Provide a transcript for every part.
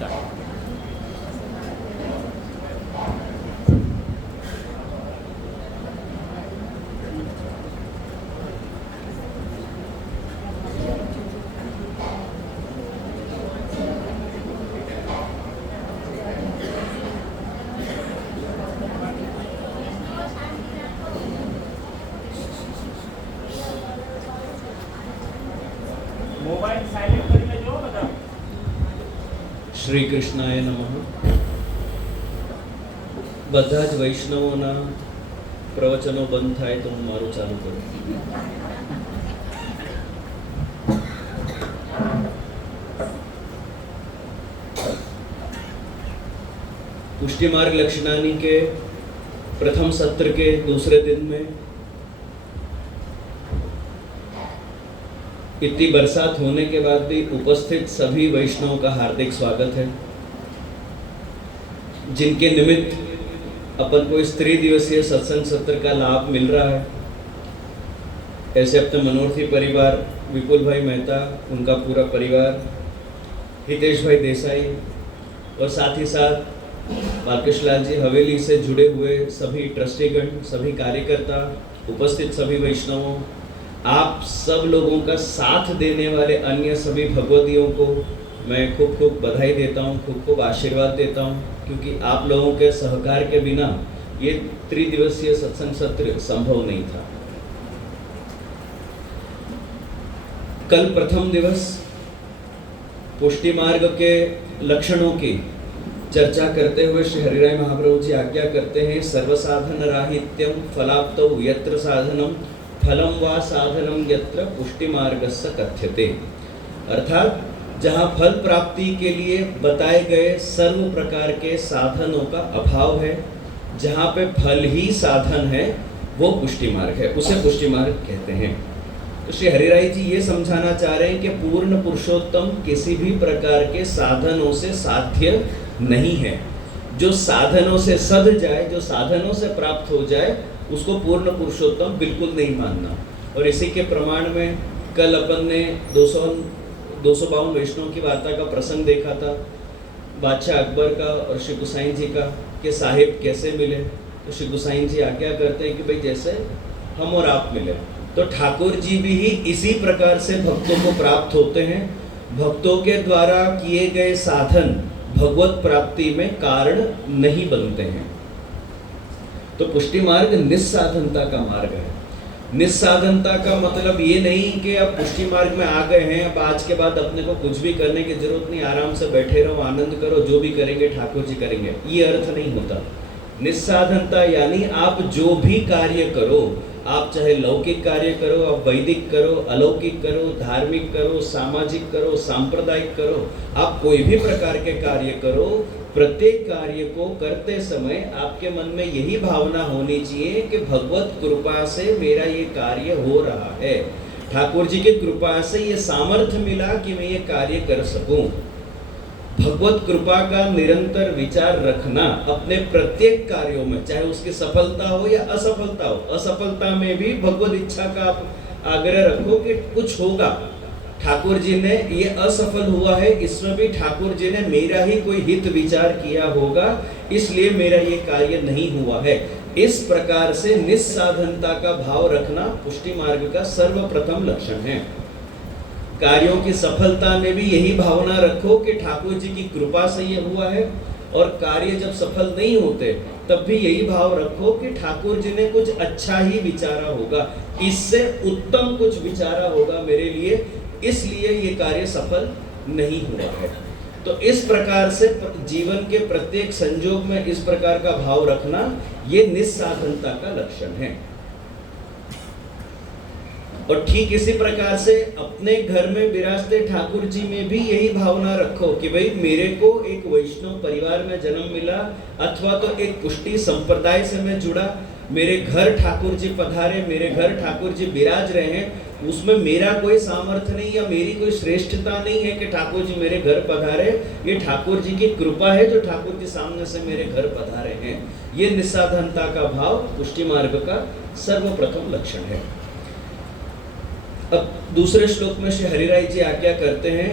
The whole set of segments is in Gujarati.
स्टार्ट। મોબાઈલ સાયલેન્ટ કરી લેજો બધા. શ્રી કૃષ્ણાય નમઃ. બધા જ વૈષ્ણવોના પ્રવચનો બંધ થાય તો હું મારું ચાલુ કરું. पुष्टि मार्ग लक्षणानी के प्रथम सत्र के दूसरे दिन में इतनी बरसात होने के बाद भी उपस्थित सभी वैष्णवों का हार्दिक स्वागत है, जिनके निमित्त अपन को इस त्रिदिवसीय सत्संग सत्र का लाभ मिल रहा है। ऐसे अपने मनोरथी परिवार, विपुल भाई मेहता, उनका पूरा परिवार, हितेश भाई देसाई और साथ ही साथ बालकृष्ण लाल जी हवेली से जुड़े हुए सभी ट्रस्टीगण, सभी कार्यकर्ता, उपस्थित सभी वैष्णवों, आप सब लोगों का साथ देने वाले अन्य सभी भगवतियों को मैं खूब खूब बधाई देता हूँ, खूब खूब आशीर्वाद देता हूँ, क्योंकि आप लोगों के सहकार के बिना ये त्रिदिवसीय सत्संग सत्र संभव नहीं था। कल प्रथम दिवस पुष्टि मार्ग के लक्षणों की चर्चा करते हुए श्री हरिराय महाप्रभु जी आज्ञा करते हैं, सर्वसाधन राहित्यम फलाप्तौ यत्र साधनम फलम वा साधनम यत्र पुष्टि मार्गस्य कथ्यते। अर्थात जहाँ फल प्राप्ति के लिए बताए गए सर्व प्रकार के साधनों का अभाव है, जहाँ पे फल ही साधन है, वो पुष्टि मार्ग है, उसे पुष्टि मार्ग कहते हैं। तो श्री हरिराय जी ये समझाना चाह रहे हैं कि पूर्ण पुरुषोत्तम किसी भी प्रकार के साधनों से साध्य नहीं है। जो साधनों से सध जाए, जो साधनों से प्राप्त हो जाए, उसको पूर्ण पुरुषोत्तम बिल्कुल नहीं मानना। और इसी के प्रमाण में कल अपन ने 252 वैष्णव की वार्ता का प्रसंग देखा था, बादशाह अकबर का और श्री गुसाई जी का, कि साहिब कैसे मिले। तो श्री गुसाई जी आज्ञा करते हैं कि भाई जैसे हम और आप मिले, तो ठाकुर जी भी ही इसी प्रकार से भक्तों को प्राप्त होते हैं। भक्तों के द्वारा किए गए साधन भगवत प्राप्ति में कारण नहीं बनते हैं। तो पुष्टि मार्ग निस्साधनता का मार्ग है। निस्साधनता का मतलब ये नहीं कि अब पुष्टि मार्ग में आ गए हैं, अब आज के बाद अपने को कुछ भी करने की जरूरत नहीं, आराम से बैठे रहो, आनंद करो, जो भी करेंगे ठाकुर जी करेंगे, ये अर्थ नहीं होता। निस्साधनता यानी आप जो भी कार्य करो, आप चाहे लौकिक कार्य करो, आप वैदिक करो, अलौकिक करो, धार्मिक करो, सामाजिक करो, सांप्रदायिक करो, आप कोई भी प्रकार के कार्य करो, प्रत्येक कार्य को करते समय आपके मन में यही भावना होनी चाहिए कि भगवत कृपा से मेरा ये कार्य हो रहा है, ठाकुर जी की कृपा से ये सामर्थ्य मिला कि मैं ये कार्य कर सकूं। भगवत कृपा का निरंतर विचार रखना अपने प्रत्येक कार्यों में, चाहे उसकी सफलता हो या असफलता हो। असफलता में भी भगवत इच्छा का आप आग्रह रखो कि कुछ होगा, ठाकुर जी ने ये असफल हुआ है, इसमें भी ठाकुर जी ने मेरा ही कोई हित विचार किया होगा, इसलिए मेरा ये कार्य नहीं हुआ है। इस प्रकार से निस्साधनता का भाव रखना पुष्टि मार्ग का सर्वप्रथम लक्षण है। कार्यों की सफलता में भी यही भावना रखो कि ठाकुर जी की कृपा से ये हुआ है, और कार्य जब सफल नहीं होते तब भी यही भाव रखो कि ठाकुर जी ने कुछ अच्छा ही विचारा होगा, इससे उत्तम कुछ विचारा होगा मेरे लिए, इसलिए ये कार्य सफल नहीं हुआ है। तो इस प्रकार से जीवन के प्रत्येक संजोग में इस प्रकार का भाव रखना, ये निस्साधनता का लक्षण है। और ठीक इसी प्रकार से अपने घर में विराजते ठाकुर जी में भी यही भावना रखो कि भाई मेरे को एक वैष्णव परिवार में जन्म मिला, अथवा तो एक पुष्टि संप्रदाय से मैं जुड़ा, मेरे घर ठाकुर जी पधारे, मेरे घर ठाकुर जी विराज रहे हैं, उसमें मेरा कोई सामर्थ्य नहीं या मेरी कोई श्रेष्ठता नहीं है कि ठाकुर जी मेरे घर पधारे, ये ठाकुर जी की कृपा है जो ठाकुर जी सामने से मेरे घर पधारे हैं। ये निस्साधनता का भाव पुष्टि मार्ग का सर्वप्रथम लक्षण है। अब दूसरे श्लोक में श्री हरिराय जी आज्ञा करते हैं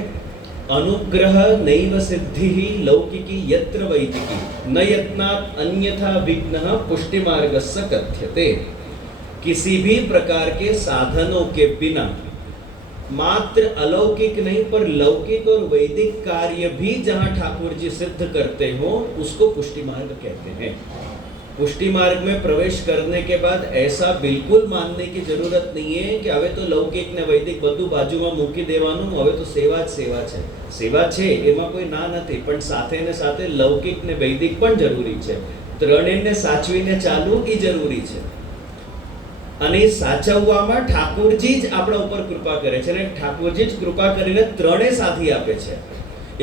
अनुग्रह नैव सिद्धिः लौकिकी यत्र वैदिकी न यत्नात् अन्यथा विघ्नः पुष्टि मार्गस्य कथ्यते। किसी भी प्रकार के साधनों के बिना मात्र अलौकिक नहीं पर लौकिक और वैदिक कार्य भी जहां ठाकुर जी सिद्ध करते हो उसको पुष्टि मार्ग कहते हैं। पुष्टि मार्ग में प्रवेश करने के बाद ऐसा बिल्कुल मानने की जरूरत नहीं है कि હવે તો લૌકિક ને વૈદિક બધું બાજુમાં મૂકી દેવાનું, હવે તો સેવા જ સેવા છે. સેવા છે એમાં કોઈ ના નથી, પણ સાથે ને સાથે લૌકિક ને વૈદિક પણ જરૂરી છે. ત્રણેયને સાચવીને ચાલવું એ જરૂરી છે. અને સાચવવામાં ઠાકોરજી જ આપણા ઉપર કૃપા કરે છે અને ઠાકોરજી જ કૃપા કરીને ત્રણે સાથી આપે છે.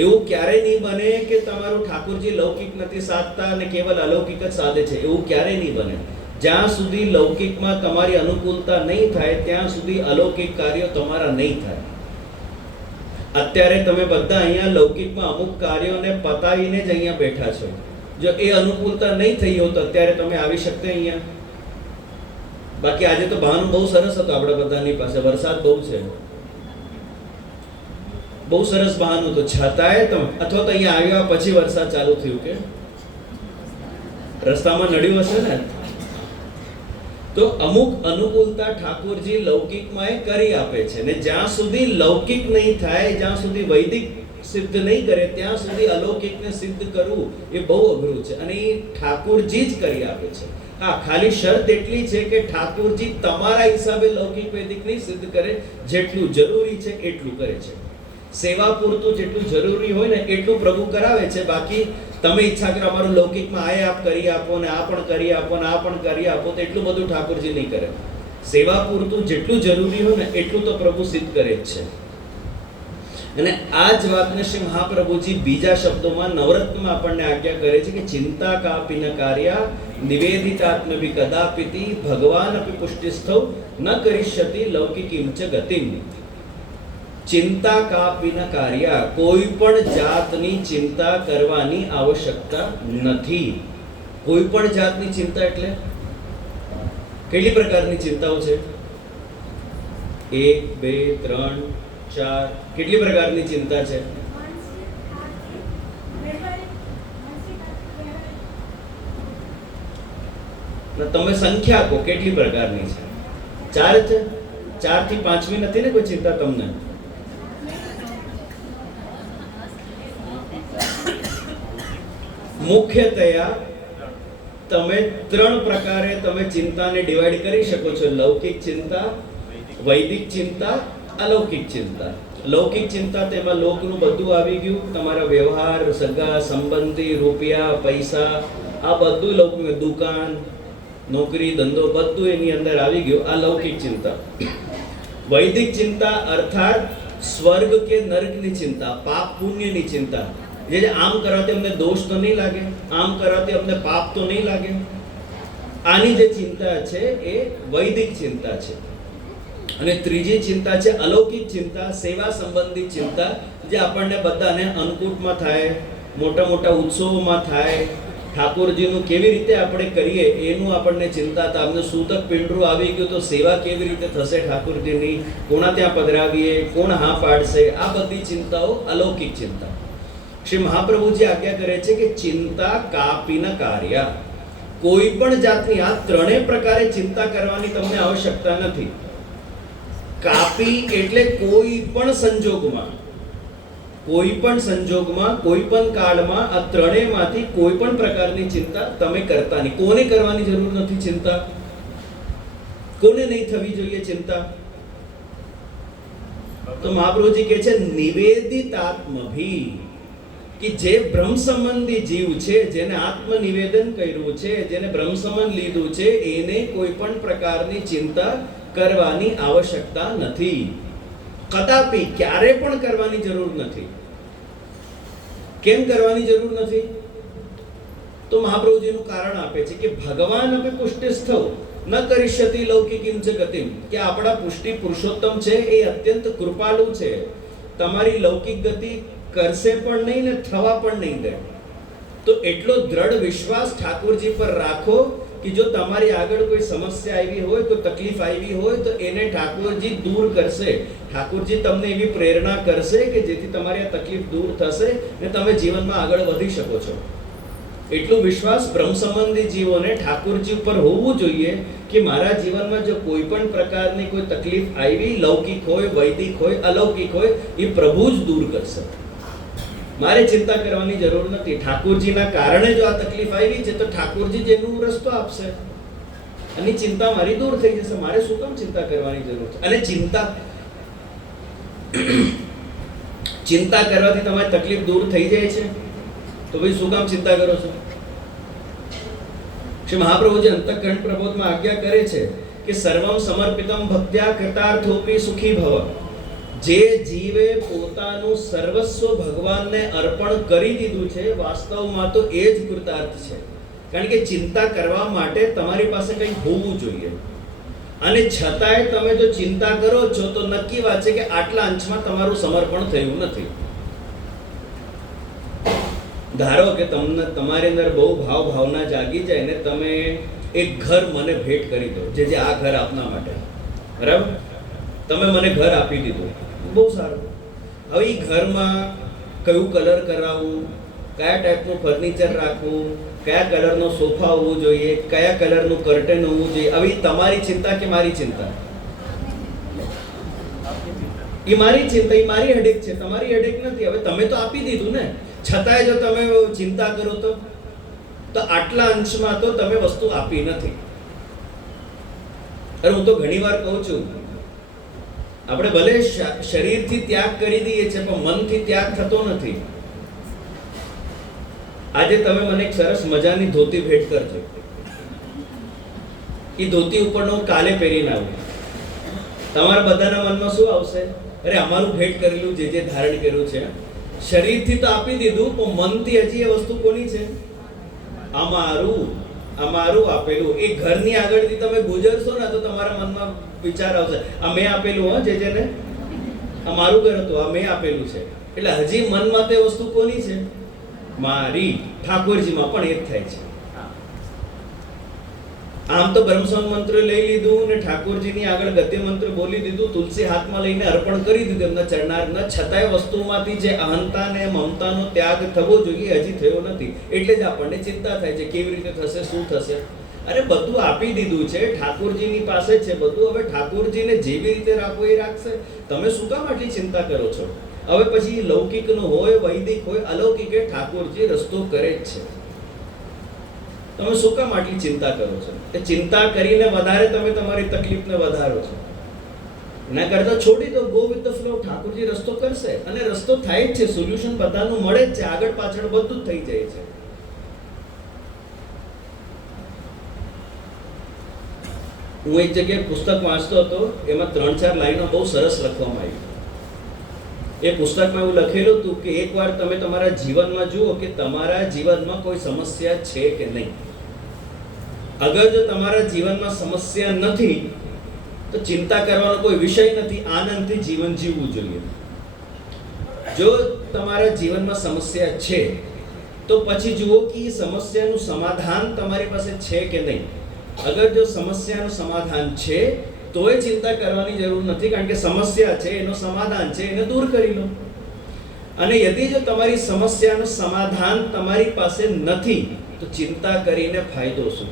એવું ક્યારે નહીં બને કે તમારું ઠાકોરજી લૌકિક નથી સાધતા અને કેવલ અલૌકિક જ સાધે છે, એવું ક્યારે નહીં બને. જ્યાં સુધી લૌકિકમાં તમારી અનુકૂળતા નહીં થાય ત્યાં સુધી અલૌકિક કાર્યો તમારા નહીં થાય. અત્યારે તમે બધા અહીંયા લૌકિકમાં અમુક કાર્યોને પતાવીને જ અહીંયા બેઠા છો. જો એ અનુકૂળતા નહીં થઈ હોત તો અત્યારે તમે આવી શકતે અહીંયા? બાકી આજે તો બહાનું બહુ સરસ હતું આપણા બધાની પાસે, વરસાદ બહુ છે, બહુ સરસ બહાનું હતું, છતાંય તમે અથવા તો અહીંયા આવ્યા પછી વરસાદ ચાલુ થયું કે રસ્તામાં નડ્યું હશે ને. તો અમુક અનુકૂળતા ઠાકોરજી લૌકિકમાં એ કરી આપે છે ને જ્યાં સુધી લૌકિક નહીં થાય, જ્યાં સુધી વૈદિક સિદ્ધ નહીં કરે ત્યાં સુધી અલૌકિકને સિદ્ધ કરવું એ બહુ અઘરું છે અને એ ઠાકોરજી જ કરી આપે છે. હા, ખાલી શરત એટલી છે કે ઠાકોરજી તમારા હિસાબે લૌકિક વૈદિક નહીં સિદ્ધ કરે, જેટલું જરૂરી છે એટલું કરે છે. સેવા પૂરતું જેટલું જરૂરી હોય ને એટલું પ્રભુ કરાવે છે. બાકી તમે ઈચ્છા કરો અમારું લૌકિકમાં આ આપ કરી આપો ને આ પણ કરી આપો ને આ પણ કરી આપો તો એટલું બધું ઠાકોરજી નહીં કરે. સેવા પૂરતું જેટલું જરૂરી હોય ને એટલું તો પ્રભુ સિદ્ધ કરે જ છે. અને આ જ વાતને શ્રી મહાપ્રભુજી બીજા શબ્દોમાં નવરત્નમાં આપણને આજ્ઞા કરે છે કે ચિંતા કાપી ન કાર્યા નિવેદિતાત્મભિ કદાપિતિ ભગવાન અપી પુષ્ટિસ્થૌ ન કરિષ્યતિ લૌકિકીમ ચ ગતિમ. ચિંતા કાપી ન કાર્યા, કોઈ પણ જાતની ચિંતા કરવાની આવશ્યકતા નથી. કોઈ પણ જાતની ચિંતા એટલે કેટલી પ્રકારની ચિંતાઓ છે? 1 2 3 4 કેટલી પ્રકારની ચિંતા છે? તમે સંખ્યા કહો કેટલી પ્રકારની છે? 4 છે. 4 થી 5મી નથી ને કોઈ ચિંતા તમને? મુખ્યતયા તમે 3 પ્રકારે તમે ચિંતાને ડિવાઈડ કરી શકો છો: લૌકિક ચિંતા, વૈદિક ચિંતા, અલૌકિક ચિંતા. લૌકિક ચિંતા તેમાં લોકનું બધું આવી ગયું, તમારા વ્યવહાર, સગા સંબંધી, રૂપિયા, પૈસા, આ બધું લૌકિક, દુકાન, નોકરી, ધંધો બધું એની અંદર આવી ગયું. આ લૌકિક ચિંતા. વૈદિક ચિંતા અર્થાત સ્વર્ગ કે નર્કની ચિંતા, પાપ પુણ્યની ચિંતા. જે આમ કરવાથી અમને દોષ તો નહીં લાગે, આમ કરવાથી અમને પાપ તો નહીં લાગે, આની જે ચિંતા છે એ વૈદિક ચિંતા છે. અને ત્રીજી ચિંતા છે અલૌકિક ચિંતા, સેવા સંબંધી ચિંતા, જે આપણને બધાને અન્નકૂટમાં થાય, મોટા મોટા ઉત્સવોમાં થાય, ઠાકોરજીનું કેવી રીતે આપણે કરીએ એનું આપણને ચિંતા. તમને સૂતક પિંડરું આવી ગયું તો સેવા કેવી રીતે થશે ઠાકોરજીની, કોના ત્યાં પધરાવીએ, કોણ હા પાડશે, આ બધી ચિંતાઓ અલૌકિક ચિંતા. શ્રી મહાપ્રભુજી આજ્ઞા કરે છે કે ચિંતા કાપી ન કાર્યા. કોઈ પણ જાતની આ ત્રણેય પ્રકારે ચિંતા કરવાની તમને આવશ્યકતા નથી. કાપી એટલે કોઈ પણ સંજોગમાં, કોઈ પણ સંજોગમાં, કોઈ પણ કાળમાં આ ત્રણેયમાંથી કોઈ પણ પ્રકારની ચિંતા તમે કરતા નહીં. કોને કરવાની જરૂર નથી ચિંતા? કોને નહીં થવી જોઈએ ચિંતા? તો મહાપ્રભુજી કહે છે નિવેદિતાત્મભી, કે જે બ્રહ્મ સંબંધી જીવ છે, જેને આત્મ નિવેદન કર્યું છે, જેને બ્રહ્મ સંબંધ લીધું છે, એને કોઈ પણ પ્રકારની ચિંતા કરવાની આવશ્યકતા નથી. કદાપી ક્યારે પણ કરવાની જરૂર નથી. કેમ કરવાની જરૂર નથી? તો મહાપ્રભુજીનું કારણ આપે છે કે ભગવાન અપી પુષ્ટિસ્થૌ ન કરિષ્યતિ લૌકિકીમ ચ ગતિમ, કે આપણા પુષ્ટિ પુરુષોત્તમ છે એ અત્યંત કૃપાળુ છે. તમારી લૌકિક ગતિ કરશે પણ નહીં ને થવા પણ નહીં દે. તો એટલો દ્રઢ વિશ્વાસ ઠાકોરજી પર રાખો कि जो तमारी આગળ કોઈ સમસ્યા આવી હોય, કોઈ તકલીફ આવી હોય તો એને ઠાકોરજી દૂર કરશે. ઠાકોરજી તમને એવી પ્રેરણા કરશે કે જેથી તમારી આ તકલીફ દૂર થશે અને તમે જીવનમાં આગળ વધી શકો છો. એટલો વિશ્વાસ બ્રહ્મ સંબંધી જીવોને ઠાકોરજી ઉપર હોવું જોઈએ કે મારા જીવનમાં જો કોઈ પણ પ્રકારની કોઈ તકલીફ આવી, લૌકિક હોય, વૈદિક હોય, અલૌકિક હોય, એ પ્રભુ જ દૂર કરશે. મારે ચિંતા કરવાની જરૂર નથી. ઠાકોરજીના કારણે જો આ તકલીફ આવી છે તો ઠાકોરજી જ એનો રસ્તો આપશે અને ચિંતા મારી દૂર થઈ જશે. મારે શું કામ ચિંતા કરવાની જરૂર છે? અને ચિંતા કરવાથી તમારી તકલીફ દૂર થઈ જાય છે તો ભાઈ શું કામ ચિંતા કરો છો? શ્રી મહાપ્રભુજી અંતઃકરણ પ્રબોધમાં આજ્ઞા કરે છે કે સર્વમ સમર્પિતમ ભક્ત્યા કૃતાર્થોપી સુખી ભવ. જે જીવે પોતાનું સર્વસ્વ ભગવાનને અર્પણ કરી દીધું છે, વાસ્તવમાં તો એ જ કૃતાર્થ છે. કારણ કે ચિંતા કરવા માટે તમારી પાસે કંઈ હોવું જોઈએ અને છતાંય તમે જો ચિંતા કરો છો તો નક્કી વાત છે કે આટલા અંશમાં તમારું સમર્પણ થયું નથી. ધારો કે તમને તમારી અંદર બહુ ભાવના જાગી જાય ને તમે એક ઘર મને ભેટ કરી દો, જે આ ઘર આપના માટે, બરાબર? તમે મને ઘર આપી દીધું, બહુ સારું. હવે એ ઘરમાં કયું કલર કરાવવું, કયા ટાઈપનું ફર્નિચર રાખવું, કયા કલરનો સોફા હોવો જોઈએ, કયા કલરનું કર્ટન હોવું જોઈએ, આવી તમારી ચિંતા કે મારી ચિંતા? એ મારી ચિંતા, એ મારી હેડેક છે, તમારી હેડેક નથી. હવે તમે તો આપી દીધું ને, છતાંય જો તમે ચિંતા કરો તો આટલા અંશમાં તો તમે વસ્તુ આપી નથી. અરે હું તો ઘણીવાર કહું છું, આપણે ભલે શરીરથી ત્યાગ કરી દઈએ છીએ પણ મનથી ત્યાગ થતો નથી. આજે તમે મને એક સરસ મજાની ધોતી ભેટ કરજો, એ ધોતી ઉપરનો કાલે પહેરીને આવું, તમારા બધાના મનમાં શું આવશે? અરે અમારું ભેટ કરેલું જે ધારણ કર્યું છે, શરીરથી તો આપી દીધું પણ મનથી હજી એ વસ્તુ કોની છે? અમારું આપેલું. એ ઘરની આગળથી તમે ગુજરશો ને તો તમારા મનમાં વિચાર આવશે, આ મેં આપેલું, હા, જેને અમારું ઘર હતું, આ મેં આપેલું છે. એટલે હજી મનમાં તે વસ્તુ કોની છે? મારી. ઠાકોરજીમાં પણ એ જ થાય છે. આમ તો બ્રહ્મસંગ મંત્ર લઈ લીધું ને ઠાકોરજીની આગળ ગદ્ય મંત્ર બોલી દીધું, તુલસી હાથમાં લઈને અર્પણ કરી દીધું એમના ચરણારવિંદ. છતાંય વસ્તુમાંથી જે અહંતા ને મમતાનો ત્યાગ થવો જોઈએ હજી થયો નથી. એટલે જ આપણને ચિંતા થાય છે, કેવી રીતે થશે, શું થશે? અરે બધું આપી દીધું છે, ઠાકોરજીની પાસે છે બધું. હવે ઠાકોરજીને જેવી રીતે રાખવો એ રાખશે. તમે શું કામ આટલી ચિંતા કરો છો? હવે પછી લૌકિકનો હોય, વૈદિક હોય, અલૌકિક, એ રસ્તો કરે જ છે. તમે શું કામ આટલી ચિંતા કરો છો? એ ચિંતા કરીને વધારે તમે તમારી તકલીફને વધારો છો. એના કરતા છોડી દો, go with the flow. Thakorji રસ્તો કરશે અને રસ્તો થાય જ છે. સોલ્યુશન બધાનું મળે જ છે, આગળ પાછળ બધું જ થઈ જાય છે. હું એક જગ્યાએ પુસ્તક વાંચતો હતો, એમાં 3-4 લાઈનો બહુ સરસ લખવામાં આવી. એ પુસ્તકમાં એવું લખેલું હતું કે એકવાર તમે તમારા જીવનમાં જુઓ કે તમારા જીવનમાં કોઈ સમસ્યા છે કે નહીં. અગર જો તમારા જીવનમાં સમસ્યા નથી તો ચિંતા કરવાનો કોઈ વિષય નથી, આનંદથી જીવન જીવવું જોઈએ. જો તમારા જીવનમાં સમસ્યા છે તો પછી જુઓ કે એ સમસ્યાનું સમાધાન તમારી પાસે છે કે નહીં. અગર જો સમસ્યાનું સમાધાન છે તોય ચિંતા કરવાની જરૂર નથી, કારણ કે સમસ્યા છે, એનું સમાધાન છે, એને દૂર કરી લો. અને યદિ જો તમારી સમસ્યાનું સમાધાન તમારી પાસે નથી તો ચિંતા કરીને ફાયદો શું?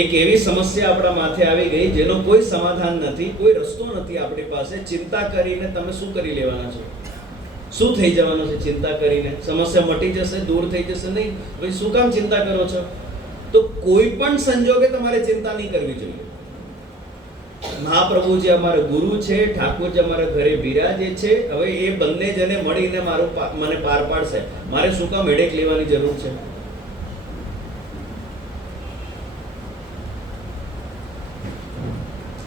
એક એવી સમસ્યા આપણા માથે આવી ગઈ જેનો કોઈ સમાધાન નથી, કોઈ રસ્તો નથી આપણી પાસે. ચિંતા કરીને તમે શું કરી લેવાના છો? શું થઈ જવાનું છે ચિંતા કરીને? સમસ્યા મટી જશે, દૂર થઈ જશે? નહીં. ભાઈ શું કામ ચિંતા કરો છો? તો કોઈ પણ સંજોગે તમારે ચિંતા નહીં કરવી જોઈએ. મહાપ્રભુજી અમારા ગુરુ છે, ઠાકોરજી અમારા ઘરે બિરાજે છે. હવે એ બંને જણે મળીને મને પાર પાડશે. મારે શું કામ હેડેક લેવાની જરૂર છે?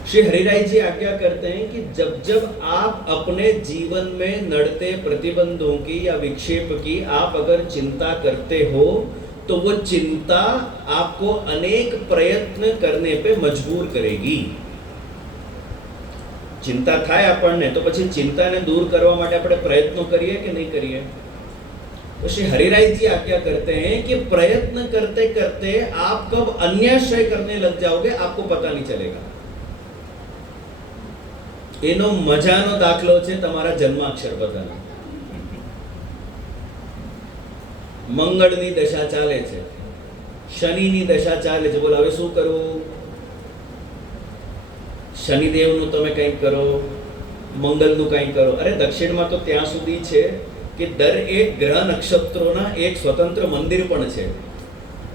श्री हरिराय जी आज्ञा करते हैं कि जब जब आप अपने जीवन में नड़ते प्रतिबंधों की या विक्षेप की आप अगर चिंता करते हो तो वो चिंता आपको अनेक प्रयत्न करने पे मजबूर करेगी. चिंता થાય આપણને તો પછી ચિંતાને દૂર કરવા માટે આપણે પ્રયત્નો કરીએ કે નહીં કરીએ? तो श्री हरिराय जी आज्ञा करते हैं कि प्रयत्न करते करते आप कब अन्याश्रय करने लग जाओगे आपको पता नहीं चलेगा. એનો મજાનો દાખલો છે તમારા જન્માક્ષર બધાનો. મંગળની દશા ચાલે છે, શનિની દશા ચાલે છે. બોલો હવે શું કરવું? શનિદેવનું તમે કંઈક કરો, મંગળનું કંઈક કરો. અરે દક્ષિણમાં તો ત્યાં સુધી છે કે દરેક ગ્રહ નક્ષત્રોના એક સ્વતંત્ર મંદિર પણ છે.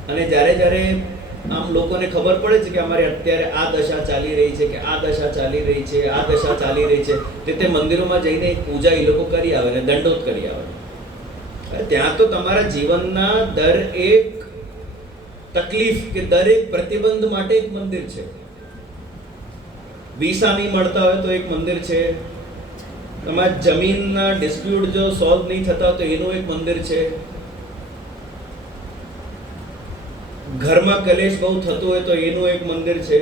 અને જ્યારે જ્યારે આમ લોકોને ખબર પડે છે કે અમારે અત્યારે આ દશા ચાલી રહી છે, કે આ દશા ચાલી રહી છે, આ દશા ચાલી રહી છે, તે મંદિરોમાં જઈને પૂજા એ લોકો કરી આવે ને દંડોત કરી આવે. ત્યાં તો તમારા જીવનના દરેક તકલીફ કે દરેક પ્રતિબંધ માટે એક મંદિર છે. વિસા નહીં મળતા હોય તો એક મંદિર છે. તમારા જમીનના ડિસ્પ્યુટ જો સોલ્વ નહીં થતા તો એનું એક મંદિર છે. ઘરમાં કલેશ બહુ થતો હોય તો એનું એક મંદિર છે.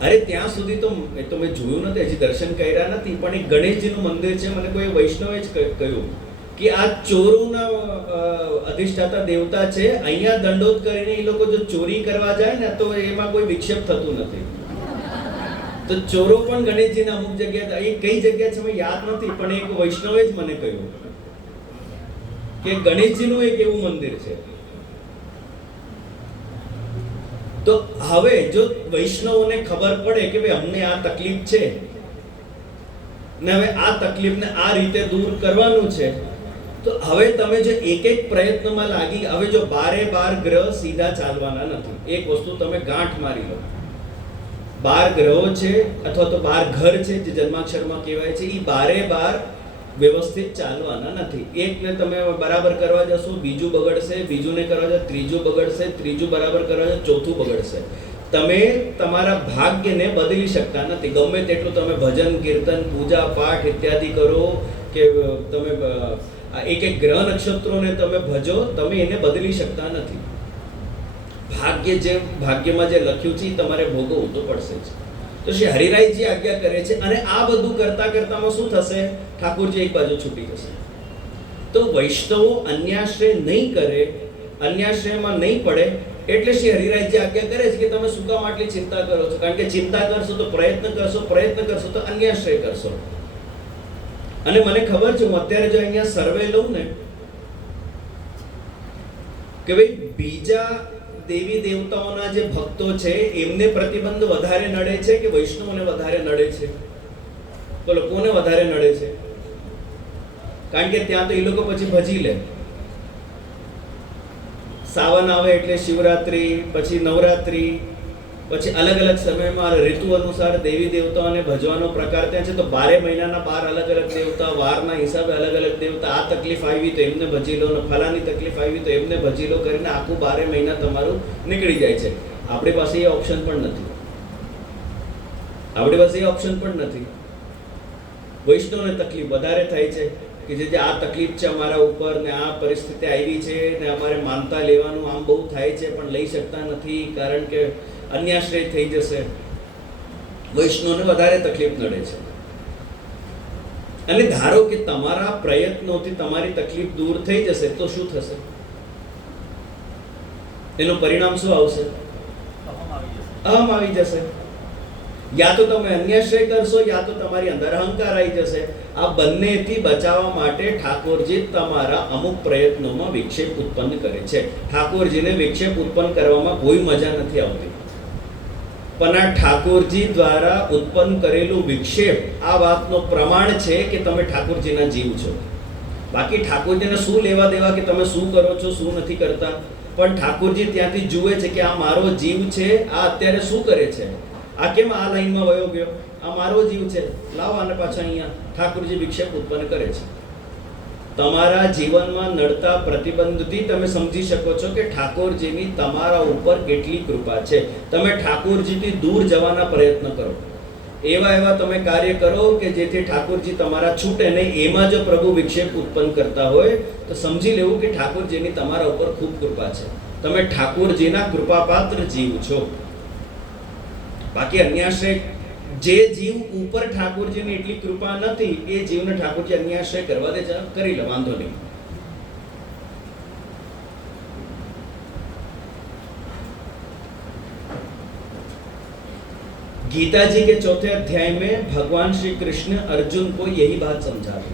અરે ત્યાં સુધી તો મેં જોયું નથી, હજી દર્શન કર્યા નથી, પણ એક ગણેશજીનું મંદિર છે. મને કોઈ વૈષ્ણવે જ કહ્યું કે આ ચોરોના અધિષ્ઠાતા દેવતા છે, અહીંયા દંડોત કરીને એ લોકો જો ચોરી કરવા જાય ને તો એમાં કોઈ વિક્ષેપ થતું નથી. તો ચોરો પણ ગણેશજીના અમુક જગ્યાએ, એ કઈ જગ્યા છે મને યાદ નથી, પણ એક વૈષ્ણવે જ મને કહ્યું કે ગણેશજીનું એક એવું મંદિર છે. તો હવે જો વૈષ્ણવોને ખબર પડે કે ભાઈ અમને આ તકલીફ છે ને હવે આ તકલીફને આ રીતે દૂર કરવાનું છે, તો હવે તમે જો એક એક પ્રયત્નમાં લાગી, હવે જો 12 ગ્રહ સીધા ચાલવાના નથી. એક વસ્તુ તમે ગાંઠ મારી લો, 12 ગ્રહો છે અથવા તો 12 ઘર છે જે જન્માક્ષરમાં કહેવાય છે, એ 12 વ્યવસ્થિત ચાલવાના નથી. એકને તમે બરાબર કરવા જશો, બીજું બગડશે, બીજુંને કરવા જશો, ત્રીજું બગડશે, ત્રીજું બરાબર કરવા જશો, ચોથું બગડશે. તમે તમારા ભાગ્યને બદલી શકતા નથી. ગમે તેટલું તમે ભજન, કીર્તન, પૂજા, પાઠ ઇત્યાદિ કરો કે તમે એક એક ગ્રહ નક્ષત્રોને તમે ભજો, તમે એને બદલી શકતા નથી. ભાગ્યમાં જે લખ્યું છે એ તમારે ભોગવવું તો પડશે જ. તો શ્રી હરિરાયજી આજ્ઞા કરે છે. અને આ બધું કરતા કરતામાં શું થશે? ઠાકોરજી એક બાજુ છૂટી જશે. તો વૈષ્ણવો અન્યાશ્રય નહીં કરે, અન્યાશ્રયમાં નહીં પડે, એટલે શ્રી હરિરાયજી આજ્ઞા કરે છે કે તમે શું કામ આટલી ચિંતા કરો છો? કારણ કે ચિંતા કરશો તો પ્રયત્ન કરશો, પ્રયત્ન કરશો તો અન્યાશ્રય કરશો. અને મને ખબર છે, હું અત્યારે જો અહીંયા સર્વે લઉં ને કે ભાઈ બીજા દેવી દેવતાઓના જે ભક્તો છે એમને પ્રતિબંધ વધારે નડે છે કે વૈષ્ણવોને વધારે નડે છે? બોલો, કોને વધારે નડે છે? કારણ કે ત્યાં તો એ લોકો પછી ભજી લે. સાવન આવે એટલે શિવરાત્રી, પછી નવરાત્રી, પછી અલગ અલગ સમયમાં ઋતુ અનુસાર દેવી દેવતાઓને ભજવાનો પ્રકાર ત્યાં છે. તો 12 મહિનાના 12 અલગ અલગ દેવતા, વારના હિસાબે અલગ અલગ દેવતા. આ તકલીફ આવી તો એમને ભજી લો, ને ફલાની તકલીફ આવી તો એમને ભજી લો કરીને આખું 12 મહિના તમારું નીકળી જાય છે. આપણી પાસે એ ઓપ્શન પણ નથી. આપણી પાસે એ ઓપ્શન પણ નથી. વૈષ્ણવને તકલીફ વધારે થાય છે કે જે આ તકલીફ છે અમારા ઉપર, ને આ પરિસ્થિતિ આવી છે, ને અમારે માનતા લેવાનું આમ બહુ થાય છે પણ લઈ શકતા નથી કારણ કે અન્યાશ્રય થઈ જશે. વૈષ્ણવને વધારે તકલીફ નડે છે. અને ધારો કે તમારા પ્રયત્નોથી તમારી તકલીફ દૂર થઈ જશે તો શું થશે? એનું પરિણામ શું આવશે? અહમ આવી જશે. યા તો તમે અન્યાશ્રય કરશો, યા તો તમારી અંદર અહંકાર આવી જશે. આ બંનેથી બચાવવા માટે ઠાકોરજી તમારા અમુક પ્રયત્નોમાં વિક્ષેપ ઉત્પન્ન કરે છે. ઠાકોરજીને વિક્ષેપ ઉત્પન્ન કરવામાં કોઈ મજા નથી આવતી, પણ આ ઠાકોરજી દ્વારા ઉત્પન્ન કરેલું વિક્ષેપ આ વાતનો પ્રમાણ છે કે તમે ઠાકોરજીના જીવ છો. બાકી ઠાકોરજીને શું લેવા દેવા કે તમે શું કરો છો, શું નથી કરતા? પણ ઠાકોરજી ત્યાંથી જુએ છે કે આ મારો જીવ છે, આ અત્યારે શું કરે છે, આ કેમ આ લાઈનમાં વયો ગયો, આ મારો જીવ છે, લાવો આને પાછા અહીંયા. ઠાકોરજી વિક્ષેપ ઉત્પન્ન કરે છે. તમારા જીવનમાં નડતા પ્રતિબંધથી તમે સમજી શકો છો કે ઠાકોરજીની તમારા ઉપર કેટલી કૃપા છે. તમે ઠાકોરજીથી દૂર જવાના પ્રયત્ન કરો, એવા તમે કાર્ય કરો કે જેથી ઠાકોરજી તમારા છૂટે નહીં. એમાં જો પ્રભુ વિક્ષેપ ઉત્પન્ન કરતા હોય તો સમજી લેવું કે ઠાકોરજીની તમારા ઉપર ખૂબ કૃપા છે. તમે ઠાકોરજીના કૃપાપાત્ર જીવ છો. બાકી અન્યાશ્રય જે જીવ ઉપર ઠાકોરજીની એટલી કૃપા નથી એ જીવને ઠાકોરજી અન્યાશ્રય કરવા દે, ચાલ કરી લે, વાંધો નહીં. गीता जी के चौथे अध्याय में भगवान श्री कृष्ण अर्जुन को यही बात समझाते.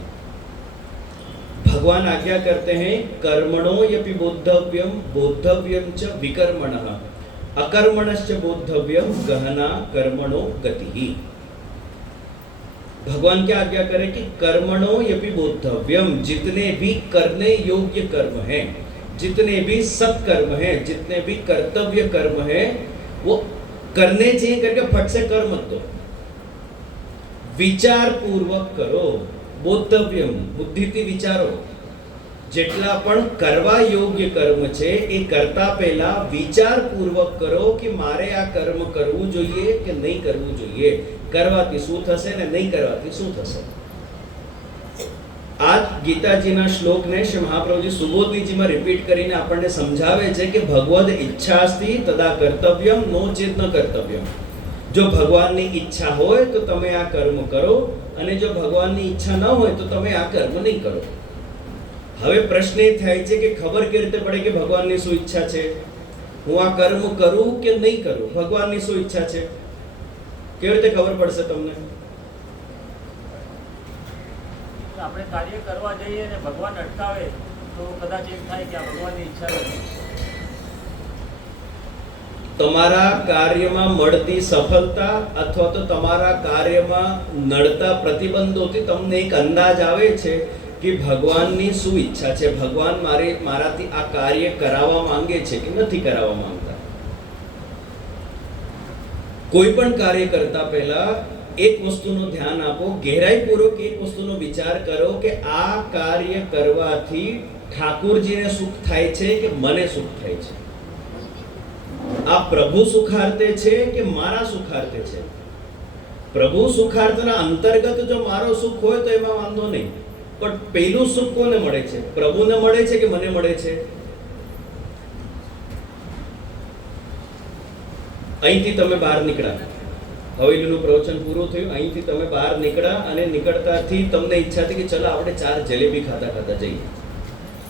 भगवान आज्ञा करते हैं कर्मणो यपि बोद्धव्यम बोद्धव्यम च विकर्मणः अकर्मणश्च बोद्धव्यम गहना कर्मणो गतिः. भगवान क्या आज्ञा करें कि कर्मणो यपि बोद्धव्यम, जितने भी करने योग्य कर्म हैं, जितने भी सत्कर्म हैं, जितने भी कर्तव्य कर्म हैं, वो करने चाहिए करके फट से कर मत दो, विचार पूर्वक करो. बोद्धव्यम, बुद्धिથી વિચારો. જેટલા પણ કરવા યોગ્ય કર્મ છે એ કરતા પહેલા વિચાર પૂર્વક કરો કે મારે આ કર્મ કરવું જોઈએ કે નહીં કરવું જોઈએ, કરવાથી શું થશે ને નહીં કરવાથી શું થશે. આ ગીતાજીના શ્લોકને શ્રી મહાપ્રભુજી સુબોધનીજીમાં રિપીટ કરીને આપણને સમજાવે છે કે ભગવદ ઈચ્છાસ્તિ તદા કર્તવ્યમ નો ચેત ન કર્તવ્યમ. જો ભગવાનની ઈચ્છા હોય તો તમે આ કર્મ કરો, અને જો ભગવાનની ઈચ્છા ન હોય તો તમે આ કર્મ નહીં કરો. હવે પ્રશ્ન એ થાય છે કે ખબર કેવી રીતે પડે કે ભગવાનની શું ઈચ્છા છે? હું આ કર્મ કરું કે નહીં કરું, ભગવાનની શું ઈચ્છા છે, કેવી રીતે ખબર પડશે તમને? આપણે કાર્ય કરવા જઈએ અને ભગવાન અટકાવે તો કદાચ એમ થાય કે આ ભગવાનની ઈચ્છા નથી. તમારા કાર્યમાં મળતી સફળતા અથવા તો તમારા કાર્યમાં નડતા પ્રતિબંધોથી તમને એક અંદાજ આવે છે કે ભગવાનની શું ઈચ્છા છે, ભગવાન મારાથી આ કાર્ય કરાવવા માંગે છે કે નથી કરાવવા માંગતા. કોઈ પણ કાર્ય કરતા પહેલા એક વસ્તુનું ધ્યાન આપો, ગહેરાઈપૂર્વક એક વસ્તુનો વિચાર કરો કે આ કાર્ય કરવાથી ઠાકોરજીને સુખ થાય છે કે મને સુખ થાય છે, આ પ્રભુ સુખાર્થે છે કે મારા સુખાર્થે છે. પ્રભુ સુખાર્થના અંતર્ગત જો મારો સુખ હોય તો એમાં વાંધો નહીં, પણ પેલું સુખ કોને મળે છે? પ્રભુને મળે છે કે મને મળે છે? અહીંથી તમે બહાર નીકળ્યા, હવેલીનું પ્રવચન પૂરું થયું, અહીંથી તમે બહાર નીકળ્યા અને નીકળતાથી તમને ઈચ્છા થઈ કે ચલો આપણે 4 જલેબી ખાતા ખાતા જઈએ.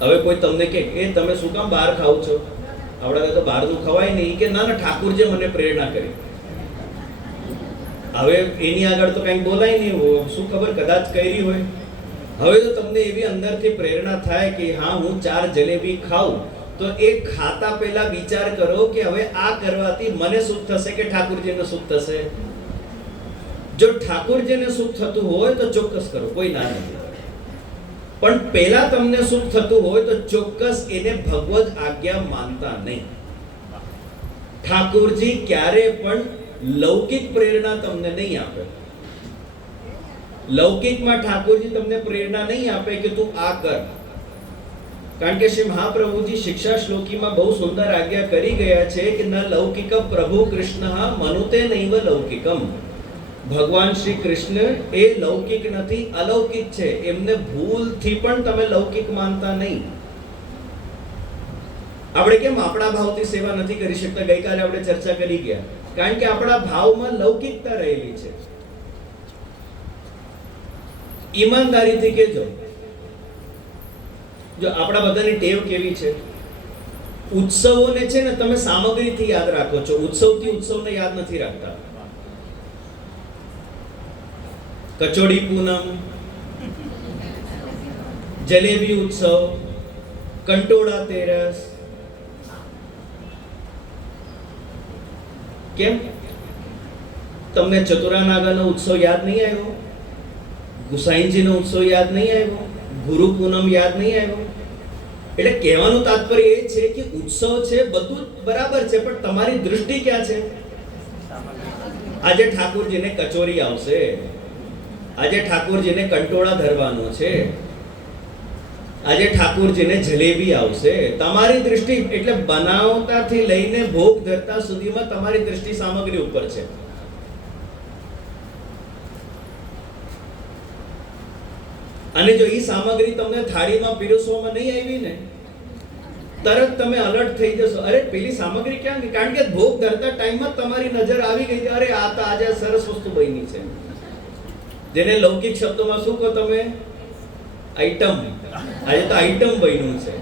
હવે કોઈ તમને કે તમે શું કામ બહાર ખાવ છો, આપણા તો બહારનું ખવાય નહીં, કે ના ના ઠાકુરજી મને પ્રેરણા કરી. હવે એની આગળ તો કંઈક બોલાય નહીં, શું ખબર કદાચ કરી હોય. હવે તો તમને એવી અંદરથી પ્રેરણા થાય કે હા હું 4 જલેબી ખાઉં, તો એ ખાતા પહેલા વિચાર કરો કે હવે આ કરવાથી મને સુખ થશે કે ઠાકુરજીને સુખ થશે. જો ઠાકુરજીને સુખ થતું હોય તો ચોક્કસ કરો, કોઈ ના નથી. પણ પહેલા તમને સુખ થતું હોય તો ચોક્કસ એને ભગવદ આજ્ઞા માનતા નહીં. ઠાકોરજી ક્યારે પણ લૌકિક પ્રેરણા તમને નહીં આપે. લૌકિકમાં ઠાકોરજી તમને પ્રેરણા નહીં આપે કે તું આ કર. કારણ કે શ્રી મહાપ્રભુજી શિક્ષા શ્લોકીમાં બહુ સુંદર આજ્ઞા કરી ગયા છે કે ન લૌકિક પ્રભુ કૃષ્ણ મનુતે નૈવ લૌકિકમ. ભગવાન શ્રી કૃષ્ણ એ લૌકિક નથી, અલૌકિક છે. એમને ભૂલથી પણ તમે લૌકિક માનતા નહીં. આપણે કેમ આપણા ભાવથી સેવા નથી કરી શકતા, ગઈકાલે આપણે ચર્ચા કરી ગયા, કારણ કે આપણા ભાવમાં લૌકિકતા રહેલી છે. ઈમાનદારીથી કહેજો, જો આપણા બધાની ટેવ કેવી છે, ઉત્સવોને છે ને તમે સામગ્રીથી યાદ રાખો છો, ઉત્સવથી ઉત્સવને યાદ નથી રાખતા. કચોડી પૂનમ, જલેબી ઉત્સવ, કંટોળા તેરસ, કેમ તમને ચતુરાનાગાનો ઉત્સવ યાદ નહીં આવ્યો? ગુસાઈજીનો ઉત્સવ યાદ નહીં આવ્યો? ગુરુ પૂનમ યાદ નહીં આવ્યો? એટલે કહેવાનું તાત્પર્ય એ છે કે ઉત્સવ છે, બધું બરાબર છે, પણ તમારી દૃષ્ટિ ક્યાં છે? આજે ઠાકોરજીને કચોરી આવશે, આજે ઠાકોરજીને કંટોળા ધરવાનો છે, આજે ઠાકોરજીને જલેબી આવશે. તમારી દૃષ્ટિ એટલે બનાવતાથી લઈને ભોગ ધરતા સુધીમાં તમારી દૃષ્ટિ સામગ્રી ઉપર છે. અને જો એ સામગ્રી તમને થાળીમાં પીરસવામાં નહીં આવી ને તરત તમે અલર્ટ થઈ જશો, અરે પેલી સામગ્રી ક્યાં ગઈ? કારણ કે ભોગ ધરતા ટાઈમમાં તમારી નજર આવી ગઈ કે અરે આ તો આજે સરસ વસ્તુ બની છે. જેને લૌકિક શબ્દોમાં શું કહો તમે? આઈટમ. આજે તો આઈટમ બન્યું છે.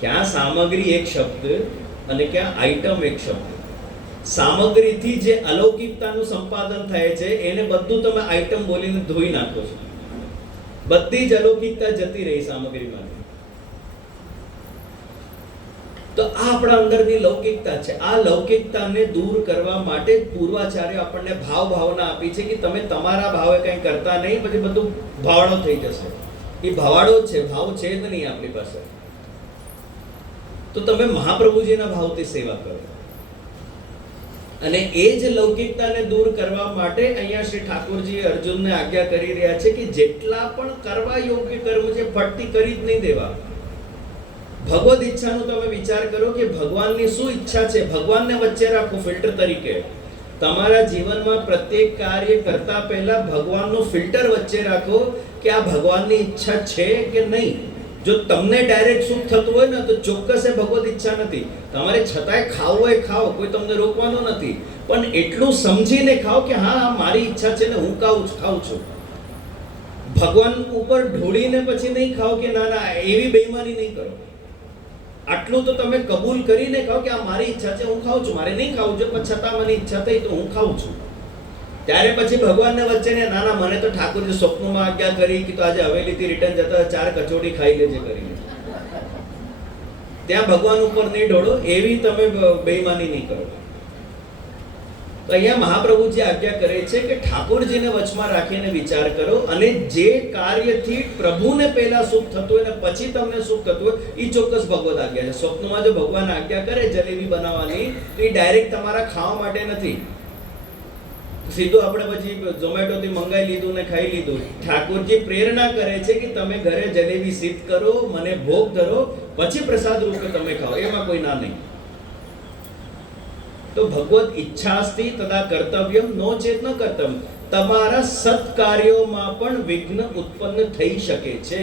ક્યાં સામગ્રી એક શબ્દ અને ક્યાં આઈટમ એક શબ્દ. સામગ્રીથી જે અલૌકિકતાનું સંપાદન થાય છે એને બધું તમે આઈટમ બોલીને ધોઈ નાખો છો. બધી જ અલૌકિકતા જતી રહી સામગ્રીમાંથી. તો આ આપણા અંદરની લૌકિકતા છે. આ લૌકિકતાને દૂર કરવા માટે પૂર્વાચાર્ય આપણને ભાવ ભાવના આપી છે કે તમે તમારા ભાવે કંઈ કરતા નહીં, પછી બધું ભાવાડો થઈ જશે. એ ભાવાડો જ છે, ભાવ છે જ નહીં આપણી પાસે. તો તમે મહાપ્રભુજીના ભાવથી સેવા કરો. અને એ જ લૌકિકતાને દૂર કરવા માટે અહીંયા શ્રી ઠાકોરજી અર્જુનને આજ્ઞા કરી રહ્યા છે કે જેટલા પણ કરવા યોગ્ય કર્મ છે ફટતી કરી જ નહીં દેવા. ભગવદ ઈચ્છાનો તમે વિચાર કરો કે ભગવાનની શું ઈચ્છા છે, ભગવાનને વચ્ચે રાખો ફિલ્ટર તરીકે. તમારા જીવનમાં પ્રત્યેક કાર્ય કરતા પહેલા ભગવાનનું ફિલ્ટર વચ્ચે રાખો કે આ ભગવાનની ઈચ્છા છે કે નહીં. જો તમને ડાયરેક્ટ સુખ થતું હોય ને તો ચોક્કસ એ ભગવદ ઈચ્છા નથી. તમારે છતાંય ખાવું હોય ખાઓ, કોઈ તમને રોકવાનો નથી, પણ એટલું સમજીને ખાઓ કે હા આ મારી ઈચ્છા છે ને હું ખાઉં છું. ભગવાન ઉપર ઢોળીને પછી નહીં ખાઓ કે ના ના એવી બેઈમાની નહીં કરો. આટલું તો તમે કબૂલ કરીને કહો કે આ મારી ઈચ્છા છે, હું ખાઉં છું, મારે નહીં ખાવું છે, પણ છતાં મને ઈચ્છા થઈ તો હું ખાઉં છું. ત્યારે પછી ભગવાનને વચ્ચે ને ના ના મને તો ઠાકોરજી સ્વપ્નમાં આજ્ઞા કરી કે તો આજે હવેલીથી રિટર્ન જતા 4 કચોડી ખાઈ લેજે કરીને. ત્યાં ભગવાન ઉપર નહીં ઢોળો, એવી તમે બેઈમાની નહીં કરો. તો અહીંયા મહાપ્રભુજી આજ્ઞા કરે છે કે ઠાકોરજીને વચમાં રાખીને વિચાર કરો અને જે કાર્યથી પ્રભુને પહેલા સુખ થતું હોય ને પછી તમને સુખ થતું હોય એ ચોક્કસ ભગવદ આજ્ઞા છે. સ્વપ્નમાં જો ભગવાન આજ્ઞા કરે જલેબી બનાવવાની તો એ ડાયરેક્ટ તમારા ખાવા માટે નથી. સીધું આપણે પછી ઝોમેટોથી મંગાવી લીધું ને ખાઈ લીધું. ઠાકોરજી પ્રેરણા કરે છે કે તમે ઘરે જલેબી સિદ્ધ કરો, મને ભોગ ધરો, પછી પ્રસાદ રૂપે તમે ખાઓ, એમાં કોઈ ના નહીં. તો ભગવદ ઈચ્છાસ્તિ તથા કર્તવ્યમ નો ચેત ન કર્તવ્યમ. તમારા સત્કાર્યોમાં પણ વિઘ્ન ઉત્પન્ન થઈ શકે છે.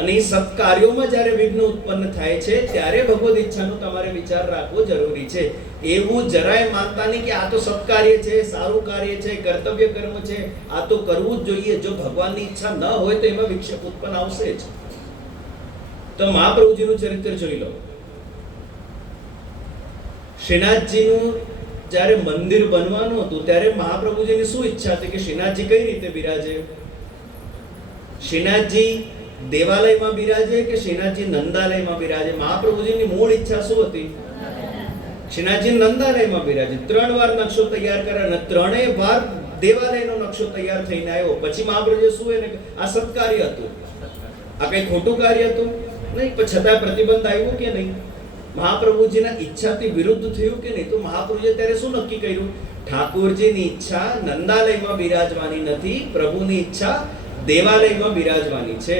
અને એ સત્કાર્યોમાં જ્યારે વિઘ્ન ઉત્પન્ન થાય છે ત્યારે ભગવદ ઈચ્છાનો તમારે વિચાર રાખવો જરૂરી છે. એવું જરાય માનતા નહીં કે આ તો સત્કાર્ય છે, સારું કાર્ય છે, કર્તવ્ય કર્મ છે, આ તો કરવું જ જોઈએ. જો ભગવાનની ઈચ્છા ન હોય તો એમાં વિક્ષેપ ઉત્પન્ન આવશે જ. તો મહાપ્રભુજીનું ચરિત્ર જોઈ લો. શ્રીનાથજીનું જ્યારે મંદિર બનવાનું હતું ત્યારે મહાપ્રભુજીની શું ઈચ્છા હતી કે શ્રીનાથજી કઈ રીતે બિરાજે? શ્રીનાથજી દેવાલયમાં બિરાજે કે શ્રીનાથજી નંદાલયમાં બિરાજે? મહાપ્રભુજીની મૂળ ઈચ્છા શું હતી? શ્રીનાથજી નંદાલયમાં બિરાજે. 3 વાર નકશો તૈયાર કર્યો અને 3 વાર દેવાલયનો નકશો તૈયાર થઈને આવ્યો. પછી મહાપ્રભુજી શું એને આ સત્કાર્ય હતું? આ કઈ ખોટું કાર્ય હતું? નહીં. પણ છતાં પ્રતિબંધ આવ્યો કે નહીં? મહાપ્રભુજીના ઈચ્છાથી વિરુદ્ધ થયું કે નહીં? તો મહાપ્રભુજીએ ત્યારે શું નક્કી કર્યું? ઠાકોરજીની ઈચ્છા નંદાલયમાં બિરાજવાની નથી, પ્રભુની ઈચ્છા દેવાલયમાં બિરાજવાની છે.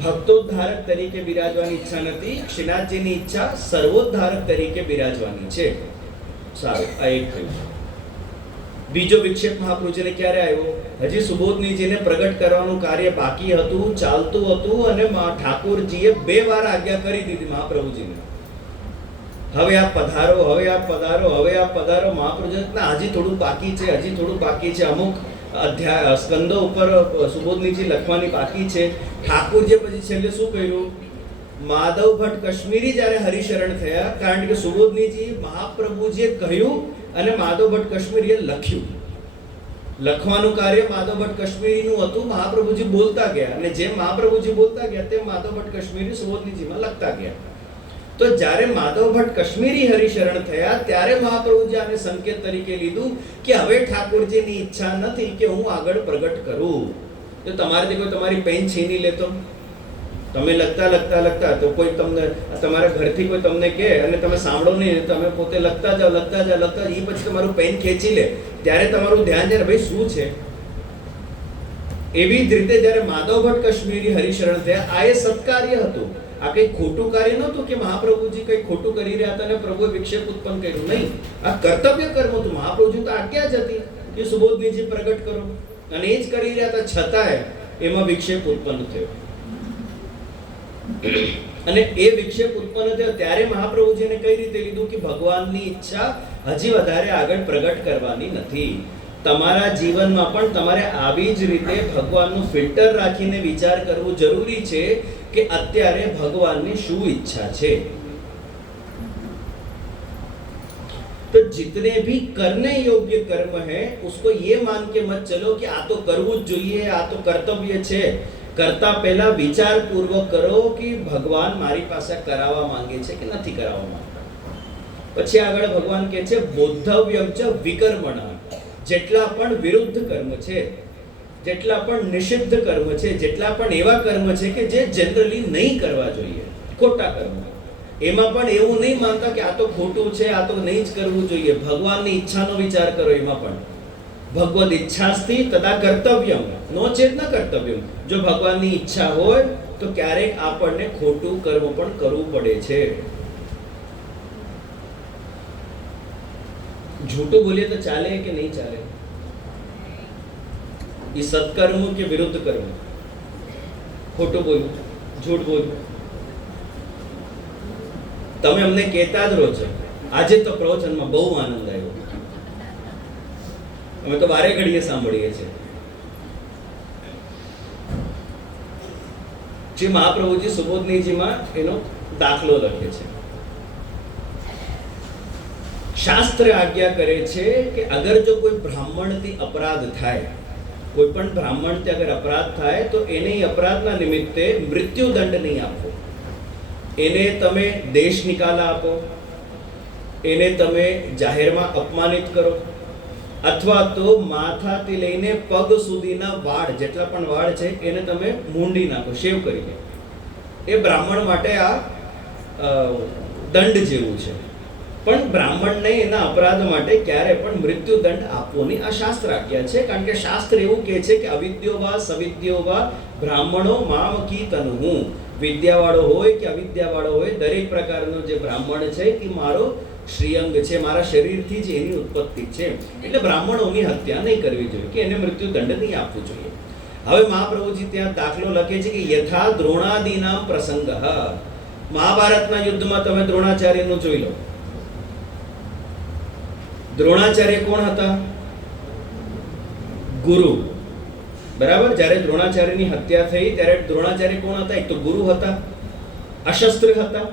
ભક્તોદ્ધારક તરીકે બિરાજવાની ઈચ્છા નથી, શ્રીનાથજીની ઈચ્છા સર્વોદ્ધારક તરીકે બિરાજવાની છે. સારું, આ એક થયું. બીજો વિક્ષેપ મહાપ્રભુજીને ક્યારે આવ્યો? હજી સુબોધનીજીને પ્રગટ કરવાનું કાર્ય બાકી હતું, ચાલતું હતું અને ઠાકોરજીએ 2 વાર આજ્ઞા કરી દીધી મહાપ્રભુજીને. હવે આપ પધારો, હવે આપ પધારો, હવે આપ પધારો. મહાપ્રભુજી હજી થોડું બાકી છે, હજી થોડું બાકી છે. અમુક અધ્યાય સ્કંદો ઉપર સુબોધનીજી લખવાની બાકી છે. ઠાકોરજી પછી છેલ્લે શું કર્યું? માધવ ભટ્ટ કાશ્મીરી જ્યારે હરિશરણ થયા, કારણ કે સુબોધનીજી મહાપ્રભુજીએ કહ્યું અને માધવ ભટ્ટ કાશ્મીરીએ લખ્યું. લખવાનું કાર્ય માધવ ભટ્ટ કાશ્મીરીનું હતું. મહાપ્રભુજી બોલતા ગયા અને જેમ મહાપ્રભુજી બોલતા ગયા તેમ માધવ ભટ્ટ કાશ્મીરી સુબોધનીજીમાં લખતા ગયા. તો જ્યારે માધવ ભટ્ટ કાશ્મીરી હરિશરણ થયા ત્યારે મહાપ્રભુજી આને સંકેત તરીકે લીધું કે હવે ઠાકોરજીની ઈચ્છા નથી કે હું આગળ પ્રગટ કરું. તો તમારાથી કોઈ તમારી પેન છીની લેતો? તમે લખતા તો કોઈ તમને તમારા ઘરથી કોઈ તમને કહે અને તમે સાંભળો નહીં, તમે પોતે લખતા જાઓ એ પછી તમારું પેન ખેંચી લે ત્યારે તમારું ધ્યાન છે ને ભાઈ શું છે. એવી જ રીતે જ્યારે માધવ ભટ્ટ કાશ્મીરી હરિશરણ થયા આ એ સત્કાર્ય હતું. આ કઈ ખોટું કાર્ય નહોતું કે મહાપ્રભુજી કઈ ખોટું કરી રહ્યા હતા અને પ્રભુએ વિક્ષેપ ઉત્પન્ન કર્યું. નહીં, આ કર્તવ્ય કર્મ હતું. મહાપ્રભુજી તો આજ્ઞા જ હતી કે સુબોધનીજી પ્રગટ કરો અને એ જ કરી રહ્યા હતા, છતાંય એમાં વિક્ષેપ ઉત્પન્ન થયો. અને એ વિક્ષેપ ઉત્પન્ન થયો ત્યારે મહાપ્રભુજીને કઈ રીતે લીધું કે ભગવાનની ઈચ્છા હજી વધારે આગળ પ્રગટ કરવાની નથી. તમારા જીવનમાં પણ તમારે આવી જ રીતે ભગવાનનું ફિલ્ટર રાખીને વિચાર કરવું જરૂરી છે કે અત્યારે ભગવાનની શું ઈચ્છા છે. तो जितने भी करने योग्य कर्म है उसको ये मान के मत चलो कि आ तो करવું જ જોઈએ, આ તો કર્તવ્ય છે. કરતા પહેલા વિચાર પૂર્વક કરો કે ભગવાન મારી પાસે કરાવવા માંગે છે કે નથી કરાવવા માંગતા. પછી આગળ ભગવાન કહે છે બોદ્ધવ્યમ ચ વિકર્મણ. જેટલા પણ વિરુદ્ધ કર્મ છે, જેટલા પણ નિષિદ્ધ કર્મ છે, જેટલા પણ એવા કર્મ છે કે જે જનરલી નહીં કરવા જોઈએ, ખોટા કર્મ, એમાં પણ એવું નહીં માનતા કે આ તો ખોટું છે, આ તો નહીં જ કરવું જોઈએ. ભગવાનની ઈચ્છાનો વિચાર કરો. એમાં પણ ભગવદ ઈચ્છાસ્તિ તદા કર્તવ્યમ નો ચેત ન કર્તવ્યમ. જો ભગવાનની ઈચ્છા હોય તો ક્યારેક આપણને ખોટું કર્મ પણ કરવું પડે છે. झूठो बोलिए तो चाले कि नहीं चाले? ये सत्कर्म के विरुद्ध कर्म. खोटो बोलो, झूठ बोलो. તમે અમને કહેતા જ રહો છો. આજે તો પ્રવચનમાં બહુ આનંદ આવ્યો. અમે તો વારે ઘડીએ સાંભળીએ છીએ. જે મહાપ્રભુજી સુબોધનીજીમાં એનો દાખલો લખે છે. શાસ્ત્ર આજ્ઞા કરે છે કે અગર જો કોઈ બ્રાહ્મણથી અપરાધ થાય, કોઈ પણ બ્રાહ્મણથી અગર અપરાધ થાય તો એને અપરાધના નિમિત્તે મૃત્યુદંડ નહીં આપવો. એને તમે દેશ નિકાલા આપો, એને તમે જાહેરમાં અપમાનિત કરો, અથવા તો માથાથી લઈને પગ સુધીના વાળ, જેટલા પણ વાળ છે એને તમે મૂંડી નાખો, શેવ કરી દો. એ બ્રાહ્મણ માટે આ દંડ જેવું છે. પણ બ્રાહ્મણને એના અપરાધ માટે ક્યારે પણ મૃત્યુદંડ આપવો નહીં. આ શાસ્ત્ર આજ્ઞા છે. કારણ કે શાસ્ત્ર એવું કહે છે કે અવિદ્યો વા સવિદ્યો વા બ્રાહ્મણો મામ કી તનહુ. વિદ્યાવાળો હોય કે અવિદ્યાવાળો હોય, દરેક પ્રકારનો જે બ્રાહ્મણ છે એ મારો શ્રીઅંગ છે, મારા શરીરથી જ એની ઉત્પત્તિ છે. એટલે બ્રાહ્મણોની હત્યા નહીં કરવી જોઈએ, કે એને મૃત્યુદંડ નહીં આપવું જોઈએ. હવે મહાપ્રભુજી ત્યાં દાખલો લખે છે કે યથા દ્રોણાદિનામ પ્રસંગ. મહાભારતના યુદ્ધમાં તમે દ્રોણાચાર્યનું જોઈ લો. દ્રોણાચાર્ય કોણ હતા? ગુરુ. બરાબર. જ્યારે દ્રોણાચાર્યની હત્યા થઈ ત્યારે દ્રોણાચાર્ય કોણ હતા? એક તો ગુરુ હતા, અશસ્ત્ર હતા,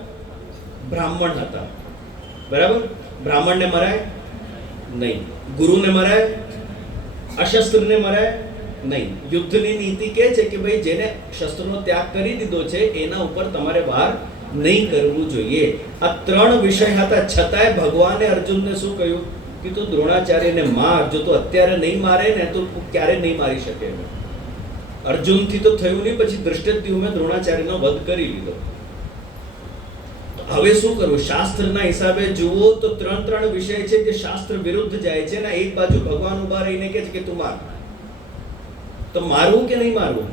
બ્રાહ્મણ હતા. બરાબર. બ્રાહ્મણને મરાય નહીં, ગુરુને મરાય, અશસ્ત્રને મરાય નહીં. યુદ્ધની નીતિ કહે છે કે ભાઈ જેને શસ્ત્રનો ત્યાગ કરી દીધો છે એના ઉપર તમારે વાર નહીં કરવું જોઈએ. આ ત્રણ વિષય હતા. છતાંય ભગવાને અર્જુનને શું કહ્યું કે તું દ્રોણાચાર્યને માર. જો તું અત્યારે નહીં મારે ને તો ક્યારે નહીં મારી શકે. અર્જુનથી તો થયું નહીં, પછી ધૃષ્ટદ્યુમ્ને દ્રોણાચાર્યનો વધ કરી લીધો. હવે શું કરવું? શાસ્ત્રના હિસાબે જુઓ તો ત્રણ વિષય છે જે શાસ્ત્ર વિરુદ્ધ જાય છે. ને એક બાજુ ભગવાન ઉભા રહીને કહે છે કે તું માર. તો મારવું કે નહીં મારવું?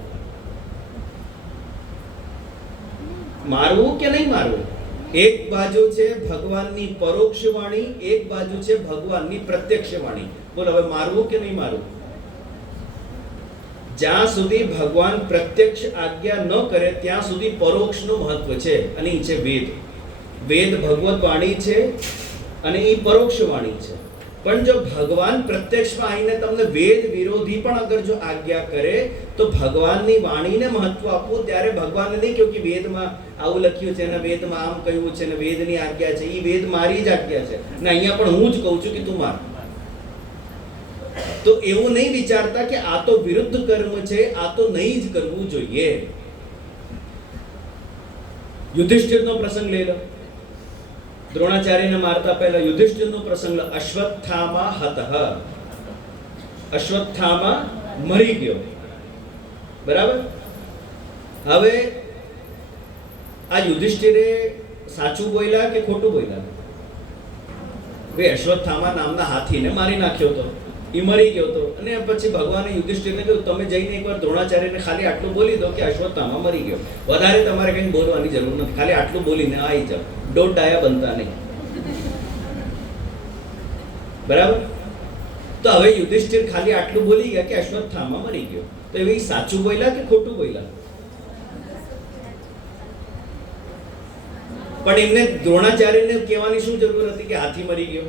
મારવું કે નહીં મારવું? એક બાજુ છે ભગવાનની પરોક્ષ વાણી, એક બાજુ છે ભગવાનની પ્રત્યક્ષ વાણી. બોલો હવે મારવું કે નહીં મારવું? જ્યાં સુધી ભગવાન પ્રત્યક્ષ આજ્ઞા ન કરે ત્યાં સુધી પરોક્ષનું મહત્વ છે. અને એ છે વેદ. વેદ ભગવત વાણી છે અને એ પરોક્ષ વાણી છે. પણ જો ભગવાન પ્રત્યક્ષમાં આવીને તમને વેદ વિરોધી પણ અગર જો આજ્ઞા કરે તો ભગવાનની વાણીને મહત્વ આપવું. ત્યારે ભગવાનને નહીં કહ્યું કે વેદમાં આવું લખ્યું છે અને વેદમાં આમ કહ્યું છે અને વેદની આજ્ઞા છે. એ વેદ મારી જ આજ્ઞા છે અને અહીંયા પણ હું જ કહું છું કે તું માર. તો એવું નહીં વિચારતા કે આ તો વિરુદ્ધ કર્મ છે, આ તો નહીં જ કરવું જોઈએ. યુધિષ્ઠિરનો પ્રસંગ લઈ લો. દ્રોણાચાર્યને મારતા પહેલા યુધિષ્ઠિરનો પ્રસંગ લો. અશ્વત્થામા હતઃ. અશ્વત્થામા મરી ગયો. બરાબર. હવે આ યુધિષ્ઠિરે સાચું બોલ્યા કે ખોટું બોલ્યા? ભાઈ અશ્વત્થામા નામના હાથીને મારી નાખ્યો હતો, એ મરી ગયો હતો. અને પછી ભગવાને યુધિષ્ઠિરને કહ્યું તમે જઈને એકવાર દ્રોણાચાર્યને ખાલી આટલું બોલી દો કે અશ્વત્થામા મરી ગયો. વધારે તમારે કંઈ બોલવાની જરૂર નથી, ખાલી આટલું બોલીને આવી જાઓ. દોઢ ડાયા બનતા નહીં. બરાબર. તો હવે યુધિષ્ઠિર ખાલી આટલું બોલી ગયા કે અશ્વત્થામા મરી ગયો. તો એ સાચું બોલ્યા કે ખોટું બોલ્યા? પણ એમને દ્રોણાચાર્યને કહેવાની શું જરૂર હતી કે હાથી મરી ગયો?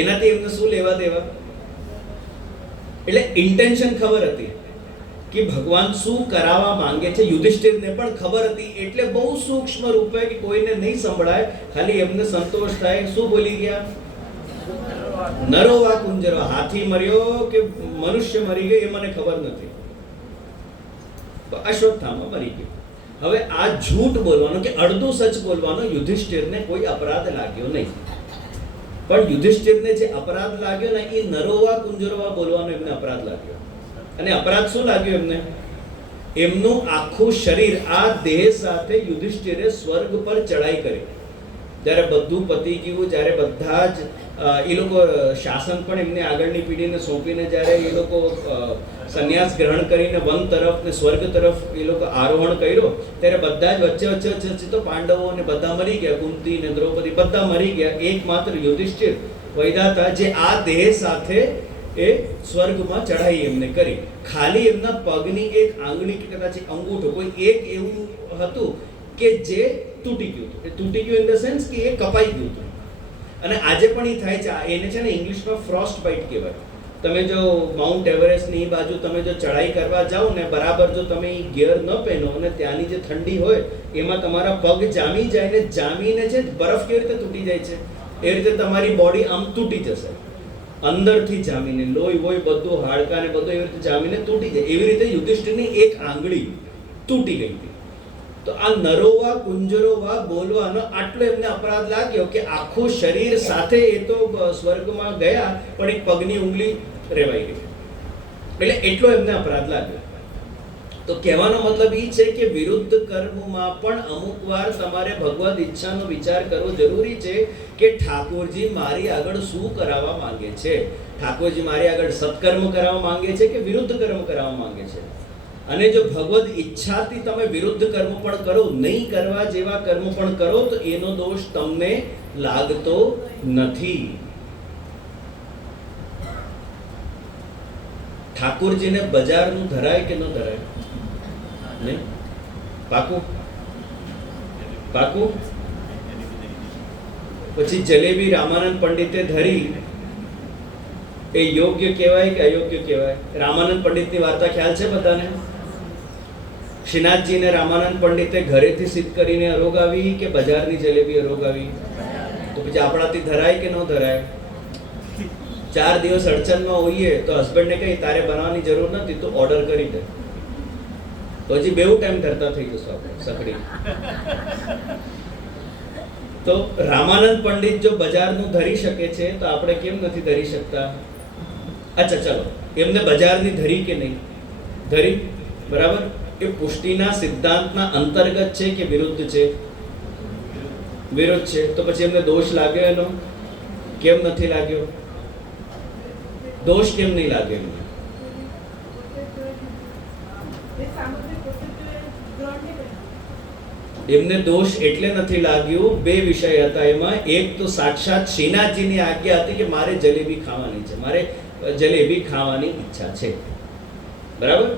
એનાથી એમને શું લેવા દેવા? એટલે ઇન્ટેન્શન ખબર હતી કે ભગવાન શું કરાવવા માંગે છે. યુધિષ્ઠિરને પણ ખબર હતી, એટલે બહુ સૂક્ષ્મ રૂપે કે કોઈને નહીં સંભળાય, ખાલી એમને સંતોષ થાય. શું બોલી ગયા? નરો વા કુંજરો. હાથી મર્યો કે મનુષ્ય મરી ગયો એ મને ખબર નથી, અશ્વત્થામા મરી ગયો. હવે આ જૂઠ બોલવાનો કે અડધું સચ બોલવાનો યુધિષ્ઠિરને કોઈ અપરાધ લાગ્યો નહીં. પણ યુધિષ્ઠિરને જે અપરાધ લાગ્યો ને એ નરોવા કુંજરોવા બોલવાનો એમને અપરાધ લાગ્યો. અને અપરાધ શું લાગ્યો એમને? એમનું આખું શરીર, આ દેહ સાથે યુધિષ્ઠિરે સ્વર્ગ પર ચડાઈ કરી. જ્યારે બધું પતી ગયું, જ્યારે બધા જ એ લોકો શાસન પણ એમની આગળની પેઢીને સોંપીને જ્યારે એ લોકો સંન્યાસ ગ્રહણ કરીને વન તરફ ને સ્વર્ગ તરફ એ લોકો આરોહણ કર્યો, ત્યારે બધા જ વચ્ચે તો પાંડવો ને બધા મરી ગયા, કુંતી ને દ્રૌપદી બધા મરી ગયા. એકમાત્ર યુધિષ્ઠિર વૈદા હતા જે આ દેહ સાથે એ સ્વર્ગમાં ચઢાઈ એમને કરી. ખાલી એમના પગની એક આંગળી કે કદાચ અંગૂઠો કોઈ એક એવું હતું કે જે તૂટી ગયું હતું. એ તૂટી ગયું ઇન ધ સેન્સ કે એ કપાઈ ગયું હતું. અને આજે પણ એ થાય છે. એને છે ને ઇંગ્લિશમાં ફ્રોસ્ટ બાઇટ કહેવાય. તમે જો માઉન્ટ એવરેસ્ટની બાજુ તમે જો ચઢાઈ કરવા જાઓ ને, બરાબર જો તમે ગિયર ન પહેરો અને ત્યાંની જે ઠંડી હોય એમાં તમારા પગ જામી જાય ને, જામીને છે બરફ કેવી રીતે તૂટી જાય છે એ રીતે તમારી બોડી આમ તૂટી જશે અંદરથી જામીને. લોહી વોય બધું, હાડકા ને બધું એવી રીતે જામીને તૂટી જાય. એવી રીતે યુધિષ્ઠિરની એક આંગળી તૂટી ગઈ હતી. તો આ નરોવા કુંજરોવા બોલવાનો આટલો એમને અપરાધ લાગ્યો કે આખું શરીર સાથે એ તો સ્વર્ગમાં ગયા, પણ એક પગની ઉંગલી રેવાઈ ગઈ. એટલે એટલો એમને અપરાધ લાગ્યો. તો કહેવાનો મતલબ એ છે કે વિરુદ્ધ કર્મમાં પણ અમુક વાર તમારે ભગવદ ઈચ્છાનો વિચાર કરવો જરૂરી છે કે ઠાકોરજી મારી આગળ શું કરાવવા માંગે છે. ઠાકોરજી મારી આગળ સત્કર્મ કરાવવા માંગે છે કે વિરુદ્ધ કર્મ કરાવવા માંગે છે. અને જો ભગવદ ઈચ્છાથી તમે વિરુદ્ધ કર્મ પણ કરો, નહીં કરવા જેવા કર્મ પણ કરો, તો એનો દોષ તમને લાગતો નથી. ઠાકોરજીને બજારનું ધરાય કે ન ધરાય? નહીં. પાકું પાકું. પછી જલેબી રામાનંદ પંડિતે ધરી, એ યોગ્ય કહેવાય કે અયોગ્ય કહેવાય? રામાનંદ પંડિતની વાર્તા ખ્યાલ છે બધાને? શ્રીનાથજીને રામાનંદ પંડિતે ઘરેથી સિદ્ધ કરીને અરોગાવી કે બજારની જલેબી અરોગાવી? તો પછી આપણાથી ધરાય કે ન ધરાય? 4 દિવસ અડચણમાં હોઈએ તો હસબન્ડને કહી તારે બનાવવાની જરૂર નથી, તું ઓર્ડર કરી દે. તો હજી બેઉ ટાઈમ ધરતા થઈ જશો આપણે સકડી. તો રામાનંદ પંડિત જો બજારનું ધરી શકે છે તો આપણે કેમ નથી ધરી શકતા? અચ્છા ચલો, એમને બજારની ધરી કે નહીં ધરી? બરાબર. એ પુષ્ટિના સિદ્ધાંતના અંતર્ગત છે કે વિરુદ્ધ છે? વિરુદ્ધ છે. તો પછી એમને દોષ લાગ્યો એનો? કેમ નથી લાગ્યો? દોષ કેમ નહીં લાગે એમને? એમને દોષ એટલે નથી લાગ્યું, બે વિષય હતા એમાં. એક તો સાક્ષાત શ્રીનાથજીની આજ્ઞા હતી કે મારે જલેબી ખાવાની છે, મારે જલેબી ખાવાની ઈચ્છા છે. બરાબર.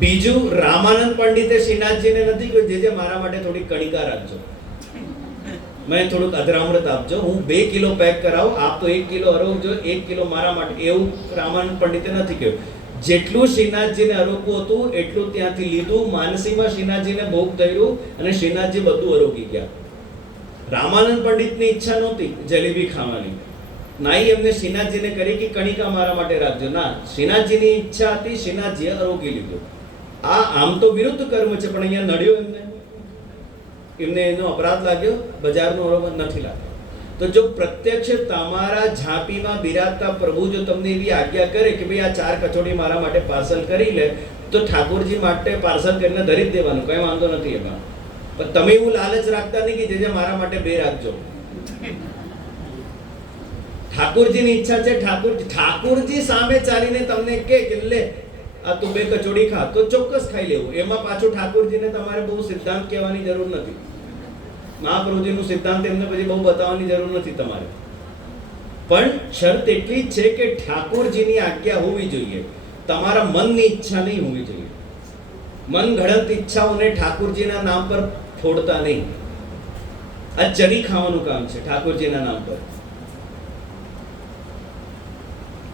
બીજું, રામાનંદ પંડિતે શ્રીનાથજીને નથી કહ્યું જે મારા માટે થોડી કણિકા રાખજો, મને થોડુંક અધરામૃત આપજો, હું 2 કિલો પેક કરાવું, આપ તો 1 કિલો અરોગજો, 1 કિલો મારા માટે. એવું રામાનંદ પંડિતે નથી કહ્યું. જેટલું શ્રીનાથજીને અરોગવું હતું એટલું ત્યાંથી લીધું, માનસીમાં શ્રીનાથજીને ભોગ ધર્યું અને શ્રીનાથજી બધું અરોગી ગયા. રામાનંદ પંડિતની ઈચ્છા નહોતી જલેબી ખાવાની, નાઈ એમને શ્રીનાથજીને કરી કે કણિકા મારા માટે રાખજો. ના, શ્રીનાથજીની ઈચ્છા હતી, શ્રીનાથજીએ અરોગી લીધું. આ આમ તો વિરુદ્ધ કર્મ છે, પણ અહીંયા નડ્યો એમને એનો અપરાધ લાગ્યો, બજારનો અરોગન નથી લાગ્યો. તો જો પ્રત્યક્ષ તમારા ઝાંપીમાં બિરાજતા પ્રભુ જો તમને એવી આજ્ઞા કરે કે ભાઈ આ 4 કચોડી મારા માટે પાર્સલ કરી લે, તો ઠાકોરજી માટે પાર્સલ કરીને ધરી જ દેવાનું, કઈ વાંધો નથી એમાં. પણ તમે એવું લાલચ રાખતા નહીં કે જે મારા માટે 2 રાખજો. ઠાકોરજીની ઈચ્છા છે, ઠાકોરજી સામે ચાલીને તમને કે લે આ તું 2 કચોડી ખા, તો ચોક્કસ ખાઈ લેવું. એમાં પાછું ઠાકોરજીને તમારે બહુ સિદ્ધાંત કહેવાની જરૂર નથી. મહાપ્રભુજીનું સિદ્ધાંત એમને પછી બહુ બતાવવાની જરૂર નથી તમારે. પણ શરત એટલી જ છે કે ઠાકોરજીની આજ્ઞા હોવી જોઈએ, તમારા મનની ઈચ્છા નહીં હોવી જોઈએ. મન ઘડત ઈચ્છાઓને ઠાકોરજીના નામ પર ફોડતા નહીં. આ ચરી ખાવાનું કામ છે ઠાકોરજીના નામ પર.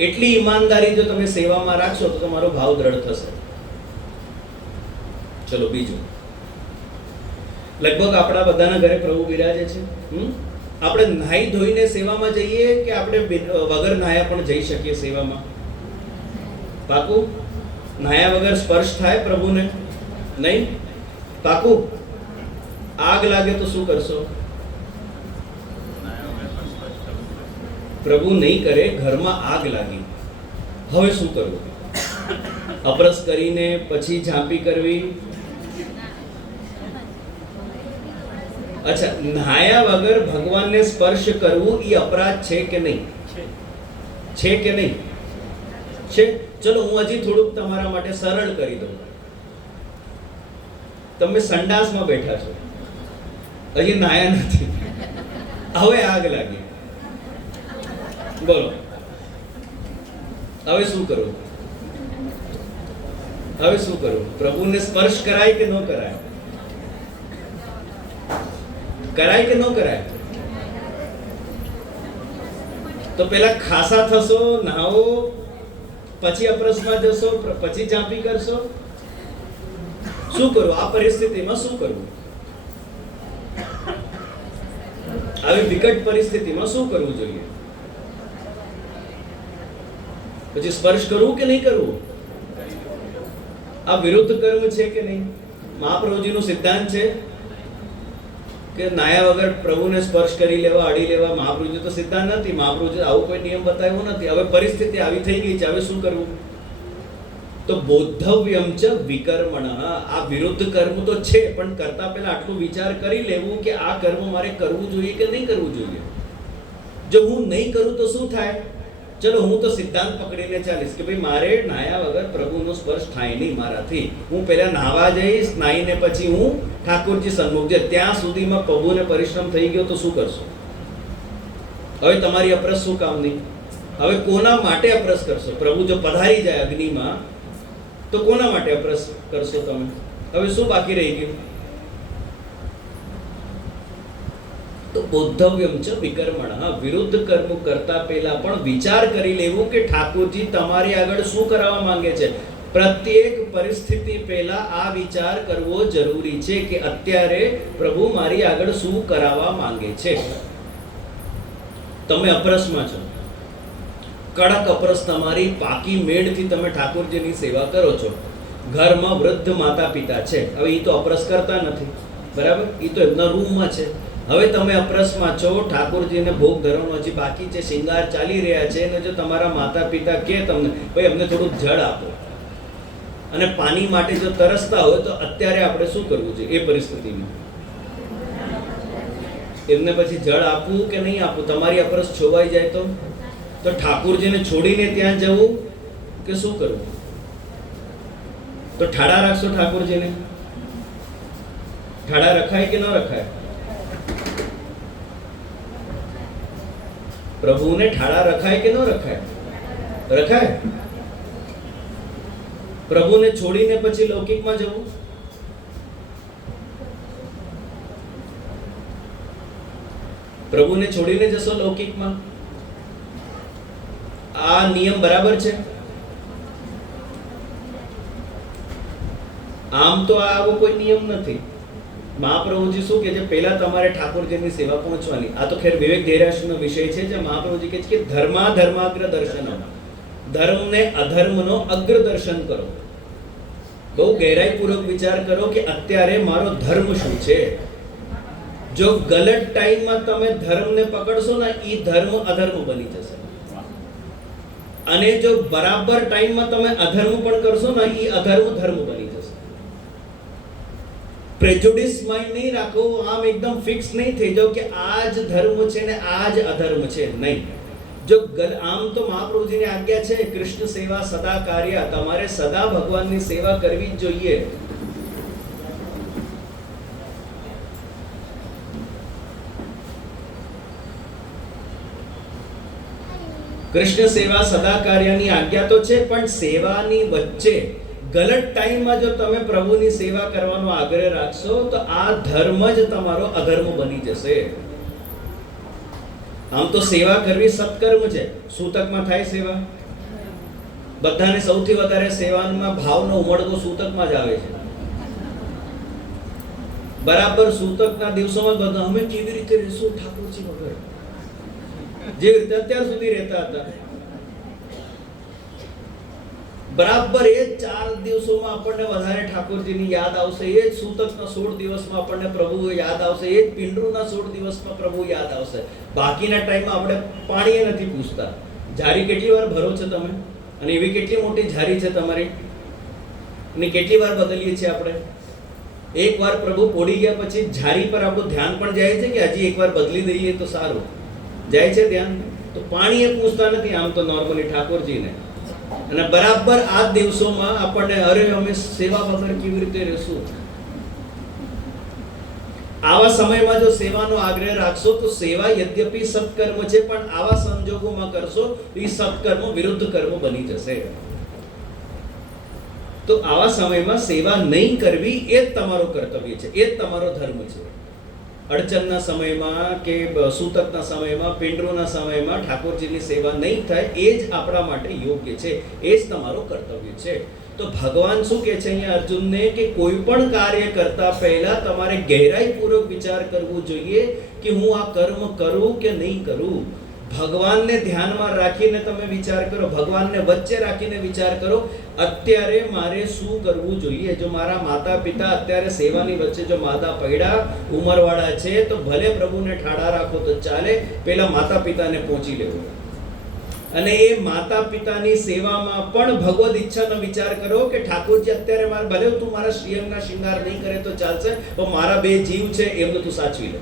એટલી ઈમાનદારી જો તમે સેવામાં રાખશો તો તમારો ભાવ દ્રઢ થશે. ચલો બીજું, લગભગ આપણા બધાના ઘરે પ્રભુ બિરાજે છે. આપણે નાહી ધોઈને સેવામાં જઈએ કે આપણે વગર નાહ્યા પણ જઈ શકીએ સેવામાં? પાકું? નાહ્યા વગર સ્પર્શ થાય પ્રભુને? નહીં? પાકું? આગ લાગે તો શું કરશો? પ્રભુ નહીં કરે, ઘરમાં આગ લાગી, હવે શું કરવું? અપરસ કરીને પછી ઝાંપી કરવી? અચ્છા, નાહ્યા વગર ભગવાનને સ્પર્શ કરવું એ અપરાધ છે કે નહીં? છે કે નહીં? છે. ચલો હું હજી થોડુંક તમારા માટે સરળ કરી દઉં. તમે સંડાસમાં બેઠા છો, હજી નાહ્યા નથી, હવે આગ લાગી, બોલો હવે શું કરવું? હવે શું કરવું? પ્રભુને સ્પર્શ કરાય કે ન કરાય? કરાય કે ન કરાય? તો પેલા ખાસા થશો, નહાવો, પછી અપરસમાં જશો, પછી ઝાંપી કરશો? શું કરવું આ પરિસ્થિતિમાં? શું કરવું? આવી વિકટ પરિસ્થિતિમાં શું કરવું જોઈએ? પછી સ્પર્શ કરવું કે નહીં કરવું? આ વિરુદ્ધ કર્મ છે કે નહીં? મહાપ્રભુજીનો સિદ્ધાંત છે કે નાયા વગર પ્રભુને સ્પર્શ કરી લેવા, અડી લેવા. મહાપ્રભુજી તો સિદ્ધાંત નથી, મહાપ્રભુજી આવું કોઈ નિયમ બતાવ્યો નથી. હવે પરિસ્થિતિ આવી થઈ ગઈ છે, હવે શું કરવું? તો બોદ્ધવ્યમ ચ વિકર્મણ, આ વિરુદ્ધ કર્મ તો છે, પણ કરતા પહેલા આટલું વિચાર કરી લેવું કે આ કર્મ મારે કરવું જોઈએ કે નહીં કરવું જોઈએ. જો હું નહીં કરું તો શું થાય? ચલો હું તો સિદ્ધાંત પકડીને ચાલીશ કે ભાઈ મારે નાહ્યા વગર પ્રભુનો સ્પર્શ થાય નહીં મારાથી. હું પહેલા નાહવા જઈશ, નાહીને પછી હું ઠાકોરજી સન્મુખ જઈશ. ત્યાં સુધીમાં પ્રભુને પરિશ્રમ થઈ ગયો તો શું કરશો? હવે તમારી અપરસ શું કામની? હવે કોના માટે અપરસ કરશો? પ્રભુ જો પધારી જાય અગ્નિમાં તો કોના માટે અપરસ કરશો તમે? હવે શું બાકી રહી ગયું? તો બોદ્ધવ્યમ ચ વિકર્મણ, વિરુદ્ધ કર્મ કરતા પહેલા પણ વિચાર કરી લેવું કે ઠાકોરજી તમારી આગળ શું કરાવવા માંગે છે. પ્રત્યેક પરિસ્થિતિ પહેલા આ વિચાર કરવો જરૂરી છે કે અત્યારે પ્રભુ મારી આગળ શું કરાવવા માંગે છે. તમે અપરસમાં છો, કડક અપરસ તમારી પાકી મેળથી તમે ઠાકોરજીની સેવા કરો છો. ઘરમાં વૃદ્ધ માતા પિતા છે, હવે એ તો અપરસ કરતા નથી, બરાબર? એ તો એમના રૂમમાં છે. હવે તમે અપરસમાં છો, ઠાકોરજીને ભોગ ધરવાનો હજી બાકી છે, શિંગાર ચાલી રહ્યા છે, અને જો તમારા માતા પિતા કહે તમને ભાઈ અમને થોડું જળ આપો, અને પાણી માટે જો તરસતા હોય તો અત્યારે આપણે શું કરવું જોઈએ એ પરિસ્થિતિમાં? એમને પછી જળ આપવું કે નહીં આપવું? તમારી અપરસ છોવાઈ જાય તો ઠાકોરજીને છોડીને ત્યાં જવું કે શું કરવું? તો ઠાડા રાખશો ઠાકોરજીને? ઠાડા રખાય કે ન રખાય? પ્રભુને ઠાડા રખાય કે ન રખાય? રખાય. પ્રભુને છોડીને પછી લૌકિકમાં જવું? પ્રભુને છોડીને જશો લૌકિકમાં? આ નિયમ બરાબર છે? આમ તો આવો કોઈ નિયમ નથી. મહાપ્રભુજી શું કહે છે? પહેલા તમારે ઠાકોરજીની સેવા પહોંચવાની. આ તો ખેર વિવેક ધૈર્યનો વિષય છે, જે મહાપ્રભુજી કહે છે કે ધર્મા ધર્માગ્ર દર્શન, ધર્મને અધર્મનો અગ્ર દર્શન કરો. બહુ ગહેરાઈપૂર્વક વિચાર કરો કે અત્યારે મારો ધર્મ શું છે. જો ગલત ટાઈમમાં તમે ધર્મને પકડશો ને, એ ધર્મ અધર્મ બની જશે. અને જો બરાબર ટાઈમમાં તમે અધર્મ પણ કરશો ને, એ અધર્મ ધર્મ બની જશે. પ્રેજુડિસ માઇન્ડ નહીં રાખો, આમ એકદમ ફિક્સ નહીં થઈ જાઓ કે આ જ ધર્મ છે ને આ જ અધર્મ છે. નહીં. જો આમ તો મહાપ્રભુજીની આજ્ઞા છે કૃષ્ણ સેવા સદા કાર્ય, તમારે સદા ભગવાનની સેવા કરવી જ જોઈએ. કૃષ્ણ સેવા સદા કાર્યની આજ્ઞા તો છે, પણ સેવાની વચ્ચે ગલત ટાઈમમાં જો તમે પ્રભુની સેવા કરવાનો આગ્રહ રાખશો તો આ ધર્મ જ તમારો અધર્મ બની જશે. આમ તો સેવા કરવી સત્કર્મ છે. સૂતકમાં થાય સેવા? બધાને સૌથી વધારે સેવામાં ભાવનો ઉમળકો સૂતકમાં જ આવે છે. બરાબર સૂતકના દિવસોમાં બધા અમે કેવી રીતે રહેશું ઠાકોરજી વગર, જે રીતે અત્યાર સુધી રહેતા હતા. બરાબર એ 4 દિવસોમાં આપણને વધારે ઠાકોરજીની યાદ આવશે, એ જ સૂતકના 16 દિવસમાં આપણને પ્રભુ યાદ આવશે, એ જ પિંડૃના 16 દિવસમાં પ્રભુ યાદ આવશે. બાકીના ટાઈમમાં આપણે પાણીએ નથી પૂછતા. ઝારી કેટલી વાર ભરો છો તમે? અને એવી કેટલી મોટી ઝારી છે તમારી, અને કેટલી વાર બદલીએ છીએ આપણે? એક વાર પ્રભુ પોડી ગયા પછી ઝારી પર આપણું ધ્યાન પણ જાય છે કે હજી એક વાર બદલી દઈએ તો સારું? જાય છે ધ્યાન? તો પાણીએ પૂછતા નથી આમ તો નોર્મલી ઠાકોરજીને. અને બરાબર આ દિવસોમાં આપણને અરે અમે સેવા વગર કેવી રીતે રહેશું? આવા સમયમાં જો સેવાનો આગ્રહ રાખશો તો સેવા યદ્યપી સત્કર્મ છે, પણ આવા સંજોગોમાં કરશો તો એ સત્કર્મ વિરુદ્ધ કર્મ બની જશે. તો આવા સમયમાં સેવા નહીં કરવી એ જ તમારો કર્તવ્ય છે, એ જ તમારો ધર્મ છે. અડચણના સમયમાં કે સૂતકના સમયમાં, પિંડરોના સમયમાં ઠાકોરજીની સેવા નહીં થાય એ જ આપણા માટે યોગ્ય છે, એ જ તમારો કર્તવ્ય છે. તો ભગવાન શું કહે છે અહીંયા અર્જુનને કે કોઈ પણ કાર્ય કરતા પહેલા તમારે ગહેરાઈપૂર્વક વિચાર કરવો જોઈએ કે હું આ કર્મ કરું કે નહીં કરું. ભગવાનને ધ્યાનમાં રાખીને તમે વિચાર કરો, ભગવાનને વચ્ચે રાખીને વિચાર કરો, અત્યારે મારે શું કરવું જોઈએ? જો મારા માતા પિતા અત્યારે સેવાની વચ્ચે જો માદા પડ્યા, ઉંમરવાળા છે, તો ભલે પ્રભુને ઠાડા રાખો તો ચાલે, પેલા માતા પિતાને પહોંચી લેવો. અને એ માતા પિતાની સેવામાં પણ ભગવદ ઈચ્છાનો વિચાર કરો કે ઠાકોરજી અત્યારે મારે ભલે તું મારા શ્રીઅંગના શૃંગાર નહીં કરે તો ચાલશે, પણ મારા 2 જીવ છે એમને તું સાચવી લે.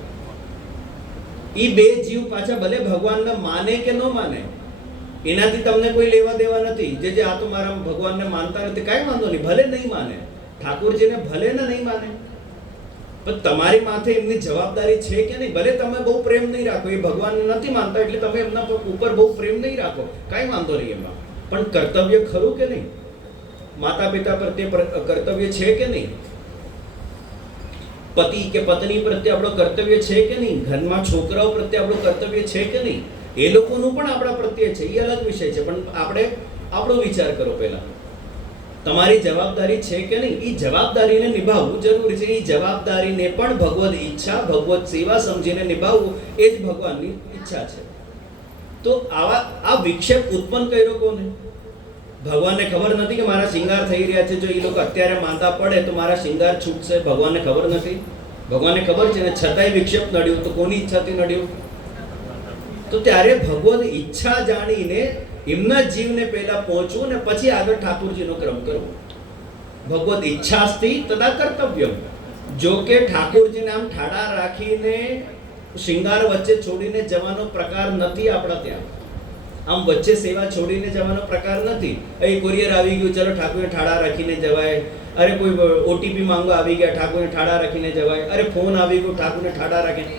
એ 2 જીવ પાછા ભલે ભગવાનને માને કે ન માને, એનાથી તમને કોઈ લેવા દેવા નથી. જે આ તો મારા ભગવાનને માનતા નથી, કાંઈ વાંધો નહીં, ભલે નહીં માને, ઠાકોરજીને ભલે ને નહીં માને, પણ તમારી માથે એમની જવાબદારી છે કે નહીં? ભલે તમે બહુ પ્રેમ નહીં રાખો, એ ભગવાનને નથી માનતા એટલે તમે એમના ઉપર બહુ પ્રેમ નહીં રાખો, કાંઈ વાંધો નહીં એમાં, પણ કર્તવ્ય ખરું કે નહીં? માતા પિતા પ્રત્યે કર્તવ્ય છે કે નહીં? પતિ કે પત્ની પ્રત્યે આપણો કર્તવ્ય છે કે નહીં? ઘરમાં છોકરાઓ પ્રત્યે આપણું કર્તવ્ય છે કે નહીં? એ લોકોનું પણ આપણા પ્રત્યે છે, એ અલગ વિષય છે, પણ આપણે આપણો વિચાર કરો. પહેલા તમારી જવાબદારી છે કે નહીં? એ જવાબદારીને નિભાવવું જરૂરી છે. એ જવાબદારીને પણ ભગવદ ઈચ્છા, ભગવદ સેવા સમજીને નિભાવવું એ જ ભગવાનની ઈચ્છા છે. તો આ વિક્ષેપ ઉત્પન્ન કર્યો કોને? ભગવાનને ખબર નથી કે મારા શિંગાર થઈ રહ્યા છે, જો એ લોકો અત્યારે માંદા પડે તો મારા શિંગાર છૂટશે? ભગવાનને ખબર નથી? ભગવાનને ખબર છે ને, છતાંય વિક્ષેપ નડ્યું. તો કોની ઈચ્છાથી નડ્યું? તો ત્યારે ભગવદ ઈચ્છા જાણીને એમના જીવને પહેલા પહોંચવું ને પછી આગળ ઠાકોરજીનો ક્રમ કરવો. ભગવદ ઈચ્છાસ્તિ તદા કર્તવ્યમ. જો કે ઠાકોરજીને આમ ઠાડા રાખીને શિંગાર વચ્ચે છોડીને જવાનો પ્રકાર નથી આપણા ત્યાં. આમ વચ્ચે સેવા છોડીને જવાનો પ્રકાર નથી. અહીં કોરિયર આવી ગયું, ચલો ઠાકોરને ઠાડા રાખીને જવાય. અરે કોઈ ઓટીપી માંગવા આવી ગયા, ઠાકોરને ઠાડા રાખીને જવાય. અરે ફોન આવી ગયો, ઠાકોરને ઠાડા રાખીને.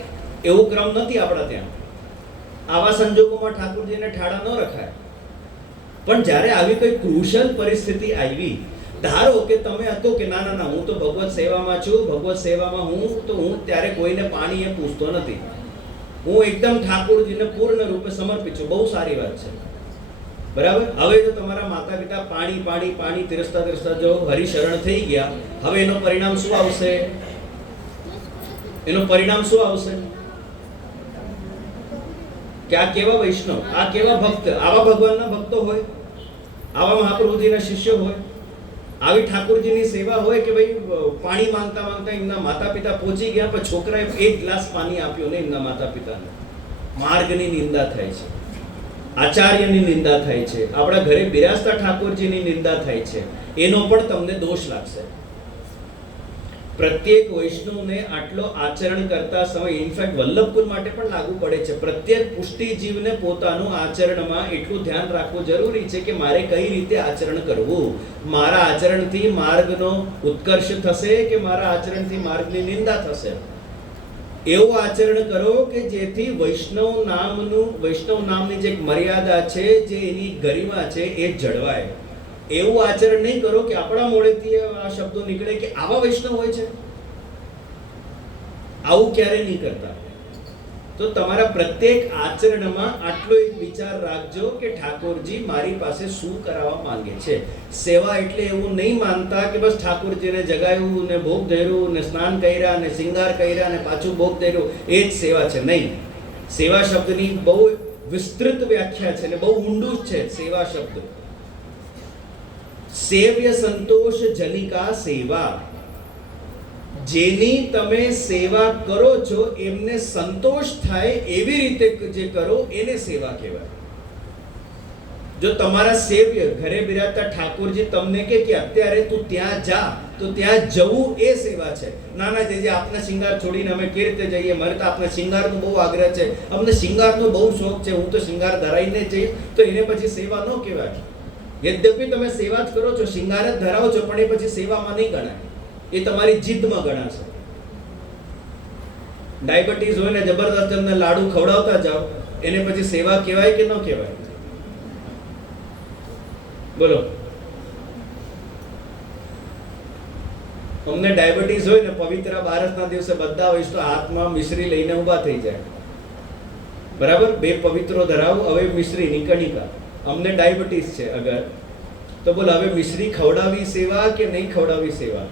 એવું ક્રમ નથી આપણા ત્યાં. આવા સંજોગોમાં ઠાકોરજીને ઠાડા ન રખાય. પણ જ્યારે આવી કોઈ ક્રુશલ પરિસ્થિતિ આવી, ધારો કે તમે હતો કે ના ના ના હું તો ભગવત સેવામાં છું, ભગવત સેવામાં હું ત્યારે કોઈને પાણી એ પૂછતો નથી, હું એકદમ ઠાકોરજીને પૂર્ણ રૂપે સમર્પિત છું, બહુ સારી વાત છે, બરાબર. હવે જો તમારા માતા પિતા પાણી પાણી પાણી તિરસતા તિરસતા જો હરિશરણ થઈ ગયા, હવે એનો પરિણામ શું આવશે? એનો પરિણામ શું આવશે? કે આ કેવા વૈષ્ણવ, આ કેવા ભક્ત, આવા ભગવાનના ભક્તો હોય, આવા મહાપ્રભુજીના શિષ્ય હોય, આવી ઠાકોરજીની સેવા હોય કે ભાઈ પાણી માંગતા માંગતા એમના માતા પિતા પહોંચી ગયા, પણ છોકરાએ 1 ગ્લાસ પાણી આપ્યો ને એમના માતા પિતાને. માર્ગની નિંદા થાય છે, આચાર્યની નિંદા થાય છે, આપણા ઘરે બિરાજતા ઠાકોરજીની નિંદા થાય છે, એનો પણ તમને દોષ લાગશે. પ્રત્યેક વૈષ્ણવને આટલો આચરણ કરતા સમય, ઇનફેક્ટ વલ્લભકુલ માટે પણ લાગુ પડે છે. પ્રત્યેક પુષ્ટિ જીવને પોતાનું આચરણમાં એટલું ધ્યાન રાખવું જરૂરી છે કે મારે કઈ રીતે આચરણ કરવું. મારા આચરણથી માર્ગનો ઉત્કર્ષ થશે કે મારા આચરણથી માર્ગની નિંદા થશે? એવું આચરણ કરો કે જેથી વૈષ્ણવ નામની જે મર્યાદા છે, જે એની ગરિમા છે, એ જળવાય. એવું આચરણ નહીં કરો કે આપણા મોઢેથી આ શબ્દો નીકળે કે આવા વૈષ્ણવ હોય છે. આવું ક્યારે નહીં કરતા. તો તમારા પ્રત્યેક આચરણમાં આટલો એક વિચાર રાખજો કે ઠાકોરજી મારી પાસે શું કરાવવા માંગે છે. સેવા એટલે એવું નહીં માનતા કે બસ ઠાકોરજીને જગાવ્યું ને ભોગ ધર્યું ને સ્નાન કર્યા ને શિંગાર કર્યા ને પાછું ભોગ ધર્યું એ જ સેવા છે. નહીં. સેવા શબ્દની બહુ વિસ્તૃત વ્યાખ્યા છે ને બહુ ઊંડું છે સેવા શબ્દ. સેવ્ય સંતોષ જનિકા સેવા. જેની તમે સેવા કરો છો એમને સંતોષ થાય એવી રીતે જે કરો એને સેવા કહેવાય. જો તમારા સેવ્ય ઘરે બિરાજતા ઠાકોરજી તમને કે અત્યારે તું ત્યાં જા, તો ત્યાં જવું એ સેવા છે. ના ના જે આપના શિંગાર છોડીને અમે કેવી રીતે જઈએ? મારે તો આપના શિંગારનો બહુ આગ્રહ છે, અમને શિંગારનો બહુ શોખ છે, હું તો શિંગાર ધરાઈને જઈએ, તો એને પછી સેવા ન કહેવાય. યદ્યપિ તમે સેવા જ કરો છો, શિંગાર જ ધરાવો છો, પણ એ પછી સેવામાં નહીં ગણાય. એ તમારી જીદમાં ગણાશે. ડાયાબિટીસ હોય ને જબરદસ્ત તમને લાડુ ખવડાવતા જાઓ, એને પછી સેવા કહેવાય કે ન કહેવાય? બોલો. અમને ડાયાબિટીસ હોય ને પવિત્ર બારસના દિવસે બધા વૈષ્ણવ હાથમાં મિશ્રી લઈને ઊભા થઈ જાય. બરાબર? બે પવિત્રો ધરાવો, હવે મિશ્રી નિકણિકા. અમને ડાયાબિટીસ છે અગર, તો બોલો હવે મિશ્રી ખવડાવી સેવા કે નહીં ખવડાવી સેવા?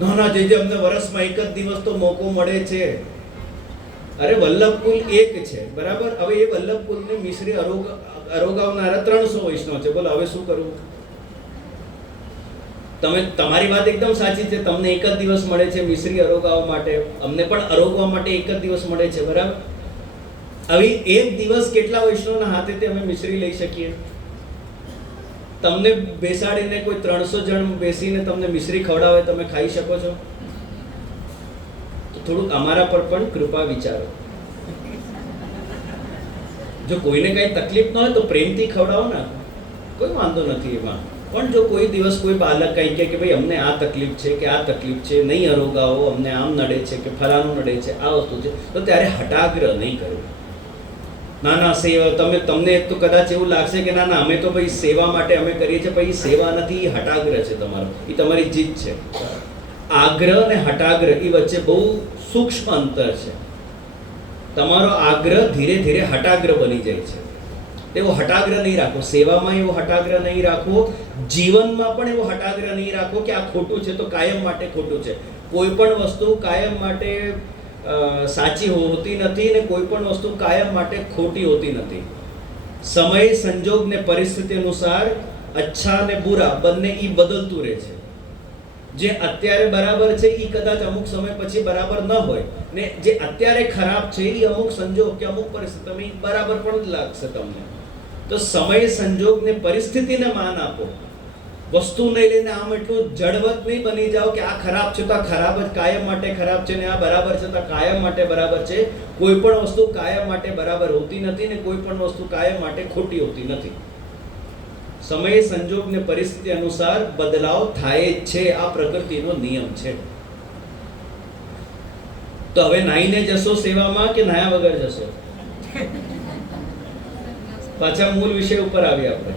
ના ના જે અમને વર્ષમાં એક જ દિવસ તો મોકો મળે છે. અરે વલ્લભકુલ એક છે, બરાબર? હવે એ વલ્લભકુલની મિશ્રી અરોગાવનારા 300 વૈષ્ણવ છે. બોલો હવે શું કરવું? તમારી વાત એકદમ સાચી છે, તમને એક જ દિવસ મળે છે મિશ્રી અરોગાવવા માટે, અમને પણ અરોગવા માટે એક જ દિવસ મળે છે, બરાબર? હવે એક દિવસ કેટલા વૈષ્ણવના હાથેથી અમે મિશ્રી લઈ શકીએ? તમને બેસાડીને કોઈ 300 જણ બેસીને તમને મિશ્રી ખવડાવે, તમે ખાઈ શકો છો? તો થોડુંક અમારા પર પણ કૃપા વિચારો. જો કોઈને કઈ તકલીફ ન હોય તો પ્રેમથી ખવડાવો ને, કોઈ વાંધો નથી એમાં. પણ જો કોઈ દિવસ કોઈ બાલક કઈ કે ભાઈ અમને આ તકલીફ છે કે આ તકલીફ છે, નહીં અરોગાવો, અમને આમ નડે છે કે ફલાણું નડે છે, આ વસ્તુ છે, તો ત્યારે હટાગ્રહ નહીં કરવું. ના ના સેવા તમને તો કદાચ એવું લાગશે કે ના ના અમે તો ભાઈ સેવા માટે અમે કરીએ છીએ, ભાઈ સેવા નથી, એ હટાગ્રહ છે તમારો, એ તમારી જીદ છે. આગ્રહ અને હટાગ્રહ એ વચ્ચે બહુ સૂક્ષ્મ અંતર છે. તમારો આગ્રહ ધીરે ધીરે હટાગ્રહ બની જાય છે. એવો હટાગ્રહ નહીં રાખો, સેવામાં એવો હટાગ્રહ નહીં રાખવો, જીવનમાં પણ એવો હટાગ્રહ નહીં રાખો કે આ ખોટું છે તો કાયમ માટે ખોટું છે. કોઈ પણ વસ્તુ કાયમ માટે સાચી હોતી નથી ને કોઈ પણ વસ્તુ કાયમ માટે ખોટી હોતી નથી. સમય, સંજોગ ને પરિસ્થિતિ અનુસાર અચ્છા ને બુરા બંને ઈ બદલતું રહે છે. જે અત્યારે બરાબર છે ઈ કદાચ અમુક સમય પછી બરાબર ન હોય, ને જે અત્યારે ખરાબ છે ઈ અમુક સંજોગ કે અમુક પરિસ્થિતિ બરાબર પણ જ લાગશે તમને. તો સમય, સંજોગ ને પરિસ્થિતિને માન આપો. વસ્તુ નહીં લઈને આમ એટલું જડવત નહીં બની જાઓ કે આ ખરાબ છે તો આ ખરાબ જ કાયમ માટે ખરાબ છે, ને આ બરાબર છે તો આ કાયમ માટે બરાબર છે. કોઈ પણ વસ્તુ કાયમ માટે બરાબર હોતી નથી ને કોઈ પણ વસ્તુ કાયમ માટે ખોટી હોતી નથી. સમય, સંજોગ ને પરિસ્થિતિ અનુસાર બદલાવ થાય જ છે, આ પ્રકૃતિનો નિયમ છે. તો હવે નાઈને જશો સેવામાં કે નાયા વગર જશો? પાછા મૂળ વિષય ઉપર આવી આપણે.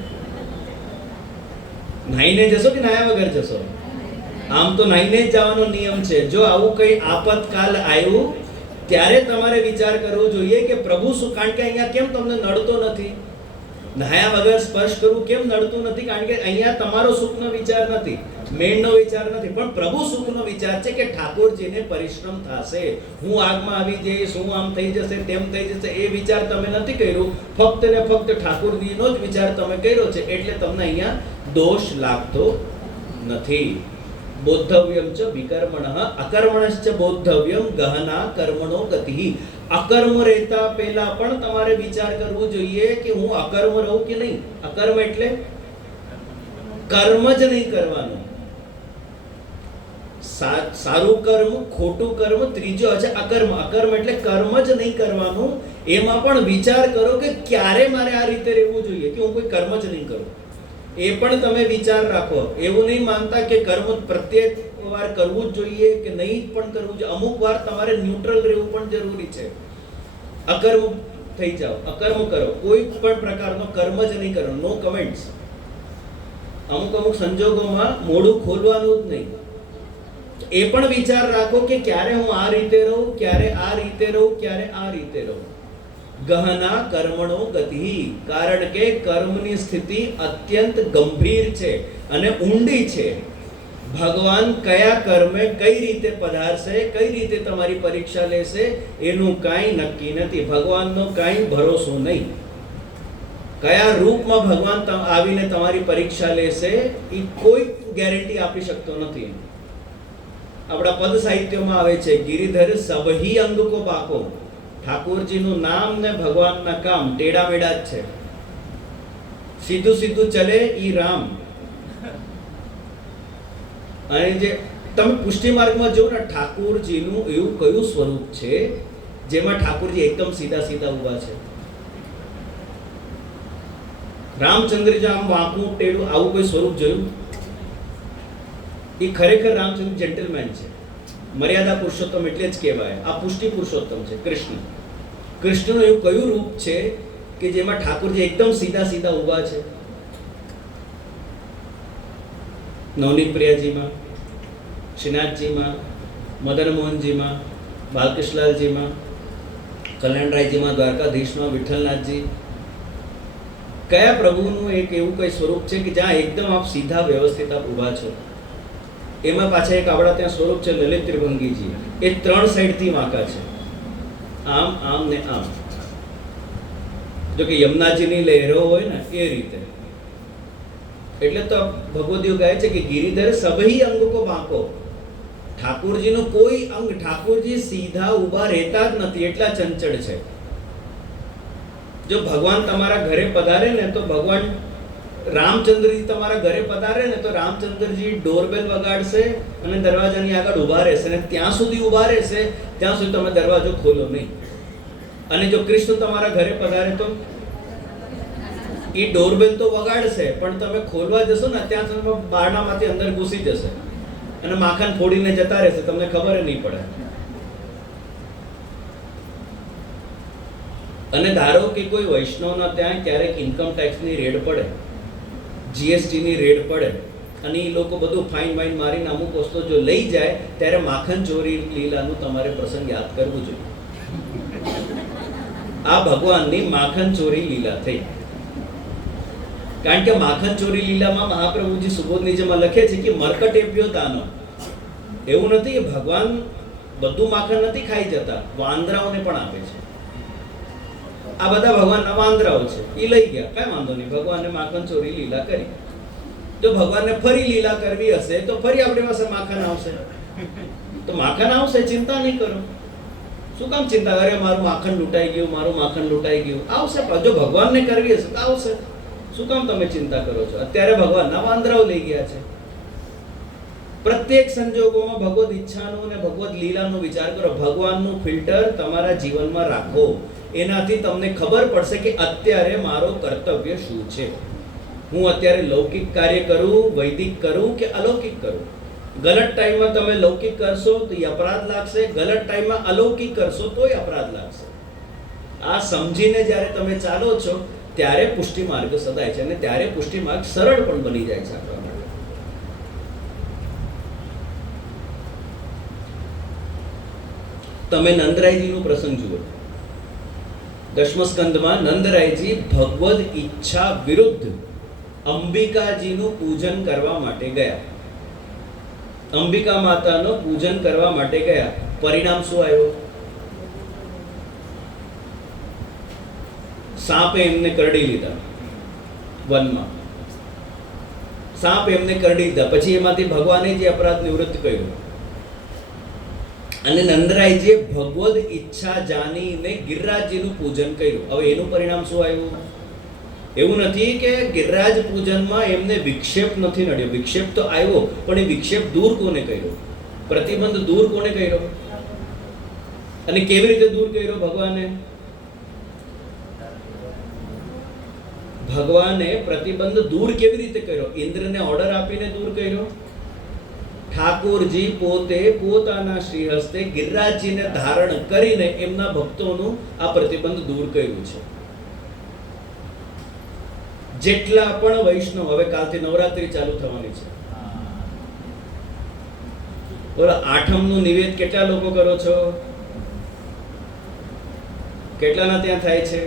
નાઈને જશો કે નાયા વગર જશો? આમ તો નાઈને જ જવાનો નિયમ છે. જો આવું કઈ આપતકાલ આવ્યું ત્યારે તમારે વિચાર કરવો જોઈએ કે પ્રભુ શું, કારણ કે અહીંયા કેમ તમને નડતો નથી? નાયા વગર સ્પર્શ કરવું કેમ નડતું નથી? કારણ કે અહીંયા તમારો સુખનો વિચાર નથી, મેળનો વિચાર નથી, પણ પ્રભુ સુખનો વિચાર છે કે ઠાકોરજીને પરિશ્રમ થશે, હું આગમાં આવી જઈશ, હું આમ થઈ જશે, તેમ થઈ જશે, એ વિચાર તમે નથી કર્યું. ફક્ત ને ફક્ત ઠાકોરજીનો જ વિચાર તમે કર્યો છે, એટલે તમને અહીંયા દોષ લાગતો નથી. બોદ્ધવ્યમ ચ વિકર્મણઃ અકર્મણશ્ચ બોદ્ધવ્યમ ગહના કર્મણો ગતિ. અકર્મ રહેતા પહેલા પણ તમારે વિચાર કરવો જોઈએ કે હું અકર્મ રહું કે નહીં. અકર્મ એટલે કર્મ જ નહીં કરવાનું. સારું કર્મ, ખોટું કર્મ, ત્રીજો છે અકર્મ. અકર્મ એટલે કર્મ જ નહીં કરવાનું. એમાં પણ વિચાર કરો કે ક્યારે મારે આ રીતે રહેવું જોઈએ કે હું કોઈ કર્મ જ નહીં કરું. એ પણ તમે વિચાર રાખો. એવું નહીં માનતા કે કર્મ પ્રત્યેક વાર કરવું જ જોઈએ કે નહીં પણ કરવું જોઈએ. અમુક વાર તમારે ન્યુટ્રલ રહેવું પણ જરૂરી છે. અકર્મ થઈ જાઓ, અકર્મ કરો, કોઈ પણ પ્રકારનો કર્મ જ નહીં કરો. No comments. અમુક સંજોગોમાં મોઢું ખોલવાનું જ નહીં. એ પણ વિચાર રાખો કે ક્યારે હું આ રીતે રહું, ક્યારે આ રીતે રહું, ક્યારે આ રીતે રહું. ગહના કર્મણો ગતિ, કારણ કે કર્મની સ્થિતિ અત્યંત ગંભીર છે અને ઊંડી છે. ભગવાન કયા કર્મે કઈ રીતે પધારશે, કઈ રીતે તમારી પરીક્ષા લેશે એનું કાંઈ નક્કી નથી. ભગવાનનો કાંઈ ભરોસો નહીં. કયા રૂપમાં ભગવાન આવીને તમારી પરીક્ષા લેશે એ કોઈ ગેરંટી આપી શકતો નથી. આપણા પદ સાહિત્યમાં આવે છે, ગિરિધર સબહી અંગ કો બાકો. ઠાકોરજીનું નામ ને ભગવાનના કામ ટેડા મેડા જ છે. સીધું સીધું ચલે ઈ રામ. અને જે તમે પુષ્ટિ માર્ગમાં જો ને, ઠાકોરજીનું એવું કયું સ્વરૂપ છે જેમાં ઠાકોરજી એકદમ સીધા સીધા ઊભા છે? રામચંદ્રજી આમ વાંકું ટેડું આવું કોઈ સ્વરૂપ જોયું? એ ખરેખર રામચંદ્ર જેન્ટલમેન છે. મર્યાદા પુરુષોત્તમ એટલે જ કહેવાય. આ પુષ્ટિ પુરુષોત્તમ છે કૃષ્ણ. કૃષ્ણનું એવું કયું રૂપ છે કે જેમાં ઠાકોરજી એકદમ સીધા સીધા ઊભા છે? નવનીત પ્રિયાજીમાં, શ્રીનાથજીમાં, મદન મોહનજીમાં, બાલકૃષ્ણલાલજીમાં, કલ્યાણરાયજીમાં, દ્વારકાધીશમાં, વિઠ્ઠલનાથજી. કયા પ્રભુનું એક એવું કઈ સ્વરૂપ છે કે જ્યાં એકદમ આપ સીધા વ્યવસ્થિત આપ ઊભા છો? એમાં પાછા એક આપણા ત્યાં સ્વરૂપ છે લલિત ત્રિભંગીજી. એ 3 સાઈડથી વાંકા છે, આમ આમ ને આમ. જો કે યમુનાજીની લહેરો હોય ને એ રીતે. એટલે તો ભગવદીઓ કહે છે કે ગિરિધર સબહી અંગ કો બાંકો. ઠાકોરજીનું કોઈ અંગ, ઠાકોરજી સીધા ઊભા રહેતા જ નથી, એટલા ચંચળ છે. જો ભગવાન તમારા ઘરે પધારે ને તો ભગવાન રામચંદ્રજી તમારા ઘરે પધારે ને તો રામચંદ્રજી ડોરબેલ વગાડશે અને દરવાજાની આગળ ઊભા રહેશે, અને ત્યાં સુધી ઊભા રહેશે ત્યાં સુધી તમે દરવાજો ખોલો નહીં. અને જો કૃષ્ણ તમારા ઘરે પધારે તો એ ડોરબેલ તો વગાડશે પણ તમે ખોલવા જશો ને ત્યાં સુધી બારણામાંથી અંદર ઘૂસી જશે અને માખણ ફોડીને જતા રહેશે, તમને ખબર નહીં પડે. અને ધારો કે કોઈ વૈષ્ણવના ત્યાં ક્યારેક ઇન્કમ ટેક્સની રેડ પડે, જીએસટીની રેડ પડે અને એ લોકો બધું ફાઇન વાઇન મારીને અમુક વસ્તુ જો લઈ જાય ત્યારે માખણ ચોરી લીલાનું તમારે પ્રસંગ યાદ કરવું જોઈએ. આ ભગવાનની માખણ ચોરી લીલા થઈ. કારણ કે માખણ ચોરી લીલામાં મહાપ્રભુજી સુબોધનીજીમાં લખે છે કે મરકટેભ્યો દાનો. એવું નથી કે ભગવાન બધું માખણ નથી ખાઈ જતા, વાંદરાઓને પણ આપે છે. આ બધા ભગવાનના વાંદરાઓ છે, એ લઈ ગયા, કઈ વાંધો નહીં, ભગવાને માખણ ચોરી લીલા કરી. જો ભગવાનને ફરી લીલા કરવી હશે તો ફરી આપણી પાસે માખણ આવશે, તો માખણ આવશે, ચિંતા નહીં કરો. શું કામ ચિંતા કરે? મારું માખણ લૂંટાઈ ગયું, મારું માખણ લૂંટાઈ ગયું. આવશે, જો ભગવાનને કરવી હશે તો આવશે. શું કામ તમે ચિંતા કરો છો? અત્યારે ભગવાનના વાંદરાઓ લઈ ગયા છે. પ્રત્યેક સંજોગોમાં ભગવદ ઈચ્છાનો અને ભગવદ લીલાનો વિચાર કરો. ભગવાનનું ફિલ્ટર તમારા જીવનમાં રાખો. એનાથી તમને ખબર પડશે કે અત્યારે મારો કર્તવ્ય શું છે. હું અત્યારે લૌકિક કાર્ય કરું, વૈદિક કરું કે અલૌકિક કરું. ગલત ટાઈમમાં તમે લૌકિક કરશો તો એ અપરાધ લાગશે, ગલત ટાઈમમાં અલૌકિક કરશો તોય અપરાધ લાગશે. આ સમજીને જ્યારે તમે ચાલો છો ત્યારે પુષ્ટિ માર્ગ સદાય છે અને ત્યારે પુષ્ટિ માર્ગ સરળ પણ બની જાય છે આપણા માટે. તમે નંદરાયજીનો પ્રસંગ જુઓ. 10મ સ્કંદમાં નંદરાયજી ભગવદ ઈચ્છા વિરુદ્ધ અંબિકાજીનું પૂજન કરવા માટે ગયા. અંબિકા માતાનું પૂજન કરવા માટે ગયા. પરિણામ શું આવ્યું? સાપે એમને કરડી લીધા. વનમાં સાપ એમને કરડી લીધા. પછી એમાંથી ભગવાને જે અપરાધ નિવૃત્ત કર્યો અને નંદરાયજીએ ભગવદ ઈચ્છા જાણીને ગિરિરાજજીનું પૂજન કર્યું. હવે એનું પરિણામ શું આવ્યું? એવું નથી કે ગિરિરાજ પૂજનમાં એમને વિક્ષેપ નથી નડ્યો. વિક્ષેપ તો આવ્યો પણ એ વિક્ષેપ દૂર કોને કર્યો? પ્રતિબંધ દૂર કોને કર્યો? અને કેવી રીતે દૂર કર્યો ભગવાને? ભગવાને પ્રતિબંધ દૂર કેવી રીતે કર્યો? ઇન્દ્રને ઓર્ડર આપીને દૂર કર્યો. ઠાકોરજી પોતે પોતાના શ્રી હસ્તે ગિરિરાજજીને ધારણ કરીને એમના ભક્તોનું આ પ્રતિબંધ દૂર કર્યું છે. જેટલા પણ વૈષ્ણવ, હવે કાલથી નવરાત્રી ચાલુ થવાની છે, બોલો આઠમનું નિવેદ કેટલા લોકો કરો છો? કેટલાના ત્યાં થાય છે?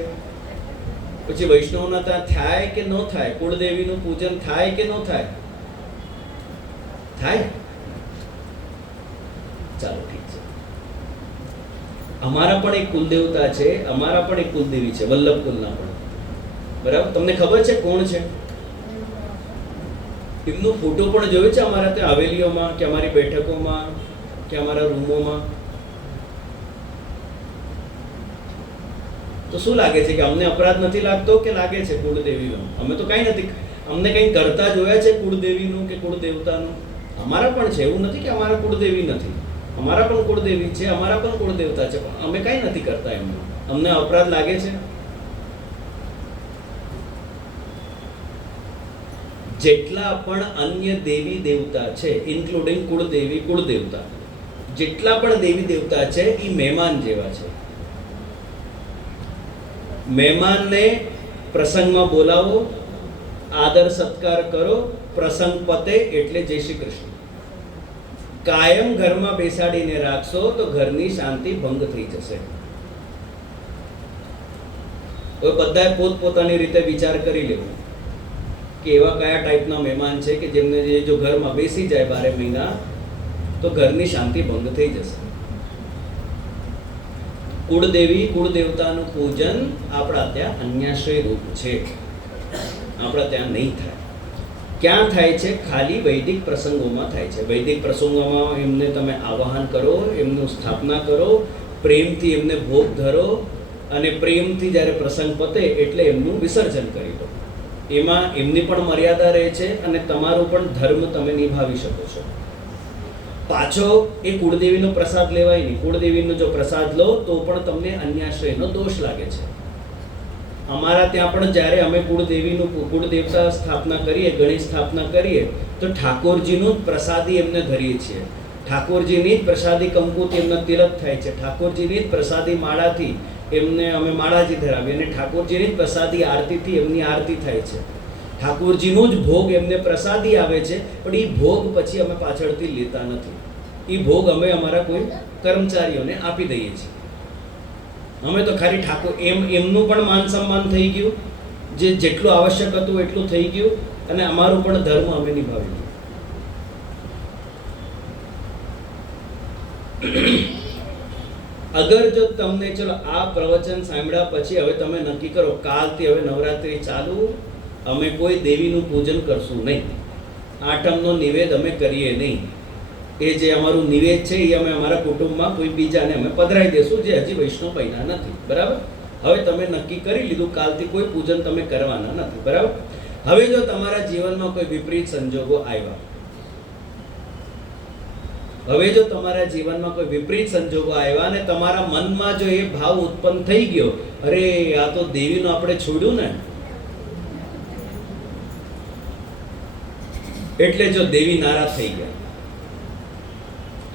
પછી વૈષ્ણવના ત્યાં થાય કે ન થાય? કુળદેવીનું પૂજન થાય કે ન થાય? થાય. ચાલો ઠીક છે. અમારા પણ એક કુલદેવતા છે, અમારા પણ એક કુલદેવી છે, વલ્લભ કુલના પણ. બરાબર? તમને ખબર છે કોણ છે? એમનો ફોટો પણ જોયો છે અમારા ત્યાં હવેલીઓમાં કે અમારી બેઠકોમાં કે અમારા રૂમોમાં? તો શું લાગે છે કે અમને અપરાધ નથી લાગતો કે લાગે છે કુળદેવીનો? અમે તો કઈ નથી, અમને કઈ કરતા જોયા છે કુળદેવીનું કે કુળદેવતાનું? અમારા પણ છે, એવું નથી કે અમારા કુળદેવી નથી, અમારા પણ કુળદેવી છે, અમારા પણ કુળદેવતા છે, પણ અમે કઈ નથી કરતા એમનું. અમને અપરાધ લાગે છે? જેટલા પણ અન્ય દેવી દેવતા છે, ઇન્ક્લુડિંગ કુળદેવી કુળદેવતા, જેટલા પણ દેવી દેવતા છે એ મહેમાન જેવા છે. મહેમાનને પ્રસંગમાં બોલાવો, આદર સત્કાર કરો, પ્રસંગ પતે એટલે જય શ્રી કૃષ્ણ. કાયમ ઘરમાં બેસાડીને રાખશો તો ઘરની શાંતિ ભંગ થઈ જશે. હવે બધાએ પોતપોતાની રીતે વિચાર કરી લેવો કે એવા કયા ટાઈપના મહેમાન છે કે જેમને જો ઘરમાં બેસી જાય 12 મહિના તો ઘરની શાંતિ ભંગ થઈ જશે. કુળદેવી કુળદેવતાનું પૂજન આપણા ત્યાં અન્યાશ્રય રૂપ છે, આપણા ત્યાં નહીં થાય. ક્યાં થાય છે? ખાલી વૈદિક પ્રસંગોમાં થાય છે. વૈદિક પ્રસંગોમાં એમને તમે આવાહન કરો, એમનું સ્થાપના કરો, પ્રેમથી એમને ભોગ ધરો અને પ્રેમથી જ્યારે પ્રસંગ પતે એટલે એમનું વિસર્જન કરી દો. એમાં એમની પણ મર્યાદા રહે છે અને તમારો પણ ધર્મ તમે નિભાવી શકો છો. પાછો એ કુળદેવીનો પ્રસાદ લેવાય નહીં. કુળદેવીનો જો પ્રસાદ લો તો પણ તમને અન્યાશ્રયનો દોષ લાગે છે. અમારા ત્યાં પણ જ્યારે અમે કુળદેવતા સ્થાપના કરીએ, ગણેશ સ્થાપના કરીએ તો ઠાકોરજીનું જ પ્રસાદી એમને ધરીએ છીએ. ઠાકોરજીની જ પ્રસાદી કંકુથી એમનો તિલક થાય છે. ઠાકોરજીની જ પ્રસાદી માળાથી એમને અમે માળાજી ધરાવીએ અને ઠાકોરજીની જ પ્રસાદી આરતીથી એમની આરતી થાય છે. ઠાકોરજીનો જ ભોગ એમને પ્રસાદી આવે છે, પણ એ ભોગ પછી અમે પાછળથી લેતા નથી. એ ભોગ અમે અમારા કોઈ કર્મચારીઓને આપી દઈએ છીએ. અમે તો ખાલી ઠાકોર એમનું પણ માન સન્માન થઈ ગયું, જેટલું આવશ્યક હતું એટલું થઈ ગયું અને અમારું પણ ધર્મ અમે નિભાવી ગયું. અગર જો તમને ચલો આ પ્રવચન સાંભળ્યા પછી હવે તમે નક્કી કરો કાલથી હવે નવરાત્રી ચાલુ, અમે કોઈ દેવીનું પૂજન કરશું નહીં, આઠમનો નિવેદ અમે કરીએ નહીં, એ જે અમારું નિવેદ છે એ અમે અમારા કુટુંબમાં કોઈ બીજાને અમે પધરાવી દેશું જે હજી વૈષ્ણવ બન્યા નથી. બરાબર? હવે તમે નક્કી કરી લીધું કાલથી કોઈ પૂજન તમે કરવાના નથી. બરાબર? હવે જો તમારા જીવનમાં કોઈ વિપરીત સંજોગો આવ્યા, હવે જો તમારા જીવનમાં કોઈ વિપરીત સંજોગો આવ્યા અને તમારા મનમાં જો એ ભાવ ઉત્પન્ન થઈ ગયો, અરે આ તો દેવીનું આપણે છોડ્યું ને, એટલે જો દેવી નારાજ થઈ ગયા,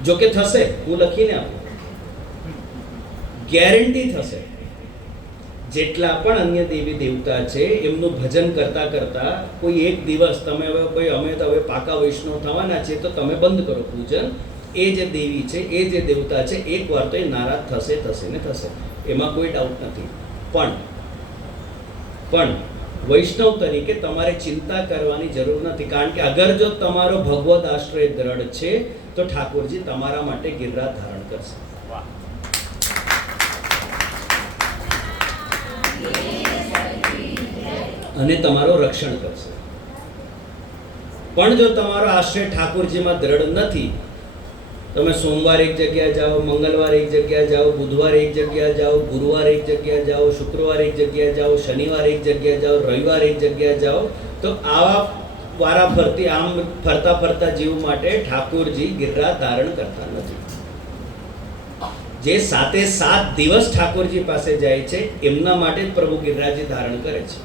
જો કે થશે, હું લખીને આપું, ગેરંટી થશે. જેટલા પણ અન્ય દેવી દેવતા છે એમનું ભજન કરતા કરતા કોઈ એક દિવસ તમે હવે કોઈ અમે તો હવે પાકા વૈષ્ણવ થવાના છે તો તમે બંધ કરો પૂજન. એ જે દેવી છે, એ જે દેવતા છે, એક વાર તો એ નારાજ થશે ને થશે, એમાં કોઈ ડાઉટ નથી. પણ વૈષ્ણવ તરીકે તમારે ચિંતા કરવાની જરૂર નથી, કારણ કે અગર જો તમારો ભગવદ આશ્રય દ્રઢ છે તો ઠાકોરજી તમારા માટે ગિરરાજ ધારણ કરશે. અને તમારો રક્ષણ કરશે. પણ જો તમારો આશ્રય ઠાકોરજીમાં દ્રઢ નથી, તમે સોમવાર એક જગ્યા જાઓ, મંગળવાર એક જગ્યા જાઓ, બુધવાર એક જગ્યા જાઓ, ગુરુવાર એક જગ્યા જાઓ, શુક્રવાર એક જગ્યા જાઓ, શનિવાર એક જગ્યા જાઓ, રવિવાર એક જગ્યા જાઓ, તો આવા વારાફરતી આમ ફરતા ફરતા જીવ માટે ઠાકોરજી ગિરરાજ ધારણ કરતા નથી. જે 7 દિવસ ઠાકોરજી પાસે જાય છે એમના માટે જ પ્રભુ ગિરરાજી ધારણ કરે છે.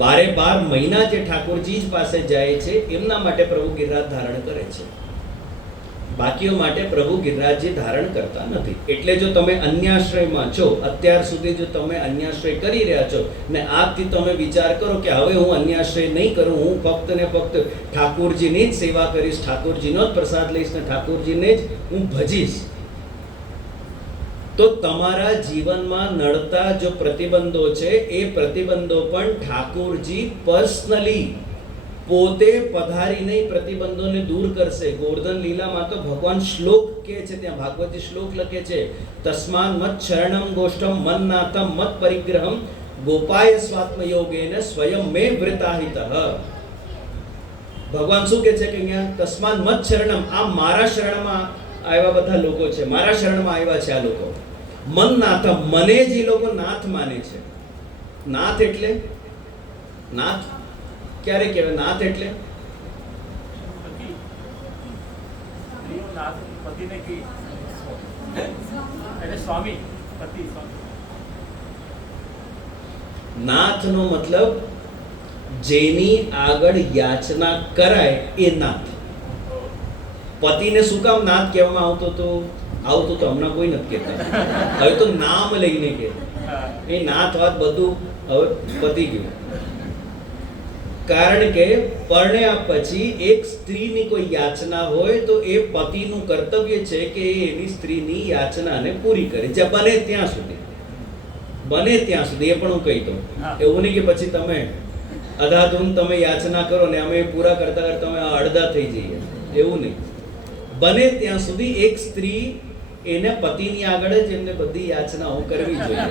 12 મહિના જે ઠાકોરજી પાસે જાય છે એમના માટે પ્રભુ ગિરરાજ ધારણ કરે છે. બાકીઓ માટે પ્રભુ ગિરિરાજજી ધારણ કરતા નથી. એટલે જો તમે અન્યાશ્રયમાં છો, અત્યાર સુધી જો તમે અન્યાશ્રય કરી રહ્યા છો ને આજથી તમે વિચાર કરો કે હવે હું અન્યાશ્રય નહીં કરું, હું ફક્ત ને ફક્ત ઠાકોરજીની જ સેવા કરીશ, ઠાકોરજીનો જ પ્રસાદ લઈશ ને ઠાકોરજીને જ હું ભજીશ, તો તમારા જીવનમાં નડતા જો પ્રતિબંધો છે એ પ્રતિબંધો પણ ઠાકોરજી પર્સનલી પોતે પધારીને પ્રતિબંધોને દૂર કરશે. ગોવર્ધન લીલામાં તો ભગવાન શ્લોક કહે છે, ત્યાં ભાગવતી શ્લોક લખે છે, તસ્માન મત શરણમ ગોષ્ઠમ મન્નાથમ મત પરિગ્રહમ ગોપાય સ્વાત્મ યોગેન સ્વયં મે વૃતાહિતઃ. ભગવાન શું કહે છે કે અહીંયા તસ્માન મત શરણમ, આ મારા શરણમાં આવ્યા બધા લોકો છે, મારા શરણમાં આવ્યા છે આ લોકો. મન્નાથમ, મને જ એ લોકો નાથ માને છે. નાથ એટલે નાથ ક્યારે કહેવાય? નાથ એટલે સ્વામી, પતિ, નાથનો મતલબ જેની આગળ યાચના કરાય એ નાથ. પતિને શું કામ નાથ કહેવામાં આવતો તો આવતું તો હમણાં કોઈ નથી કહેતા, હવે તો નામ લઈને કે એ નાથ વાત બધું હવે પતી ગયું. કારણ કે પરણ્યા પછી એક સ્ત્રીની કોઈ યાચના હોય તો એ પતિનું કર્તવ્ય છે કે એ એની સ્ત્રીની યાચનાને પૂરી કરે, જે બને ત્યાં સુધી, બને ત્યાં સુધી. એ પણ હું કહી દઉં, એવું નહીં કે પછી તમે અધાધૂન તમે યાચના કરો ને અમે પૂરા કરતા કરતા અમે અડધા થઈ જઈએ, એવું નહીં. બને ત્યાં સુધી એક સ્ત્રી એને પતિની આગળ જ એમને બધી યાચનાઓ કરવી જોઈએ.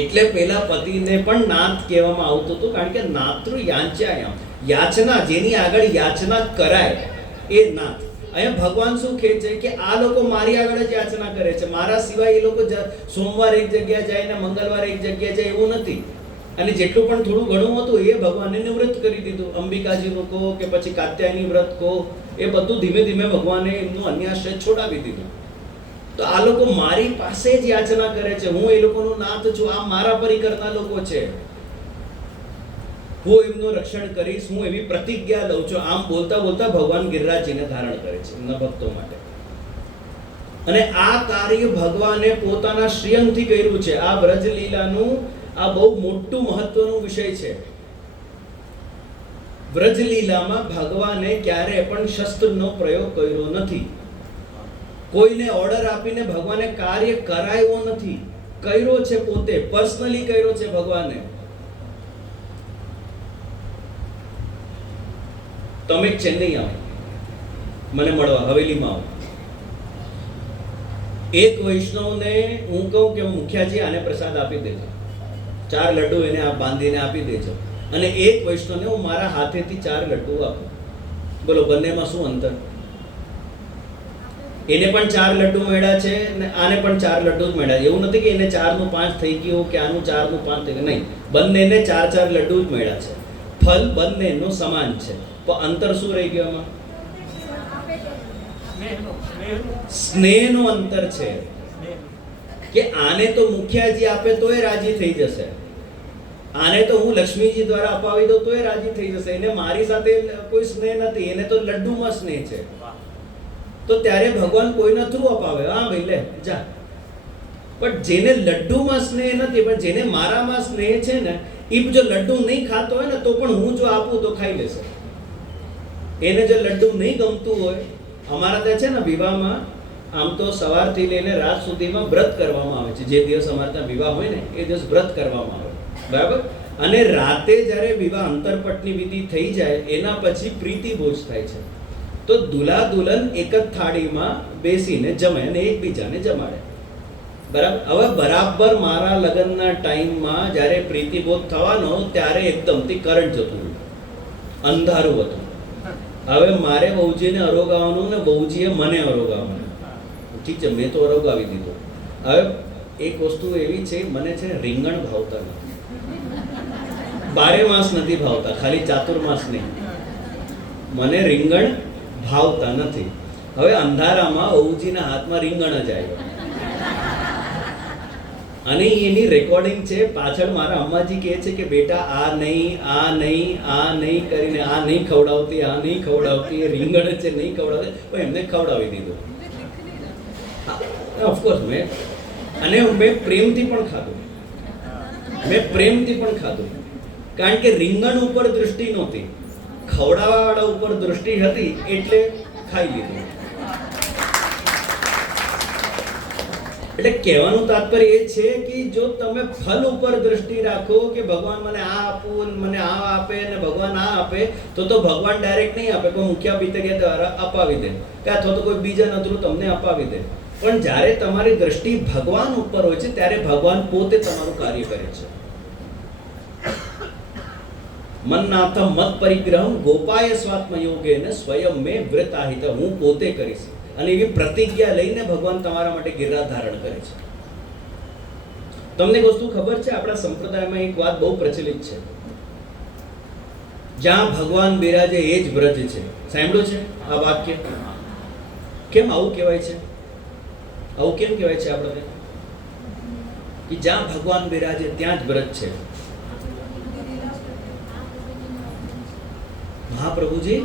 એટલે પેલા પતિને પણ નાથ કહેવામાં આવતું હતું, કારણ કે નાતૃ યાચનાયામ, યાચના જેની આગળ યાચના કરાય એ નાથ. અહીંયા ભગવાન શું કહે છે કે આ લોકો મારી આગળ જ યાચના કરે છે, મારા સિવાય એ લોકો સોમવાર એક જગ્યા જાય ને મંગળવાર એક જગ્યા જાય એવું નથી. અને જેટલું પણ થોડું ઘણું હતું એ ભગવાને નિવૃત્ત કરી દીધું. અંબિકાજીનું કહો કે પછી કાત્યાયની વ્રત કહો, એ બધું ધીમે ધીમે ભગવાને એમનું અન્યાશ્રય છોડાવી દીધું. તો આ લોકો મારી પાસે જ યાચના કરે છે, હું એ લોકોનો નાથ છું, આ મારા પરિકરના લોકો છે, હું એમનું રક્ષણ કરીશ, હું એવી પ્રતિજ્ઞા લઉં છું. આમ બોલતા બોલતા ભગવાન ગિરિરાજજીને ધારણ કરે છે એમના ભક્તો માટે. અને આ કાર્ય ભગવાને પોતાના શ્રીઅંગથી કર્યું છે. આ વ્રજલીલાનું આ બહુ મોટું મહત્વનું વિષય છે. વ્રજલીલામાં ભગવાને ક્યારે પણ શસ્ત્રનો પ્રયોગ કર્યો નથી. કોઈને ઓર્ડર આપીને ભગવાને કાર્ય કરાવ્યો નથી, કર્યો છે પોતે, પર્સનલી કર્યો છે ભગવાને. તમે ચેન્નઈ આવો, મને મળવા હવેલીમાં આવો. એક વૈષ્ણવને હું કહું કે મુખિયાજી આને પ્રસાદ આપી દેજો, 4 લડ્ડુ એને આ બાંધીને આપી દેજો, અને એક વૈષ્ણવને હું મારા હાથેથી 4 લડ્ડુ આપું. બોલો બંનેમાં શું અંતર? એને પણ 4 લડ્ડુ મળ્યા છે ને આને પણ 4 લડ્ડુ જ મળ્યા. એવું નથી કે એને 4 નું 5 થઈ ગયું કે આનું 4 નું 5 થઈ ગયું, નહીં, બંનેને 4 લડ્ડુ જ મળ્યા છે. ફલ બંનેનું સમાન છે, પણ અંતર શું રહી ગયું એમાં? સ્નેહનું અંતર છે. કે આને તો મુખિયાજી આપે તોય રાજી થઈ જશે, આને તો હું લક્ષ્મીજી દ્વારા અપાવી દઉં તોય રાજી થઈ જશે, એને મારી સાથે કોઈ સ્નેહ નથી, એને તો લડ્ડુમાં સ્નેહ છે. તો ત્યારે ભગવાન કોઈના થ્રુ અપાવે, હા ભાઈ લે જા. પણ જેને લડ્ડુમાં સ્નેહ નથી, પણ જેને મારામાં સ્નેહ છે ને, એ જો લડ્ડુ નહીં ખાતો હોય ને તો પણ હું જો આપું તો ખાઈ લેશે. એને જો લડ્ડુ નહીં ગમતું હોય, અમારા ત્યાં છે ને વિવાહમાં આમ તો સવારથી લઈને રાત સુધીમાં વ્રત કરવામાં આવે છે. જે દિવસ અમારા ત્યાં વિવાહ હોય ને એ દિવસ વ્રત કરવામાં આવે, બરાબર. અને રાતે જ્યારે વિવાહ અંતરપટની વિધિ થઈ જાય એના પછી પ્રીતિ ભોજ થાય છે. તો દુલ્હા દુલ્હન એક જ થાળીમાં બેસીને જમે અને એકબીજાને જમાડે, બરાબર. હવે બરાબર મારા લગ્નના ટાઈમમાં જ્યારે પ્રીતિભોજ થવાનો ત્યારે એકદમથી કરંટ જતું હતું, અંધારું હતું. હવે મારે બહુજીને અરોગાવાનું ને બહુજીએ મને અરોગાવાનું. ઠીક છે, મેં તો અરોગાવી દીધું. હવે એક વસ્તુ એવી છે, મને છે રીંગણ ભાવતા નથી, 12 માસ નથી ભાવતા, ખાલી ચાતુર્માસ નહીં, મને રીંગણ ભાવતા નથી. હવે અંધારામાં બહુજીના હાથમાં રીંગણ જ આવ્યો. અને એની રેકોર્ડિંગ છે. પાછળ મારા અમ્માજી કહે છે કે બેટા આ નહીં કરીને આ નહીં ખવડાવતી એ રીંગણ છે નહીં ખવડાવતી, પણ એમને ખવડાવી દીધું. ઓફકોર્સ મેં પ્રેમથી પણ ખાધું. કારણ કે રીંગણ ઉપર દૃષ્ટિ નહોતી, ખવડાવવાવાળા ઉપર દૃષ્ટિ હતી એટલે ખાઈ લીધું. એટલે કહેવાનું તાત્પર્ય એ છે કે જો તમે ફલ ઉપર દૃષ્ટિ રાખો કે ભગવાન મને આ આપવું, મને આ આપે ને ભગવાન આ આપે, તો ભગવાન ડાયરેક્ટ નહીં આપે, કોઈ મુખ્ય પિતૃ દ્વારા અપાવી દે કે અથવા તો કોઈ બીજા નતરું તમને અપાવી દે. પણ જ્યારે તમારી દ્રષ્ટિ ભગવાન ઉપર હોય છે ત્યારે ભગવાન પોતે તમારું કાર્ય કરે છે. મન્નાથમ મત પરિગ્રહમ ગોપાય સ્વાત્મ યોગેન સ્વયં મે વ્રતાહિત, હું પોતે કરીશ. અને એવી પ્રતિજ્ઞા લઈને ભગવાન તમારા માટે ગિરરાજ ધારણ કરે છે. તમને એક વસ્તુ ખબર છે, આપણા સંપ્રદાયમાં એક વાત બહુ પ્રચલિત છે, જ્યાં ભગવાન બિરાજે એ જ બ્રજ છે. સાંભળ્યું છે આ વાક્ય? કેમ આવું કહેવાય છે? આવું કેમ કહેવાય છે આપણે કે જ્યાં ભગવાન બિરાજે ત્યાં જ બ્રજ છે? મહાપ્રભુજી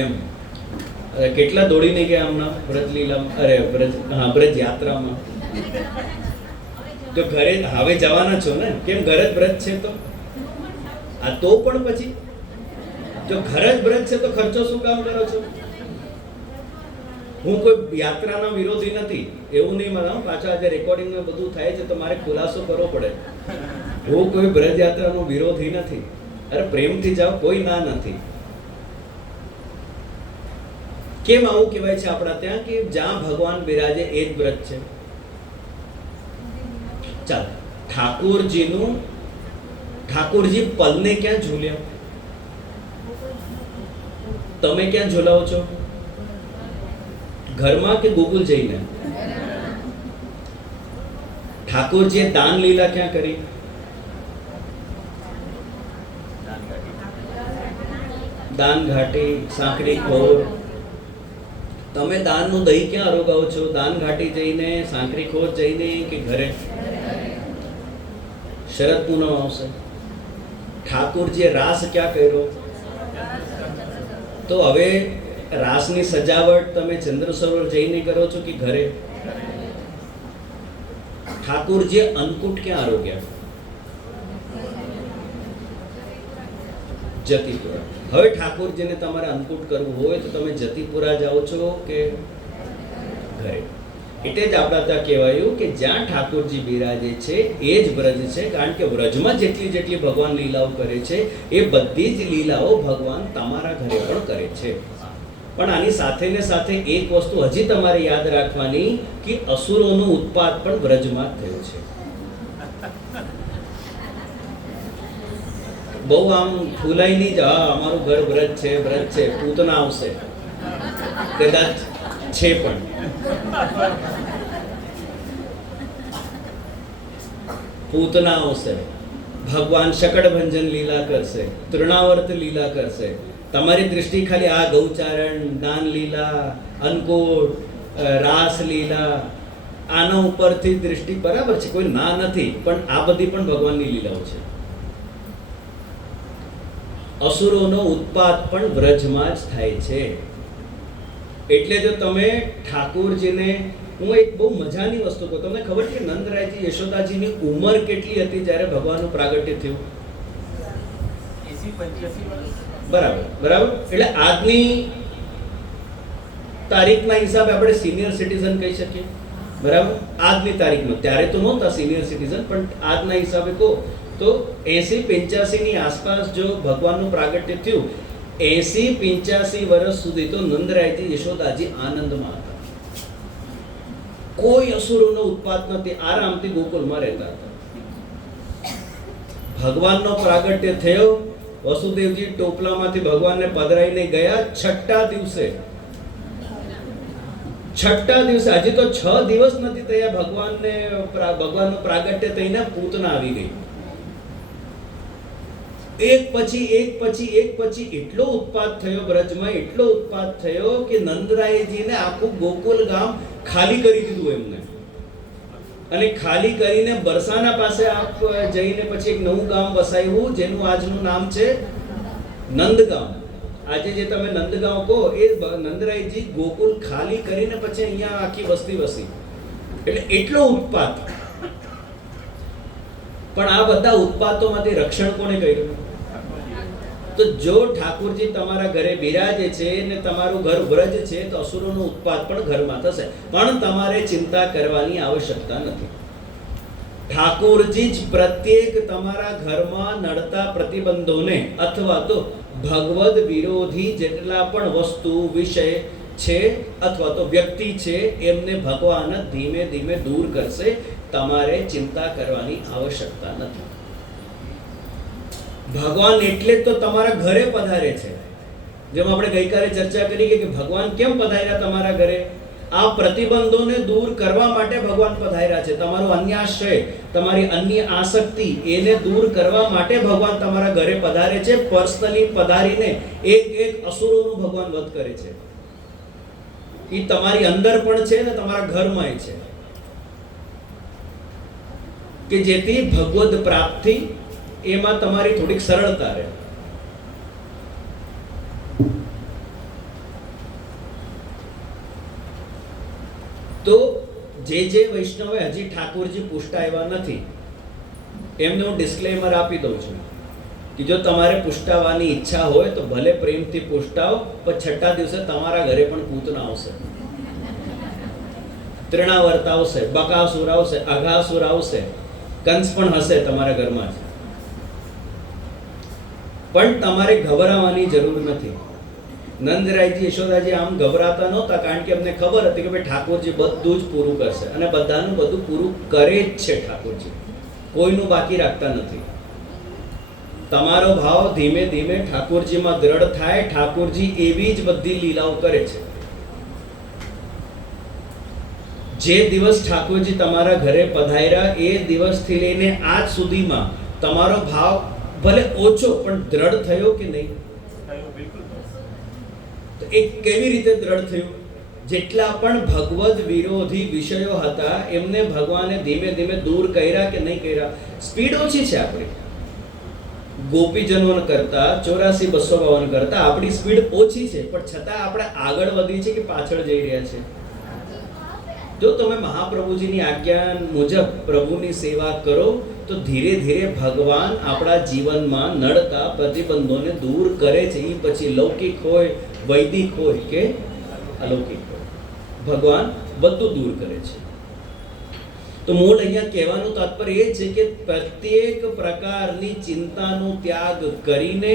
એમ કેટલા દોડીને ગયા હમણાં બ્રજ લીલામાં, બ્રજ યાત્રામાં. તો ઘરે હવે જવાના છો ને? કેમ ઘર જ બ્રજ છે તો? આ તો પણ પછી જો ઘર જ બ્રજ છે તો ખર્ચો શું કામ કરો છો? હું કોઈ યાત્રાના વિરોધી નથી, એવું નહીં માનો. પાછા આજે રેકોર્ડિંગમાં બધું થાય છે તો મારે ખુલાસો કરવો પડે. હું કોઈ બ્રજ યાત્રાનો વિરોધી નથી. અરે પ્રેમથી જાઓ, કોઈ ના નથી. કેમ આવું કહેવાય છે આપણા ત્યાં કે જ્યાં ભગવાન બિરાજે એ જ બ્રજ છે? ચાલ, ઠાકોરજી પલને ક્યાં ઝૂલ્યા? તમે ક્યાં ઝૂલાવો છો? ઘરમાં કે ગોકુલ જઈને? ઠાકોરજીએ દાન લીલા ક્યાં કરી? દાન ઘાટી, સાંકડી ખોર. તમે દાનનું દહીં ક્યાં આરોગાવો છો? દાન ઘાટી જઈને, સાંકરી ખોર જઈને કે ઘરે? શરદ પૂનમ આવશે, ઠાકોરજીએ રાસ ક્યાં કર્યો? તો હવે રાસની સજાવટ તમે ચંદ્ર સરોવર જઈને કરો છો કે ઘરે? ઠાકોરજીએ અન્નકૂટ ક્યાં આરોગ્યા? જતીપુરા. હવે ઠાકોરજીને તમારે અન્નકૂટ કરવું હોય તો તમે જતીપુરા જાઓ છો કે ઘરે? એટલે જ આપણા ત્યાં કહેવાયું કે જ્યાં ઠાકોરજી બિરાજે છે એ જ બ્રજ છે. કારણ કે વ્રજમાં જેટલી ભગવાન લીલાઓ કરે છે એ બધી જ લીલાઓ ભગવાન તમારા ઘરે પણ કરે છે. પણ આની સાથે ને સાથે એક વસ્તુ હજી તમારે યાદ રાખવાની કે અસુરોનું ઉત્પાદ પણ વ્રજમાં જ થયું છે. બહુ આમ ફૂલાઈ નહીં જ હા અમારું ઘર બ્રજ છે, પૂતના આવશે, કદાચ છે પણ. પૂતના આવશે, ભગવાન શકડભંજન લીલા કરશે, તૃણાવર્ત લીલા કરશે. તમારી દૃષ્ટિ ખાલી આ ગૌચારણ, દાન લીલા, અન્નકૂટ, રાસ લીલા આના ઉપરથી દૃષ્ટિ બરાબર છે, કોઈ ના નથી, પણ આ બધી પણ ભગવાનની લીલાઓ છે. અસુરોનો ઉત્પાદ પણ વ્રજમાં જ થાય છે. એટલે જો તમે ઠાકોરજીને, હું એક બહુ મજાની વસ્તુ કહું, તમને ખબર છે નંદરાયજી યશોદાજીની ઉંમર કેટલી હતી જ્યારે ભગવાનનું પ્રાગટ્ય થયું? 80-85 વર્ષ. બરાબર. એટલે આજની તારીખના હિસાબે આપણે સિનિયર સિટીઝન કહી શકીએ, બરાબર? આજની તારીખમાં, ત્યારે તો નહોતા સિનિયર સિટીઝન, પણ આજના હિસાબે કહો તો 80-85 ની આસપાસ જો ભગવાનનું પ્રાગટ્ય થયું, 80-85 વર્ષ સુધી તો નંદરાયજી યશોદાજી આનંદમાં હતા. કોઈ અસુરોનો ઉત્પાદ નથી, આરામથી ગોકુળમાં રહેતા હતા. ભગવાનનો પ્રાગટ્ય થયો, વસુદેવજી ટોપલામાંથી ભગવાનને પધરાઈને ગયા. છઠ્ઠા દિવસે, હજી તો 6 દિવસ નથી થયા ભગવાનનું પ્રાગટ્ય થઈને પૂતના આવી ગઈ. એક પછી એટલો ઉત્પાત થયો બ્રજમાં, એટલો ઉત્પાત થયો કે નંદરાયજીને આખું ગોકુલ ગામ ખાલી કરી દીધું એમને. અને ખાલી કરીને બરસાના પાસે આપ જઈને પછી એક નવું ગામ વસાવ્યું જેનું આજનું નામ છે નંદગામ. આજે જે તમે નંદગાંવ કહો એ નંદરાયજી ગોકુલ ખાલી કરીને પછી અહીંયા આખી વસ્તી વસી. એટલે એટલો ઉત્પાત. પણ આ બધા ઉત્પાતોમાંથી રક્ષણ કોણે કર્યું? તો જો ઠાકોરજી તમારા ઘરે બિરાજે છે ને તમારું ઘર વ્રજ છે તો અસુરોનો ઉત્પાત પણ ઘરમાં થશે, પણ તમારે ચિંતા કરવાની આવશ્યકતા નથી. ઠાકોરજી જ પ્રત્યેક તમારા ઘરમાં નડતા પ્રતિબંધોને અથવા તો ભગવદ વિરોધી જેટલા પણ વસ્તુ વિષય છે અથવા તો વ્યક્તિ છે એમને ભગવાન ધીમે ધીમે દૂર કરશે. તમારે ચિંતા કરવાની આવશ્યકતા નથી. ભગવાન એટલે તો તમારા ઘરે પધારે છે. જેમ આપણે ગઈકાલે ચર્ચા કરી કે ભગવાન કેમ પધાર્યા તમારા ઘરે? આ પ્રતિબંધોને દૂર કરવા માટે ભગવાન પધાર્યા છે. તમારો અન્યાશ્રય, તમારી અન્ય આસક્તિ એને દૂર કરવા માટે ભગવાન તમારા ઘરે પધારે છે. પર્સનલી પધારીને એક એક અસુરોનું ભગવાન વધ કરે છે. એ તમારી અંદર પણ છે ને તમારા ઘરમાં છે, કે જેથી ભગવદ પ્રાપ્તિ એમાં તમારી થોડીક સરળતા રહે. તો જે વૈષ્ણવે હજી ઠાકોરજી પુષ્ટાવ્યા નથી એમને હું ડિસ્ક્લેમર આપી દઉં છું કે જો તમારે પુષ્ટાવાની ઈચ્છા હોય તો ભલે પ્રેમથી પુષ્ટાવો, પણ છઠ્ઠા દિવસે તમારા ઘરે પણ પૂતના આવશે, તૃણાવર્ત આવશે, બકાસુર આવશે, અઘાસુર આવશે, કંસ પણ હશે તમારા ઘરમાં જ. પણ તમારે ગભરાવાની જરૂર નથી. નંદરાયજી યશોદાજી આમ ગભરાતા નહોતા, કારણ કે એમને ખબર હતી કે ભાઈ ઠાકોરજી બધું જ પૂરું કરશે અને બધાનું બધું પૂરું કરે જ છે. ઠાકોરજી કોઈનું બાકી રાખતા નથી. તમારો ભાવ ધીમે ધીમે ઠાકોરજીમાં દ્રઢ થાય. ઠાકોરજી એવી જ બધી લીલાઓ કરે છે. જે દિવસ ઠાકોરજી તમારા ઘરે પધાર્યા એ દિવસથી લઈને આજ સુધીમાં તમારો ભાવ ભલે ઓછો પણ દ્રઢ થયો કે નહીં? તો એ કેવી રીતે દ્રઢ થયું? જેટલા પણ ભગવદ વિરોધી વિષયો હતા એમને ભગવાને ધીમે ધીમે દૂર કર્યા કે નહીં કર્યા? સ્પીડ ઓછી છે આપણી. ગોપીજનો કરતા 84-252 કરતા આપણી સ્પીડ ઓછી છે, પણ છતાં આપણે આગળ વધી છે કે પાછળ જઈ રહ્યા છે? જો તમે મહાપ્રભુજીની આજ્ઞા મુજબ પ્રભુની સેવા કરો તો ધીરે ધીરે ભગવાન આપણા જીવનમાં નડતા પ્રતિબંધોને દૂર કરે છે. એ પછી લૌકિક હોય, વૈદિક હોય કે અલૌકિક હોય, ભગવાન બધું દૂર કરે છે. તો મૂળ અહીંયા કહેવાનું તાત્પર્ય એ છે કે પ્રત્યેક પ્રકારની ચિંતાનો ત્યાગ કરીને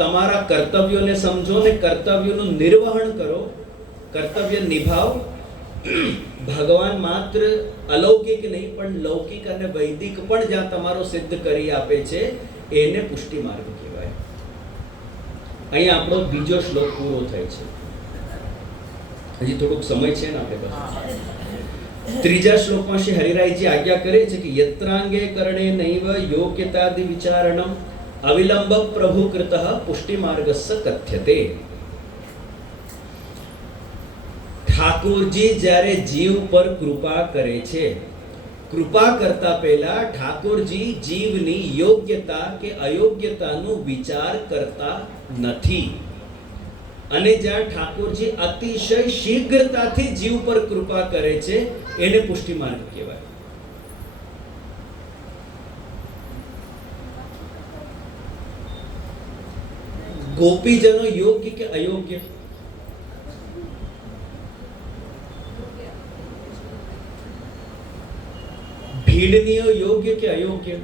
તમારા કર્તવ્યોને સમજો ને કર્તવ્યોનું નિર્વહન કરો, કર્તવ્ય નિભાવો. ભગવાન માત્ર અલૌકિક નહીં પણ લૌકિક અને વૈદિક પણ જ્યાં તમારો સિદ્ધ કરી આપે છે એને પુષ્ટિ માર્ગ કહેવાય. અહીંયા આપણો બીજો શ્લોક પૂરો થાય છે. હજી થોડુંક સમય છે ને આપણે પાસે. ત્રીજા શ્લોકમાં શ્રી હરિરાયજી આજ્ઞા કરે છે કે યત્રાંગે કરણે નૈવ યોગ્યતાદિ વિચારણમ અવિલંબ પ્રભુ કૃતઃ પુષ્ટિ માર્ગસ્ય કથ્યતે. ઠાકોરજી જ્યારે જીવ પર કૃપા કરે છે, કૃપા કરતા પહેલા ઠાકોરજી જીવની યોગ્યતા કે અયોગ્યતાનો વિચાર કરતા નથી. અને જ્યાં ઠાકોરજી અતિશય શીઘ્રતાથી જીવ પર કૃપા કરે છે એને પુષ્ટિ માર્ગ કહેવાય. ગોપીજનો યોગ્ય કે અયોગ્ય? ભીડનીઓ યોગ્ય કે અયોગ્ય?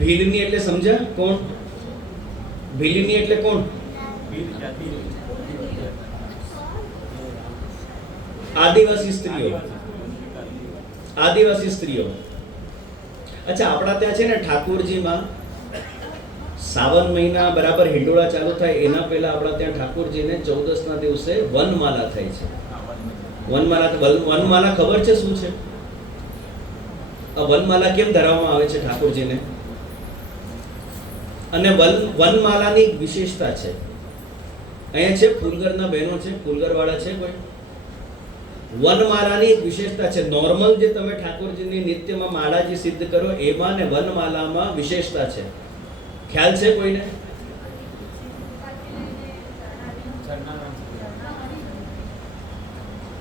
ભીડની એટલે સમજ્યા? કોણ? ભીલની એટલે કોણ? આદિવાસી સ્ત્રીઓ. આદિવાસી સ્ત્રીઓ. અચ્છા, આપણા ત્યાં છે ને ઠાકોરજીમાં સાવન મહિના બરાબર હિંડોળા ચાલુ થાય એના પહેલા આપણા ત્યાં ઠાકોરજીને 14ના દિવસે વનમાલા થાય છે. વનમાલા ખબર છે શું છે? આ વનમાલા કેમ ધરાવવામાં આવે છે ઠાકોરજીને? અને વનમાલાની એક વિશેષતા છે. અહીંયા છે ફૂલગરના બહેનો છે, ફૂલગરવાળા છે કોઈ? વનમાલાની એક વિશેષતા છે. નોર્મલ જે તમે ઠાકોરજીની નિત્યમાં માળાજી સિદ્ધ કરો એમાં ને વનમાલામાં વિશેષતા છે. ખ્યાલ છે કોઈને?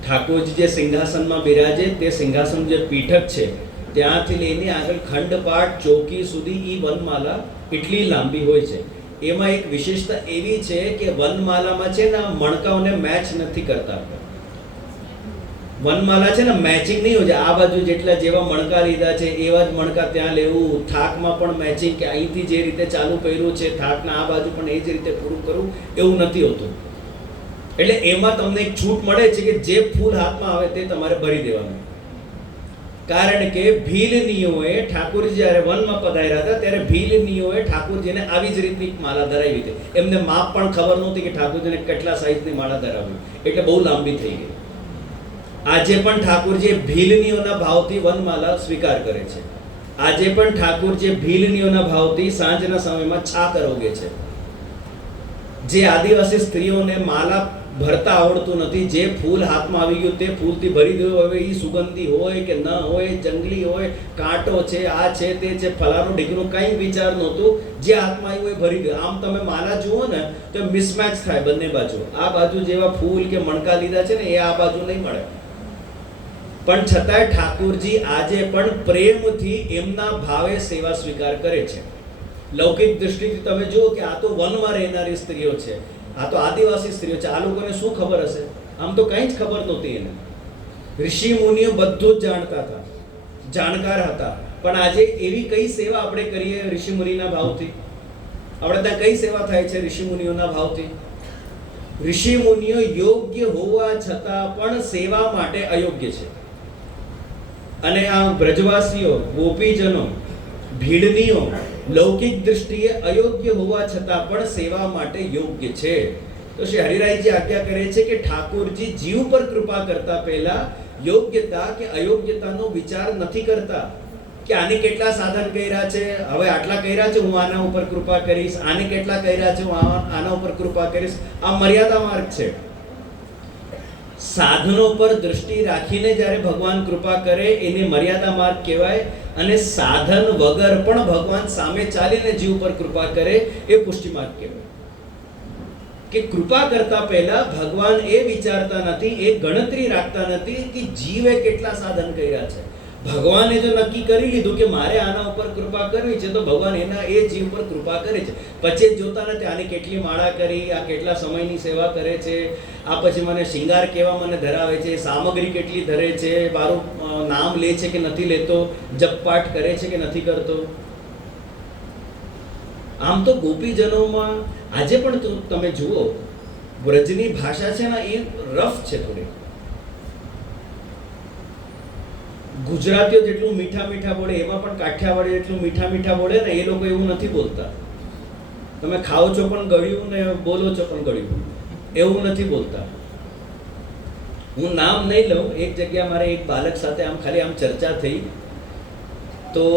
ઠાકોરજી જે સિંહાસનમાં બિરાજે તે સિંહાસન જે પીઠક છે ત્યાંથી લઈને આગળ ખંડપાઠ ચોકી સુધી ઈ વનમાલા એટલી લાંબી હોય છે. એમાં એક વિશેષતા એવી છે કે વનમાલામાં છે ને મણકાઓને મેચ નથી કરતા. વનમાલા છે ને મેચિંગ નહીં હોય. આ બાજુ જેટલા જેવા મણકા લીધા છે એવા જ મણકા ત્યાં લેવું. થાકમાં પણ મેચિંગ કે અહીંથી જે રીતે ચાલુ કર્યું છે થાકના આ બાજુ પણ એ જ રીતે પૂરું કરવું એવું નથી હોતું. એટલે એમાં તમને એક છૂટ મળે છે કે જે ફૂલ હાથમાં આવે તે તમારે ભરી દેવાનું. કારણ કે ભીલનીઓએ ઠાકોરજી જ્યારે વનમાં પધાર્યા હતા ત્યારે ભીલનીઓએ ઠાકોરજીને આવી જ રીતની માળા ધરાવી હતી. એમને માપ પણ ખબર નહોતી કે ઠાકોરજીને કેટલા સાઈઝની માળા ધરાવી, એટલે બહુ લાંબી થઈ ગઈ. આજે પણ ઠાકોરજી ભીલનીઓના ભાવથી વનમાલા સ્વીકાર કરે છે. આજે પણ ઠાકોરજી ભીલનીઓના ભાવથી સાંજના સમયમાં છાક આરોગે છે. જે આદિવાસી સ્ત્રીઓને માલા ભરતા આવડતું નથી, જે ફૂલ હાથમાં આવી ગયું તે ફૂલથી ભરી દેવું. હવે એ સુગંધી હોય કે ન હોય, જંગલી હોય, કાંટો છે, આ છે તે છે, ફલાણું ઢીકનું કંઈ વિચાર નહોતું. જે હાથમાં આવ્યું એ ભરી દે. આમ તમે માલા જુઓ ને તો મિસમેચ થાય બંને બાજુ. આ બાજુ જેવા ફૂલ કે મણકા લીધા છે ને એ આ બાજુ નહીં મળે. પણ છતાંય ઠાકોરજી આજે પણ પ્રેમથી એમના ભાવે સેવા સ્વીકાર કરે છે. લૌકિક દૃષ્ટિથી તમે જુઓ કે આ તો વનમાં રહેનારી સ્ત્રીઓ છે, આ તો આદિવાસી સ્ત્રીઓ છે. આ લોકોને શું ખબર હશે? આમ તો કંઈ જ ખબર નહોતી એને. ઋષિ મુનિઓ બધું જ જાણતા હતા, જાણકાર હતા. પણ આજે એવી કઈ સેવા આપણે કરીએ ઋષિ મુનિના ભાવથી? આપણે ત્યાં કઈ સેવા થાય છે ઋષિ મુનિઓના ભાવથી? ઋષિ મુનિઓ યોગ્ય હોવા છતાં પણ સેવા માટે અયોગ્ય છે. અને આ બ્રજવાસીઓ, ગોપીજનો, ભીડનીઓ લૌકિક દૃષ્ટિએ અયોગ્ય હોવા છતાં પણ સેવા માટે યોગ્ય છે. તો શ્રી હરિરાયજી આજ્ઞા કરે છે કે ઠાકોરજી જીવ પર કૃપા કરતા પહેલા યોગ્યતા કે અયોગ્યતાનો વિચાર નથી કરતા કે આને કેટલા સાધન કર્યા છે, હવે આટલા કર્યા છે, હું આના ઉપર કૃપા કરીશ. આને કેટલા કર્યા છે, હું આના ઉપર કૃપા કરીશ. આ મર્યાદા માર્ગ છે. સાધનો પર દૃષ્ટિ રાખીને જ્યારે ભગવાન કૃપા કરે એને મર્યાદા માર્ગ કહેવાય. અને સાધન વગર પણ ભગવાન સામે ચાલીને જીવ પર કૃપા કરે એ પુષ્ટિ માર્ગ કહેવાય. કે કૃપા કરતા પહેલા ભગવાન એ વિચારતા નથી, એ ગણતરી રાખતા નથી કે જીવે કેટલા સાધન કર્યા છે. ભગવાને જો નક્કી કરી લીધું કે મારે આના ઉપર કૃપા કરવી છે તો ભગવાન એના એ જીવ પર કૃપા કરે છે. પછી જોતા નથી આને કેટલી માળા કરી, આ કેટલા સમયની સેવા કરે છે, આ પછી મને શિંગાર કેવા મને ધરાવે છે, સામગ્રી કેટલી ધરે છે, મારું નામ લે છે કે નથી લેતો, જપપાઠ કરે છે કે નથી કરતો. આમ તો ગોપીજનોમાં આજે પણ તમે જુઓ વ્રજની ભાષા છે ને એ રફ છે થોડી. ગુજરાતીઓ જેટલું મીઠા મીઠા બોલે એમાં પણ કાઠિયાવાડી જેટલું મીઠા મીઠા બોલે ને એ લોકો એવું નથી બોલતા. તમે ખાઓ છો પણ ગળ્યું ને બોલો છો પણ ગળ્યું, એવું નથી બોલતા. હું નામ નહીં લઉં. એક જગ્યા મારે એક બાળક સાથે આમ ખાલી આમ ચર્ચા થઈ તો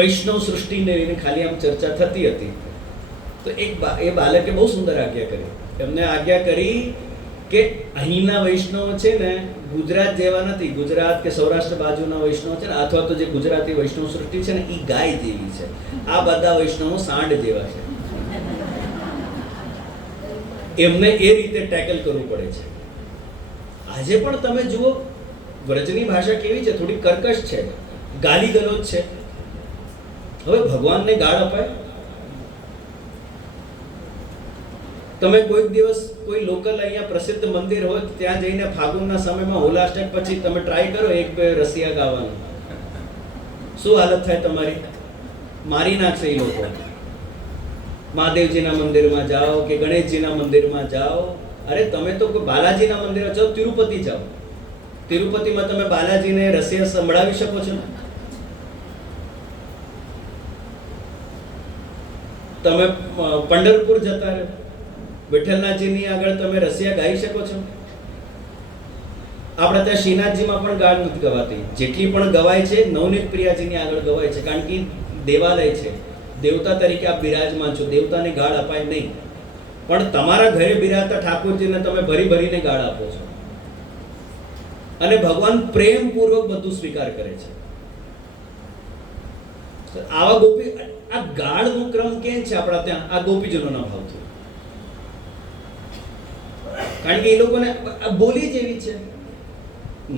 વૈષ્ણવ સૃષ્ટિને લઈને ખાલી આમ ચર્ચા થતી હતી. તો એ બાળકે બહુ સુંદર આજ્ઞા કરી. એમને આજ્ઞા કરી કે અહીંના વૈષ્ણવ છે ને ગુજરાત જેવા નથી. ગુજરાત કે સૌરાષ્ટ્ર બાજુના વૈષ્ણવ છે ને અથવા તો જે ગુજરાતી વૈષ્ણવ સૃષ્ટિ છે ને એ ગાય જેવી છે. આ બધા વૈષ્ણવો સાંડ જેવા છે. એમને એ રીતે ટેકલ કરવું પડે છે. આજે પણ તમે જુઓ વ્રજની ભાષા કેવી છે, થોડી કર્કશ છે, ગાલી ગલોચ છે. હવે ભગવાનને ગાળ અપાય? તમે કોઈક દિવસ કોઈ લોકલ અહીંયા પ્રસિદ્ધ મંદિર હોય ત્યાં જઈને ફાગુનના સમયમાં હોલાષ્ટક પછી તમે ટ્રાય કરો એક બે રસિયા ગાવાનું, શું હાલત થાય તમારી? મારી નાખશે એ લોકો. મહાદેવજીના મંદિરમાં જાઓ કે ગણેશજીના મંદિરમાં જાઓ. અરે તમે તો બાલાજીના મંદિરમાં જાઓ, તિરુપતિ જાઓ. તિરુપતિમાં તમે બાલાજીને રસિયા સંભળાવી શકો છો? તમે પંઢરપુર જતા રહો, વિઠ્ઠલનાથજીની આગળ તમે રસિયા ગાઈ શકો છો? આપણે ત્યાં શ્રીનાથજીમાં પણ ગાળ નથી ગવાતી. જેટલી પણ ગવાય છે નવનીત પ્રિયાજીની આગળ ગવાય છે, કારણ કે દેવાલય છે, દેવતા તરીકે આપ બિરાજમાન છો, દેવતાને ગાળ અપાય નહીં, પણ તમારા ઘરે બિરાજતા ઠાકોરજીને તમે ભરી ભરીને ગાળ આપો છો. અને ભગવાન પ્રેમપૂર્વક બધું સ્વીકાર કરે છે. આવા ગોપી, આ ગાળનો ક્રમ કેમ છે આપણા ત્યાં? આ ગોપીજનોના ભાવથી. કારણ કે એ લોકોને આ બોલી જ એવી છે.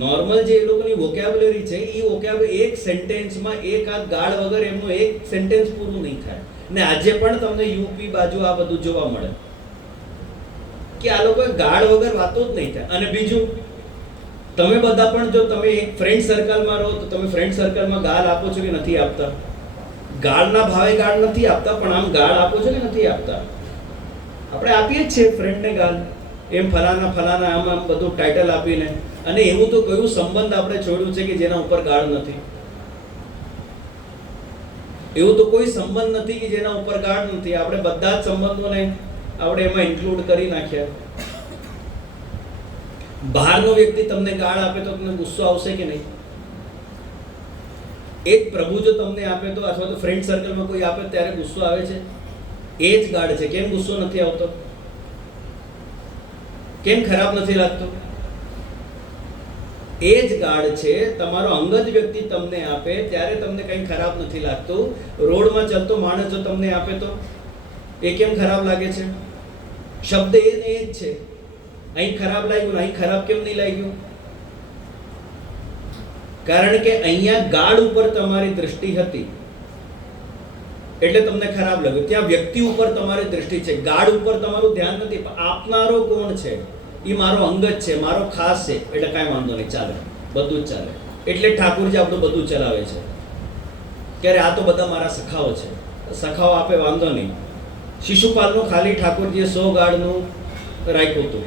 નોર્મલ જે એ લોકોની વોકેબ્યુલરી છે, એ વોકેબ્યુલરી એક સેન્ટેન્સમાં એક આ ગાળ વગર એમનું એક સેન્ટેન્સ પૂરું નહીં થાય. ને આજે પણ તમને યુપી બાજુ આ બધું જોવા મળે કે આ લોકો ગાળ વગર વાતો જ નહીં થાય. અને બીજું, તમે બધા પણ જો તમે એક ફ્રેન્ડ સર્કલમાં રહો તો તમે ફ્રેન્ડ સર્કલમાં ગાળ આપો છો કે નથી આપતા? ગાળના ભાવે ગાળ નથી આપતા, પણ આમ ગાળ આપો છો કે નથી આપતા? આપણે આપીએ જ છીએ ફ્રેન્ડને ગાળ, એમ ફલાના ફલાના આમ આમ બધું ટાઇટલ આપીને. અને એવું તો કયું સંબંધ આપણે છોડ્યું છે કે જેના ઉપર ગાળ નથી? એવું તો કોઈ સંબંધ નથી કે જેના ઉપર ગાળ નથી. આપણે બધા જ સંબંધોને આપણે એમાં ઇન્ક્લુડ કરી નાખ્યા. બહારનો વ્યક્તિ તમને ગાળ આપે તો તમને ગુસ્સો આવશે કે નહીં? એક પ્રભુ જો તમને આપે તો, અથવા તો ફ્રેન્ડ સર્કલમાં કોઈ આપે ત્યારે ગુસ્સો આવે છે? એ જ ગાળ છે. કેમ ગુસ્સો નથી આવતો? કેમ ખરાબ નથી લાગતો? એ જ ગાળ છે. તમારો અંગત વ્યક્તિ તમને આપે ત્યારે તમને કંઈ ખરાબ નથી લાગતું. રોડમાં ચાલતો માણસ જો તમને આપે તો એ કેમ ખરાબ લાગે છે? શબ્દ એ ને એ જ છે. અહીં ખરાબ લાગ્યું, અહીં ખરાબ કેમ નહીં લાગ્યું? કારણ કે અહીંયા ગાળ ઉપર તમારી દૃષ્ટિ હતી એટલે તમને ખરાબ લાગ્યું. ત્યાં વ્યક્તિ ઉપર તમારી દૃષ્ટિ છે, ગાળ ઉપર તમારું ધ્યાન નથી. આપનારો કોણ છે? એ મારો અંગત છે, મારો ખાસ છે, એટલે કાંઈ વાંધો નહીં, ચાલે, બધું જ ચાલે. એટલે ઠાકોરજી આપણું બધું ચલાવે છે. ક્યારે આ તો બધા મારા સખાઓ છે, સખાઓ આપે વાંધો નહીં. શિશુપાલનું ખાલી ઠાકોરજીએ 100 ગાળનું રાખ્યું હતું.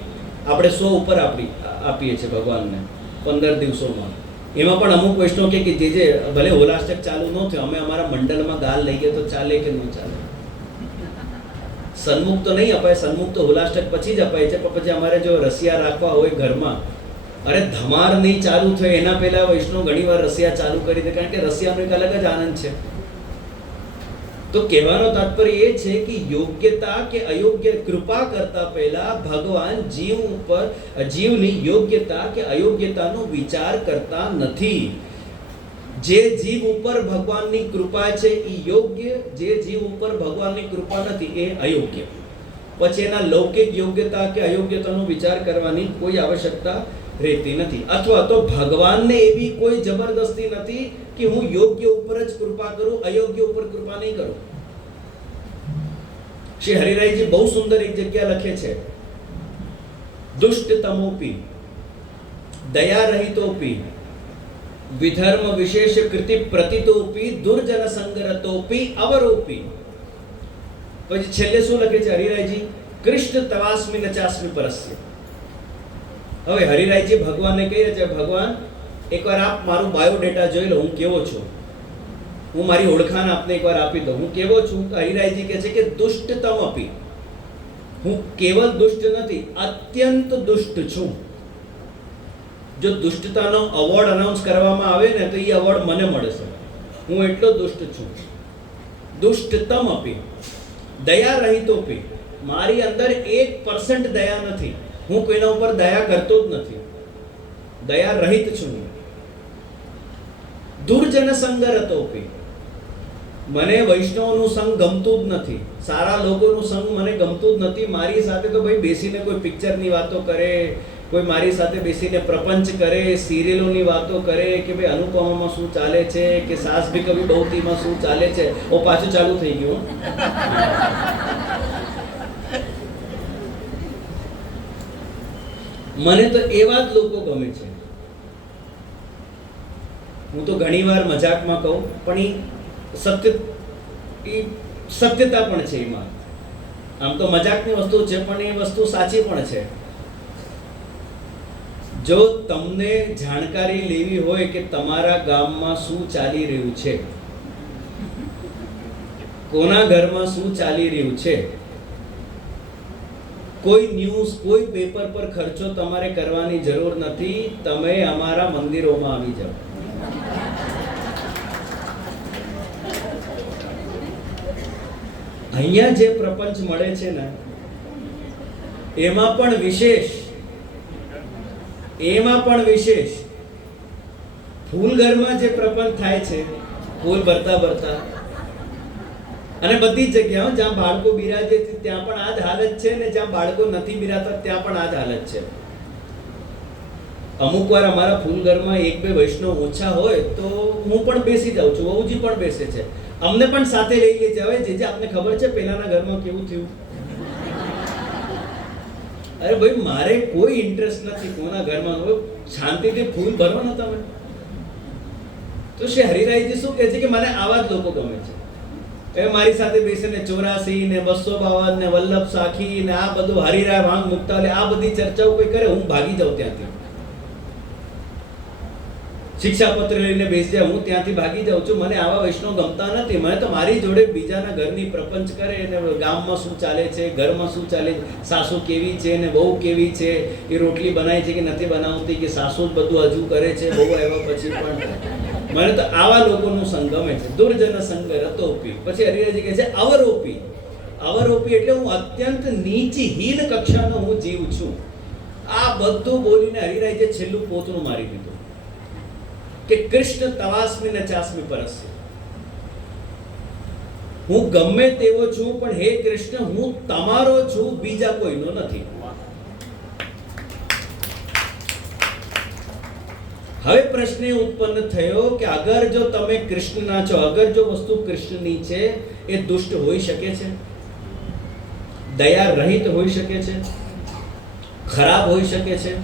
આપણે 100 ઉપર આપીએ છીએ ભગવાનને 15 દિવસોમાં. એમાં પણ અમુક વૈષ્ણવ કે જે ભલે હોલાષ્ટક ચાલુ ન થયો, અમે અમારા મંડળમાં ગાળ લઈએ તો ચાલે કે ન ચાલે? સન્મુખ તો નહીં અપાય, સન્મુખ તો હોલાષ્ટક પછી જ અપાય છે. પણ પછી અમારે જો રસિયા રાખવા હોય ઘરમાં, અરે ધમાર નહીં ચાલુ થયો એના પહેલા વૈષ્ણવ ઘણીવાર રસિયા ચાલુ કરી દે, કારણ કે રસિયાનો એક અલગ જ આનંદ છે. તો કહેવાનો તાત્પર્ય એ છે કે યોગ્યતા કે અયોગ્ય, કૃપા કરતા પહેલા ભગવાન જીવની યોગ્યતા કે અયોગ્યતાનો વિચાર કરતા નથી. જે જીવ ઉપર ભગવાનની કૃપા છે એ યોગ્ય, જે જીવ ઉપર ભગવાનની કૃપા નથી એ અયોગ્ય. પછી એના લૌકિક યોગ્યતા કે અયોગ્યતાનો વિચાર કરવાની કોઈ આવશ્યકતા રહેતી નથી. અથવા તો ભગવાનને એવી કોઈ જબરદસ્તી નથી કે હું યોગ્ય ઉપર જ કૃપા કરું, અયોગ્ય ઉપર કૃપા નહીં કરું. શ્રી હરિરાયજી બહુ સુંદર એક જગ્યા લખે છે, દુષ્ટતમોપી દયા રહિતોપી વિધર્મ વિશેષ કૃતિ પ્રતિતોપી દુર્જન સંગરતોપી અવરોપી. પછી છેલ્લે શું લખે છે હરિરાયજી? કૃષ્ણ તવાસ્મિ નચાસ્મિ પરસ્ય. હવે હરિરાયજી ભગવાનને કહી રહ્યા છે, ભગવાન એકવાર આપ મારું બાયોડેટા જોઈ લો, હું કેવો છું, હું મારી ઓળખાણ આપને એકવાર આપી દઉં, હું કેવો છું. હરિરાયજી કહે છે કે દુષ્ટતમ અપી, હું કેવલ દુષ્ટ નથી, અત્યંત દુષ્ટ છું. જો દુષ્ટતાનો અવોર્ડ અનાઉન્સ કરવામાં આવે ને તો એ અવોર્ડ મને મળશે. હું એટલો દુષ્ટ છું. દુષ્ટતમ અપી દયા રહિતોપી, મારી અંદર 1% દયા નથી. હું કોઈના ઉપર દયા કરતો જ નથી, દયા રહિત છું. દુર્જન સંગરતોપી, મને વૈષ્ણવનું સંગ ગમતું જ નથી, સારા લોકોનું સંગ મને ગમતું જ નથી. મારી સાથે તો ભાઈ બેસીને કોઈ પિક્ચરની વાતો કરે, કોઈ મારી સાથે બેસીને પ્રપંચ કરે, સિરિયલોની વાતો કરે કે ભાઈ અનુપમામાં શું ચાલે છે, કે સાસ ભી કભી બહુતીમાં શું ચાલે છે. ઓ પાછું ચાલુ થઈ ગયું. મને તો એવા જ લોકો ગમે છે. હું તો ઘણીવાર મજાકમાં કહું, પણ એ સત્યતા પણ છે એમાં. આમ તો મજાકની વસ્તુ છે પણ એ વસ્તુ સાચી પણ છે. જો તમને જાણકારી લેવી હોય કે તમારા ગામમાં શું ચાલી રહ્યું છે, કોના ઘરમાં શું ચાલી રહ્યું છે, કોઈ ન્યૂઝ, કોઈ પેપર પર ખર્ચો તમારે કરવાની જરૂર નથી. તમે અમારા મંદિરોમાં આવી જાઓ. અહીંયા જે પ્રપંચ મળે છે ને એમાં પણ વિશેષ ફૂલ ઘરમાં જે પ્રપંચ થાય છે, ફૂલ ભરતા ભરતા, અને બધી જ જગ્યાઓ જ્યાં બાળકો બિરાજે છે ત્યાં પણ આ જ હાલત છે, ને જ્યાં બાળકો નથી બિરાજતા ત્યાં પણ આ જ હાલત છે. અમુક વાર અમારા ફૂલ ઘરમાં એક બે વૈષ્ણવ ઓછા હોય તો હું પણ બેસી જાઉં છું, વહુજી પણ બેસે છે, અમને પણ સાથે લઈ લે છે. હવે જે આપને ખબર છે પેલાના ઘરમાં કેવું થયું? અરે ભાઈ, મારે કોઈ ઇન્ટરેસ્ટ નથી કોના ઘરમાં, શાંતિથી ફૂલ ભરો ને તમે. તો શ્રી હરિરાયજી શું કહે છે કે મને આવા જ લોકો ગમે છે. એ મારી સાથે બેસીને 84 ને 252 ને વલ્લભ સાખી ને આ બધું હરિરાય ભાંગ મુક્તાવલી આ બધી ચર્ચાઓ કોઈ કરે, હું ભાગી જાઉં ત્યાંથી. શિક્ષાપત્ર લઈને બેસી જાય, હું ત્યાંથી ભાગી જાઉં છું. મને આવા વૈષ્ણવ ગમતા નથી. મને તો મારી જોડે બીજાના ઘરની પ્રપંચ કરે ને ગામમાં શું ચાલે છે, ઘરમાં શું ચાલે છે, સાસુ કેવી છે ને વહુ કેવી છે, એ રોટલી બનાય છે કે નથી બનાવતી, કે સાસુ જ બધું હજુ કરે છે, બહુ આવ્યા પછી પણ. મને તો આવા લોકોનો સંગ ગમે છે. દુર્જન સંગ રતોપી. પછી હરિરાયજી કહે છે અવરોપી. અવરોપી એટલે હું અત્યંત નીચી હીન કક્ષાનો હું જીવ છું. આ બધું બોલીને હરિરાયજીએ છેલ્લું પોતનું મારી દીધું કે કૃષ્ણ તવાસ્મિ ન ચાસ્મિ પરસ્ય. હું ગમે તેવો છું પણ હે કૃષ્ણ હું તમારો છું, બીજા કોઈનો નથી. હવે પ્રશ્ન એ ઉત્પન્ન થયો કે અગર જો તમે કૃષ્ણના છો, અગર જો વસ્તુ કૃષ્ણની છે, એ દુષ્ટ હોઈ શકે છે, દયા રહિત હોઈ શકે છે, ખરાબ હોઈ શકે છે,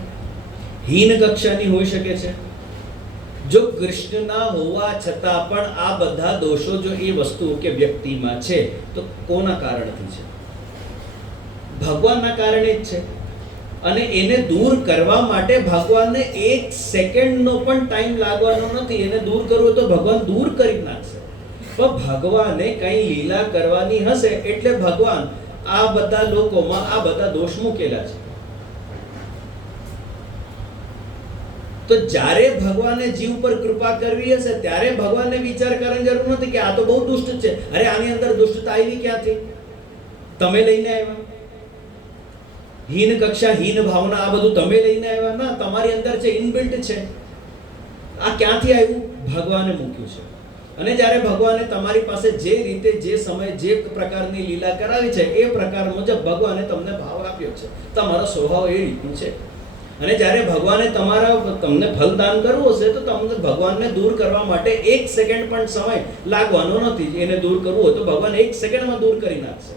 હીન કક્ષાની હોઈ શકે છે. જો કૃષ્ણના હોવા છતાં પણ આ બધા દોષો જો એ વસ્તુ કે વ્યક્તિમાં છે તો કોના કારણથી છે? ભગવાનના કારણે જ છે. અને એને દૂર કરવા માટે ભગવાનને 1 સેકન્ડનો પણ ટાઈમ લાગવાનો નથી. એને દૂર કરવો તો ભગવાન દૂર કરી નાખશે. પણ ભગવાને કઈ લીલા કરવાની હશે એટલે ભગવાન આ બધા લોકોમાં આ બધા દોષ મૂકેલા છે. તો જ્યારે ભગવાને જીવ પર કૃપા કરવી હશે ત્યારે ભગવાનને વિચાર કરવાની જરૂર નથી કે આ તો બહુ દુષ્ટ છે, અરે આની અંદર દુષ્ટતા આવી ક્યાંથી? તમે લઈને આવ્યા. હીન કક્ષા, હીન ભાવના, આ બધું તમે લઈને આવ્યા ના, તમારી અંદર છે, ઇનબિલ્ટ છે. આ ક્યાંથી આવ્યું? ભગવાને મૂક્યું છે. અને જ્યારે ભગવાને તમારી પાસે જે રીતે, જે સમય, જે પ્રકારની લીલા કરાવી છે એ પ્રકાર મુજબ ભગવાને તમને ભાવ આપ્યો છે. તમારો સ્વભાવ એ રીતનું છે. અને જ્યારે ભગવાને તમને ફલદાન કરવું હશે તો તમને ભગવાનને દૂર કરવા માટે 1 સેકન્ડ પણ સમય લાગવાનો નથી. એને દૂર કરવું હોય તો ભગવાન 1 સેકન્ડમાં દૂર કરી નાખશે.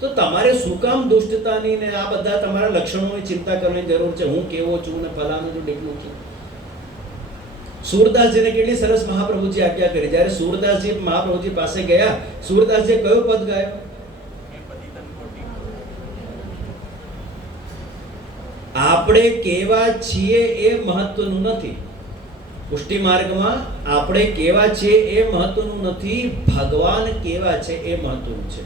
તો તમારે શું કામ દુષ્ટતાની ને આ બધા તમારા લક્ષણોની ચિંતા કરવાની જરૂર છે? હું કેવો છું ને ફલાણું છું, ઢીકલું છું. સૂરદાસજીને કેટલી સરસ મહાપ્રભુજી આજ્ઞા કરી. જ્યારે સૂરદાસજી મહાપ્રભુજી પાસે ગયા, સૂરદાસજીએ કયો પદ ગાયો? આપણે કેવા છીએ એ મહત્વનું નથી. પુષ્ટિ માર્ગમાં આપણે કેવા છીએ એ મહત્વનું નથી, ભગવાન કેવા છે એ મહત્વનું છે.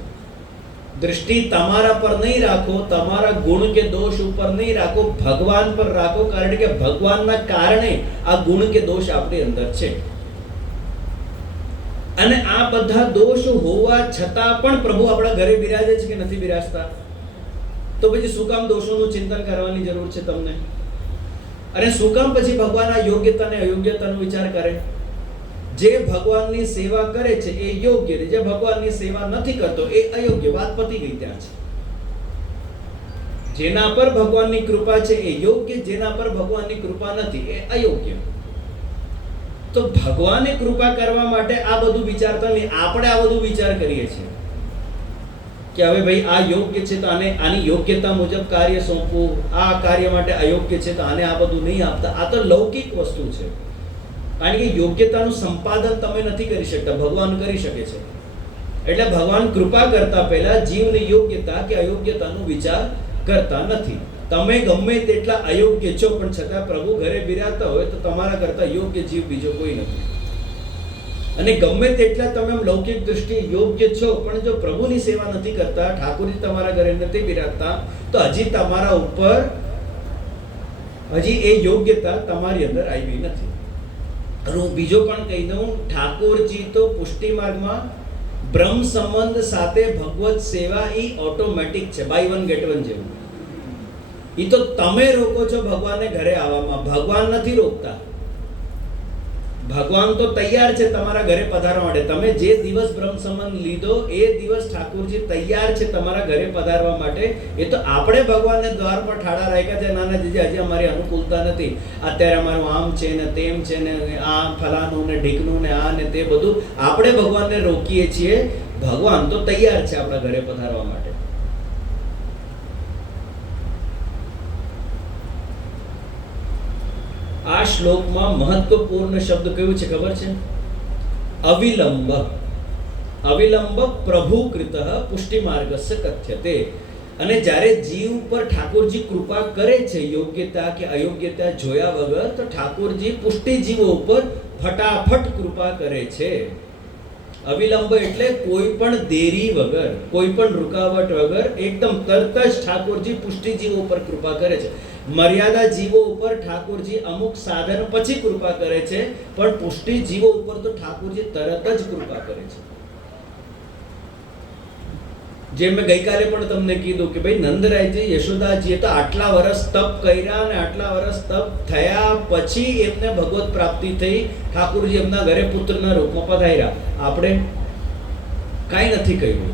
દૃષ્ટિ તમારા પર નહીં રાખો, તમારા ગુણ કે દોષ ઉપર નહીં રાખો, ભગવાન પર રાખો. કારણ કે ભગવાનના કારણે આ ગુણ કે દોષ આપણી અંદર છે. અને આ બધા દોષ હોવા છતાં પણ પ્રભુ આપણા ઘરે બિરાજે છે કે નથી બિરાજતા? તો પછી શું કામ દોષોનું ચિંતન કરવાની જરૂર છે તમને? અને શું કામ પછી ભગવાન આ યોગ્યતા અને અયોગ્યતાનો વિચાર કરે? જે ભગવાનની સેવા કરે છે એ યોગ્ય, જે ભગવાનની સેવા નથી કરતો એ અયોગ્ય. વાત પતી ગઈ ત્યાં છે. જેના પર ભગવાનની કૃપા છે એ યોગ્ય, જેના પર ભગવાનની કૃપા નથી એ અયોગ્ય. તો ભગવાને કૃપા કરવા માટે આ બધું વિચારતા નહીં, આપણે આ બધું વિચાર કરીએ છીએ કે હવે ભાઈ આ યોગ્ય છે તો આની યોગ્યતા મુજબ કાર્ય સોંપવું, આ કાર્ય માટે અયોગ્ય છે તો આને આ બધું નહીં આપતા. આ તો લૌકિક વસ્તુ છે. કારણ કે યોગ્યતાનું સંપાદન તમે નથી કરી શકતા, ભગવાન કરી શકે છે. એટલે ભગવાન કૃપા કરતા પહેલા જીવની યોગ્યતા કે અયોગ્યતાનો વિચાર કરતા નથી. તમે ગમે તેટલા અયોગ્ય છો પણ છતાં પ્રભુ ઘરે બિરાજતા હોય તો તમારા કરતા યોગ્ય જીવ બીજો કોઈ નથી. અને ગમે તેટલા તમે લૌકિક દ્રષ્ટિએ યોગ્ય છો પણ જો પ્રભુની સેવા નથી કરતા, ઠાકોરજી તમારા ઘરે નથી બિરાજતા, તો હજી તમારા ઉપર હજી એ યોગ્યતા તમારી અંદર આવી નથી. અને હું બીજો પણ કહી દઉં, ઠાકોરજી તો પુષ્ટિ માર્ગમાં બ્રહ્મ સંબંધ સાથે ભગવત સેવા એ ઓટોમેટિક છે, બાય વન ગેટ વન જેવું. એ તો તમે રોકો છો ભગવાનને ઘરે આવવામાં, ભગવાન નથી રોકતા. ભગવાન તો તૈયાર છે તમારા ઘરે પધારવા માટે. તમે જે દિવસ બ્રહ્મ સંબંધ લીધો એ દિવસ ઠાકોરજી તૈયાર છે તમારા ઘરે પધારવા માટે. એ તો આપણે ભગવાનને દ્વાર પર ઠાડા રાખ્યા છે, નાના જીજી હજી અમારી અનુકૂળતા નથી, અત્યારે અમારું આમ છે ને તેમ છે ને આ ફલાનું ને ઢીકનું ને આ ને તે બધું આપણે ભગવાનને રોકીએ છીએ. ભગવાન તો તૈયાર છે આપણા ઘરે પધારવા માટે. આ શ્લોકમાં મહત્વપૂર્ણ શબ્દ કયું છે ખબર છે? અવિલંબ. અવિલંબ પ્રભુકૃત પુષ્ટિ માર્ગસ્ય કથ્યતે. અને જ્યારે જીવ પર ઠાકોરજી કૃપા કરે છે યોગ્યતા કે અયોગ્યતા જોયા વગર, તો ઠાકોરજી પુષ્ટિ જીવો ઉપર ફટાફટ કૃપા કરે છે. અવિલંબ એટલે કોઈ પણ દેરી વગર, કોઈ પણ રૂકાવટ વગર એકદમ તરત જ ઠાકોરજી પુષ્ટિ જીવો ઉપર કૃપા કરે છે. મર્યાદા જીવો ઉપર ઠાકોરજી અમુક સાધન પછી કૃપા કરે છે, પણ પુષ્ટિ જીવો ઉપર તો ઠાકોરજી તરત જ કૃપા કરે છે. જેમ મેં ગઈકાલે પણ તમને કીધું કે ભાઈ નંદરાયજી યશોદાજીએ તો આટલા વર્ષ તપ કર્યા અને આટલા વર્ષ તપ થયા પછી એમને ભગવત પ્રાપ્તિ થઈ, ઠાકોરજી એમના ઘરે પુત્રના રૂપમાં પધાર્યા. આપણે કાંઈ નથી કહ્યું,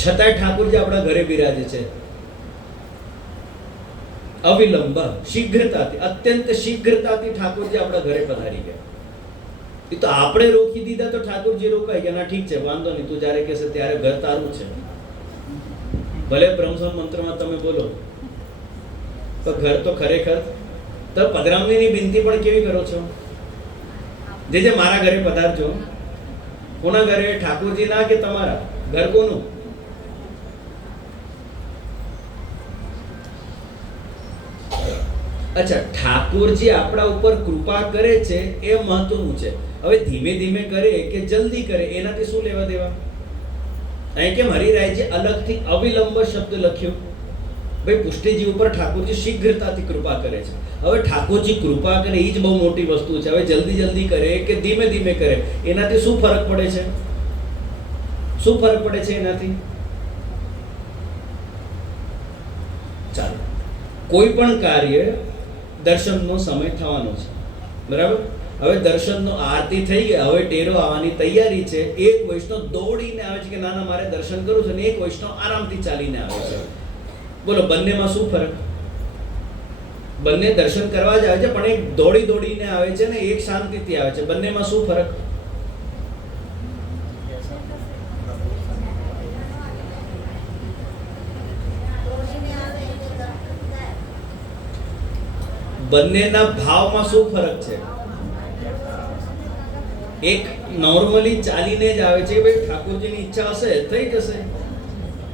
છતાંય ઠાકોરજી આપણા ઘરે બિરાજે છે. અવિલંબ, શીઘ્રતાથી, અત્યંત શીઘ્રતાથી ઠાકોરજી આપણા ઘરે પધારી ગયા. એ તો આપણે રોકી દીધા તો ઠાકોરજી રોકાઈ ગયા. ના ઠીક છે, વાંધો નહીં, તું જ્યારે કહેશે ત્યારે ઘર તારું છે. ભલે બ્રહ્મસંગ મંત્રમાં તમે બોલો, તો ઘર તો ખરેખર તો પધરામણીની વિનંતી પણ કેવી કરો છો? જે મારા ઘરે પધારજો. કોના ઘરે? ઠાકોરજી ના કે તમારા? ઘર કોનું? અચ્છા, ઠાકોરજી આપણા ઉપર કૃપા કરે છે એ મહત્વનું છે. હવે ધીમે ધીમે કરે કે જલ્દી કરે એનાથી શું લેવા દેવા? અહીં કેમ હરિરાયજી અલગથી અવિલંબ શબ્દ લખ્યો? ભાઈ પુષ્ટિજી ઉપર ઠાકોરજી શીઘ્રતાથી કૃપા કરે છે. હવે ઠાકોરજી કૃપા કરે એ જ બહુ મોટી વસ્તુ છે. હવે જલ્દી જલ્દી કરે કે ધીમે ધીમે કરે એનાથી શું ફરક પડે છે? શું ફરક પડે છે એનાથી? ચાલો, કોઈ પણ કાર્ય દર્શનનો સમય થવાનો છે, બરાબર? હવે દર્શનનો આરતી થઈ ગયા, હવે ટેરો આવવાની તૈયારી છે. એક વૈષ્ણવ દોડીને આવે છે કે ના ના મારે દર્શન કરવું છે, અને એક વૈષ્ણવ આરામથી ચાલીને આવે છે. બોલો, બંનેમાં શું ફરક? બંને દર્શન કરવા જ આવે છે, પણ એક દોડી દોડીને આવે છે ને એક શાંતિથી આવે છે. બંનેમાં શું ફરક? બંનેના ભાવમાં શું ફરક છે? એક નોર્મલી ચાલીને જ આવે છે, ભાઈ ઠાકોરજીની ઈચ્છા હશે થઈ જશે,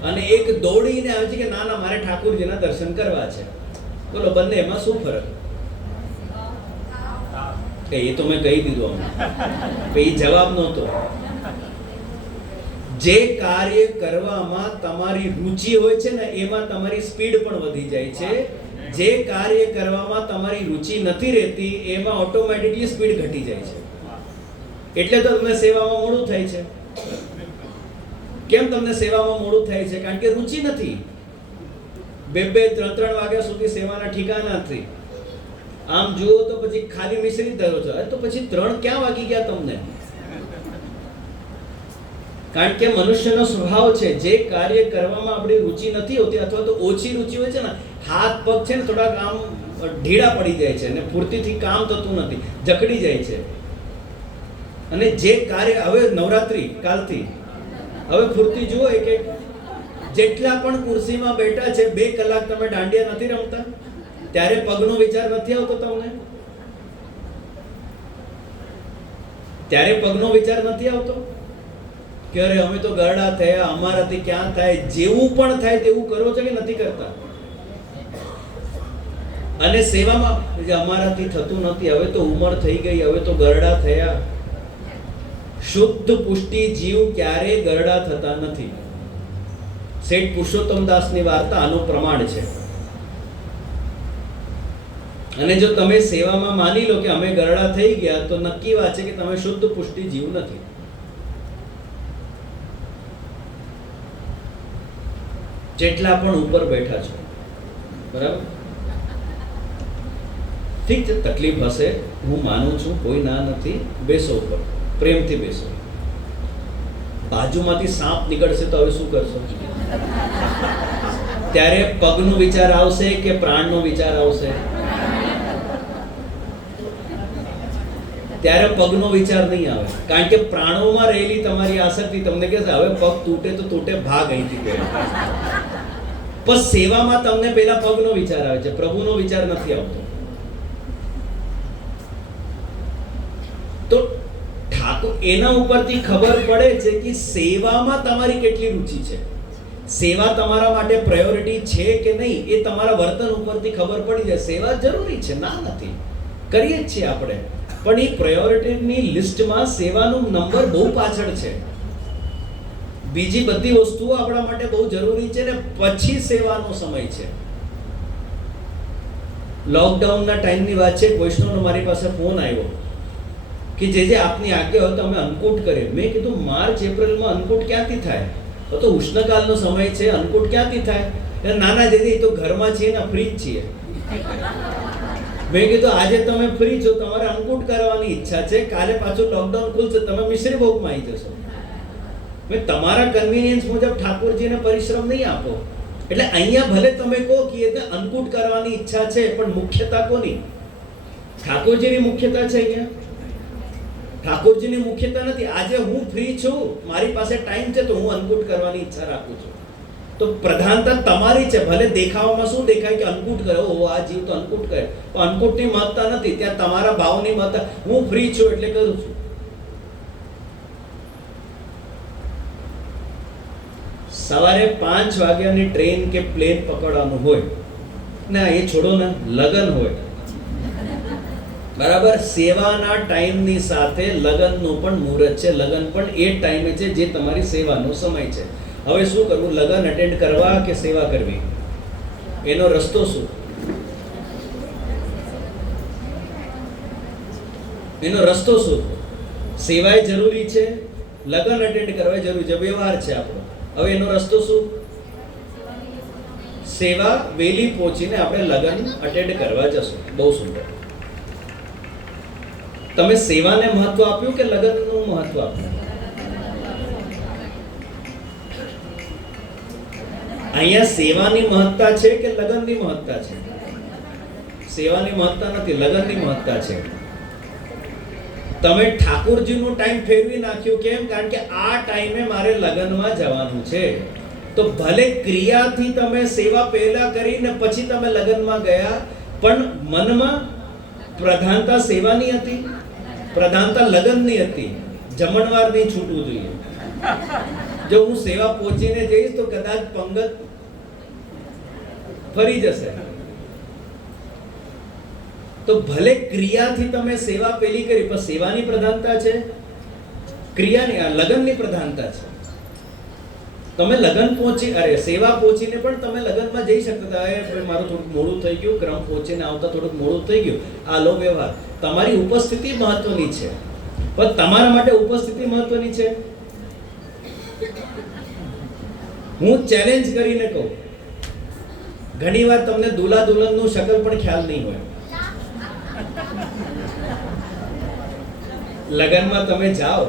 અને એક દોડીને આવે છે કે ના ના મારે ઠાકોરજીના દર્શન કરવા છે. બોલો, બંને એમાં શું ફરક? એ તો મેં કહી દીધું અમને, એ જવાબ નહોતો. જે કાર્ય કરવામાં તમારી રુચિ હોય છે ને એમાં તમારી સ્પીડ પણ વધી જાય છે. જે કાર્ય કરવામાં તમારી રુચિ નથી રહેતી એમાં ઓટોમેટિકલી સ્પીડ ઘટી જાય છે. એટલે તો તમને સેવામાં મોડું થાય છે. કેમ તમને સેવામાં મોડું થાય છે? કારણ કે રુચિ નથી. 2-3 વાગ્યા સુધી સેવાના ઠીકાના નથી. આમ જુઓ તો પછી ખાલી મિશ્રિત થયો છો, તો પછી 3 ક્યાં વાગી ગયા તમને? કારણ કે મનુષ્યનો સ્વભાવ છે, જે કાર્ય કરવામાં આપણી રુચિ નથી હોતી અથવા તો ઓછી રુચિ હોય છે ને, હાથ પગ છે ને થોડાક આમ ઢીડા પડી જાય છે અને ફૂર્તિથી કામ થતું નથી, જકડી જાય છે. અને જે કાર્ય, હવે નવરાત્રી કાલથી, હવે ફૂર્તિ જુઓ. કે જેટલા પણ ખુરશીમાં બેઠા છે 2 કલાક તમે દાંડિયા નથી રમતા, ત્યારે પગનો વિચાર નથી આવતો તમને? ત્યારે પગનો વિચાર નથી આવતો કે અરે અમે તો ગરડા થયા, અમારાથી ક્યાં થાય? જેવું પણ થાય તેવું કરો છો કે નથી કરતા? અને સેવામાં અમારાથી થતું નથી, હવે તો ઉંમર થઈ ગઈ, હવે તો ગરડા થયા. શુદ્ધ પુષ્ટિ જીવ ક્યારે ગરડા થતા નથી. શેઠ પુરુષોત્તમ દાસની વાર્તા આનું પ્રમાણ છે. અને જો તમે સેવામાં માની લો કે અમે ગરડા થઈ ગયા, તો નક્કી વાત છે કે તમે શુદ્ધ પુષ્ટિ જીવ નથી. જેટલા પણ ઉપર બેઠા છો, બરાબર? ઠીક છે, તકલીફ હશે, હું માનું છું, કોઈ ના નથી. બેસો ઉપર, પ્રેમથી બેસો. બાજુમાંથી સાપ નીકળશે તો હવે શું કરશો? ત્યારે પગનો વિચાર આવશે કે પ્રાણનો વિચાર આવશે? ત્યારે પગનો વિચાર નહીં આવે, કારણ કે પ્રાણોમાં રહેલી તમારી આસક્તિ તમને કહે છે હવે પગ તૂટે તો તૂટે, ભાગ અહીંથી પહેલા. પણ સેવામાં તમને પહેલા પગનો વિચાર આવે છે, પ્રભુનો વિચાર નથી આવતો. તો ઠાકોર એના ઉપરથી ખબર પડે છે કે સેવામાં તમારી કેટલી રુચિ છે, સેવા તમારા માટે પ્રાયોરિટી છે કે નહીં, એ તમારા વર્તન ઉપરથી ખબર પડી જાય. સેવા જરૂરી છે, ના નથી, કરીએ જ છીએ આપણે, પણ એ પ્રાયોરિટીની લિસ્ટમાં સેવાનો નંબર બહુ પાછળ છે. બીજી બધી વસ્તુઓ આપણા માટે બહુ જરૂરી છે ને પછી સેવાનો સમય છે. લોકડાઉનના ટાઈમની વાત છે, વૈષ્ણવનો મારી પાસે ફોન આવ્યો કે જે આપની આજ્ઞા હોય તો અમે અન્નકૂટ કરીએ. મેં કીધું માર્ચ એપ્રિલમાં અન્નકૂટ ક્યાંથી થાય? તો ઉષ્ણકાલનો સમય છે, અન્નકૂટ ક્યાંથી થાય? નાના જેથી તો ઘરમાં છીએ ને, ફ્રી જ છીએ. મેં કીધું આજે તમે ફ્રી છો, તમારે અન્નકૂટ કરવાની ઈચ્છા છે, કાલે પાછું લોકડાઉન ખુલશે, તમે મિશ્રી ભોગમાં આવી જશો. મેં તમારા કન્વીનિયન્સ મુજબ ઠાકોરજીને પરિશ્રમ નહીં આપો. એટલે અહીંયા ભલે તમે કહો કે અન્નકૂટ કરવાની ઈચ્છા છે, પણ મુખ્યતા કોની? ઠાકોરજીની મુખ્યતા છે અહીંયા, ઠાકોરજીની મુખ્યતા નથી. આજે હું ફ્રી છું, મારી પાસે ટાઈમ છે, તો હું અન્નકૂટ કરવાની ઈચ્છા રાખું છું. તો પ્રધાનતા તમારી છે. ભલે દેખાવામાં શું દેખાય કે અન્નકૂટ કરે, ઓ આ જીવ તો અન્નકૂટ કરે, પણ અન્નકૂટની મહત્તા નથી, ત્યાં તમારા ભાવની મહત્તા. હું ફ્રી છું એટલે કરું છું. સવારે 5 વાગ્યાની ટ્રેન કે પ્લેન પકડવાનું હોય ના, એ છોડો ને, લગન હોય, બરાબર? સેવાના ટાઈમની સાથે લગનનું પણ મુહૂર્ત છે. લગન પણ એ ટાઈમે છે જે તમારી સેવાનો સમય છે. હવે શું કરવું? લગન અટેન્ડ કરવા કે સેવા કરવી? એનો રસ્તો શું? એનો રસ્તો શું? સેવાય જરૂરી છે, લગન અટેન્ડ કરવા જરૂરી છે, વ્યવહાર છે આપણો. હવે એનો રસ્તો શું? સેવા વેલી પહોંચીને આપણે લગન અટેન્ડ કરવા જશું. બહુ સુંદર. તમે સેવાને મહત્વ આપ્યું કે લગનનું મહત્વ આપ્યું? અહીંયા સેવાની મહત્તા છે કે લગનની મહત્તા છે? સેવાની મહત્તા નથી, લગનની મહત્તા છે. તમે ઠાકોરજીનું ટાઈમ ફેરવી નાખ્યું. કેમ? કારણ કે આ ટાઈમે મારે લગનમાં જવાનું છે. તો ભલે ક્રિયાથી તમે સેવા પહેલા કરીને પછી તમે લગનમાં ગયા, પણ મનમાં પ્રધાનતા સેવાની હતી, પ્રધાનતા લગનની હતી. જમણવાર નહીં છૂટવું જોઈએ. જો હું સેવા પહોંચીને જઈશ તો કદાચ પંગત ફરી જશે. તો ભલે ક્રિયાથી તમે સેવા પેલી કરી, પણ સેવાની પ્રધાનતા છે, ક્રિયાની, આ લગનની પ્રધાનતા છે. તમે લગન પહોંચી, અરે સેવા પહોંચીને પણ તમે લગનમાં જઈ શકતા હતા. મારું થોડુંક મોડું થઈ ગયું, ક્રમ પહોંચીને આવતા થોડુંક મોડું થઈ ગયું, આ લો વ્યવહાર. તમારી ઉપસ્થિતિ મહત્વની છે, પણ તમારા માટે ઉપસ્થિતિ મહત્વની છે. હું ચેલેન્જ કરીને કહું, ઘણીવાર તમને દુલ્હા દુલ્હનનું શકલ પણ ખ્યાલ નહીં હોય. લગનમાં તમે જાઓ,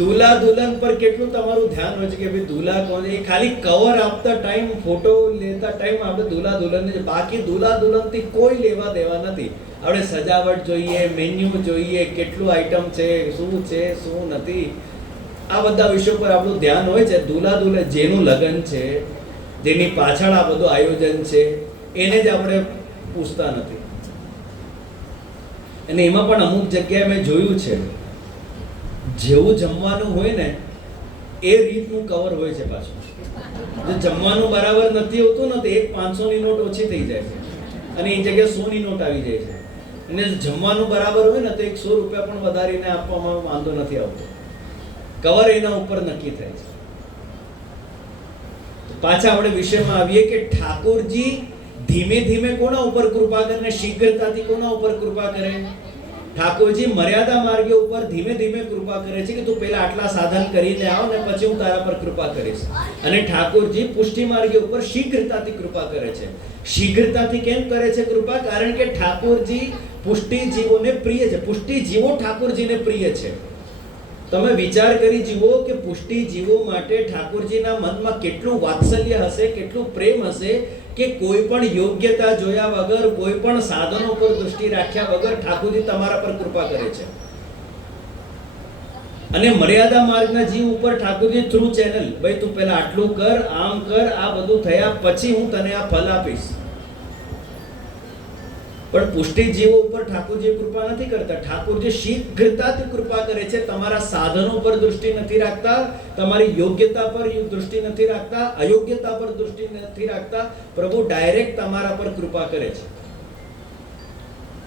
દુલ્હા દુલ્હન પર કેટલું તમારું ધ્યાન હોય છે કે ભાઈ દુલ્હા કોણ? એ ખાલી કવર આપતા ટાઈમ, ફોટો લેતા ટાઈમ આપણે દુલ્હા દુલ્હન, બાકી દુલ્હા દુલ્હનથી કોઈ લેવા દેવા નથી. આપણે સજાવટ જોઈએ, મેન્યુ જોઈએ, કેટલું આઈટમ છે, શું છે, શું નથી, આ બધા વિષયો પર આપણું ધ્યાન હોય છે. દુલ્હા દુલ્હન જેનું લગ્ન છે, જેની પાછળ આ બધું આયોજન છે, એને જ આપણે પૂછતા નથી. અને એમાં પણ અમુક જગ્યાએ મેં જોયું છે, જેવું જમવાનું હોય ને એ રીતનું કવર હોય છે પાછું. જો જમવાનું બરાબર નથી હોતું ને તો એક 500ની નોટ ઓછી થઈ જાય છે અને એ જગ્યાએ 100ની નોટ આવી જાય છે. અને જમવાનું બરાબર હોય ને તો 100 રૂપિયા પણ વધારીને આપવામાં વાંધો નથી આવતો. કવર એના ઉપર નક્કી થાય છે. પાછા આપણે વિષયમાં આવીએ કે ઠાકોરજી ધીમે ધીમે કોના ઉપર કૃપા કરે ને શીઘ્રતાથી કોના ઉપર કૃપા કરે? ઠાકોરજી મર્યાદા માર્ગે ઉપર ધીમે ધીમે કૃપા કરે છે કે તું પહેલા આટલા સાધન કરીને આવ ને પછી હું તારા પર કૃપા કરીશ. અને ઠાકોરજી પુષ્ટિ માર્ગે ઉપર શીઘ્રતાથી કૃપા કરે છે. શીઘ્રતાથી કેમ કરે છે કૃપા? કારણ કે ઠાકોરજી પુષ્ટિ જીવોને પ્રિય છે. પુષ્ટિ જીવો ઠાકોરજીને પ્રિય છે. તમે વિચાર કરી જુઓ કે પુષ્ટિ જીવો માટે ઠાકોરજીના મનમાં કેટલું વાત્સલ્ય હશે, કેટલું પ્રેમ હશે કે કોઈ પણ યોગ્યતા જોયા વગર, કોઈ પણ સાધનો પર દૃષ્ટિ રાખ્યા વગર ઠાકોરજી તમારા પર કૃપા કરે છે. અને મર્યાદા માર્ગના જીવ ઉપર ઠાકોરજી થ્રુ ચેનલ, ભાઈ તું પહેલા આટલું કર, આમ કર, આ બધું થયા પછી હું તને આ ફલ આપીશ. પણ પુષ્ટિ જીવો ઉપર ઠાકોરજી કૃપા નથી કરતા. ઠાકોરજી શીઘ્રતાથી કૃપા કરે છે. તમારા સાધનો પર દૃષ્ટિ નથી રાખતા, તમારી યોગ્યતા પર દૃષ્ટિ નથી રાખતા, અયોગ્યતા પર દૃષ્ટિ નથી રાખતા. પ્રભુ ડાયરેક્ટ તમારા પર કૃપા કરે છે.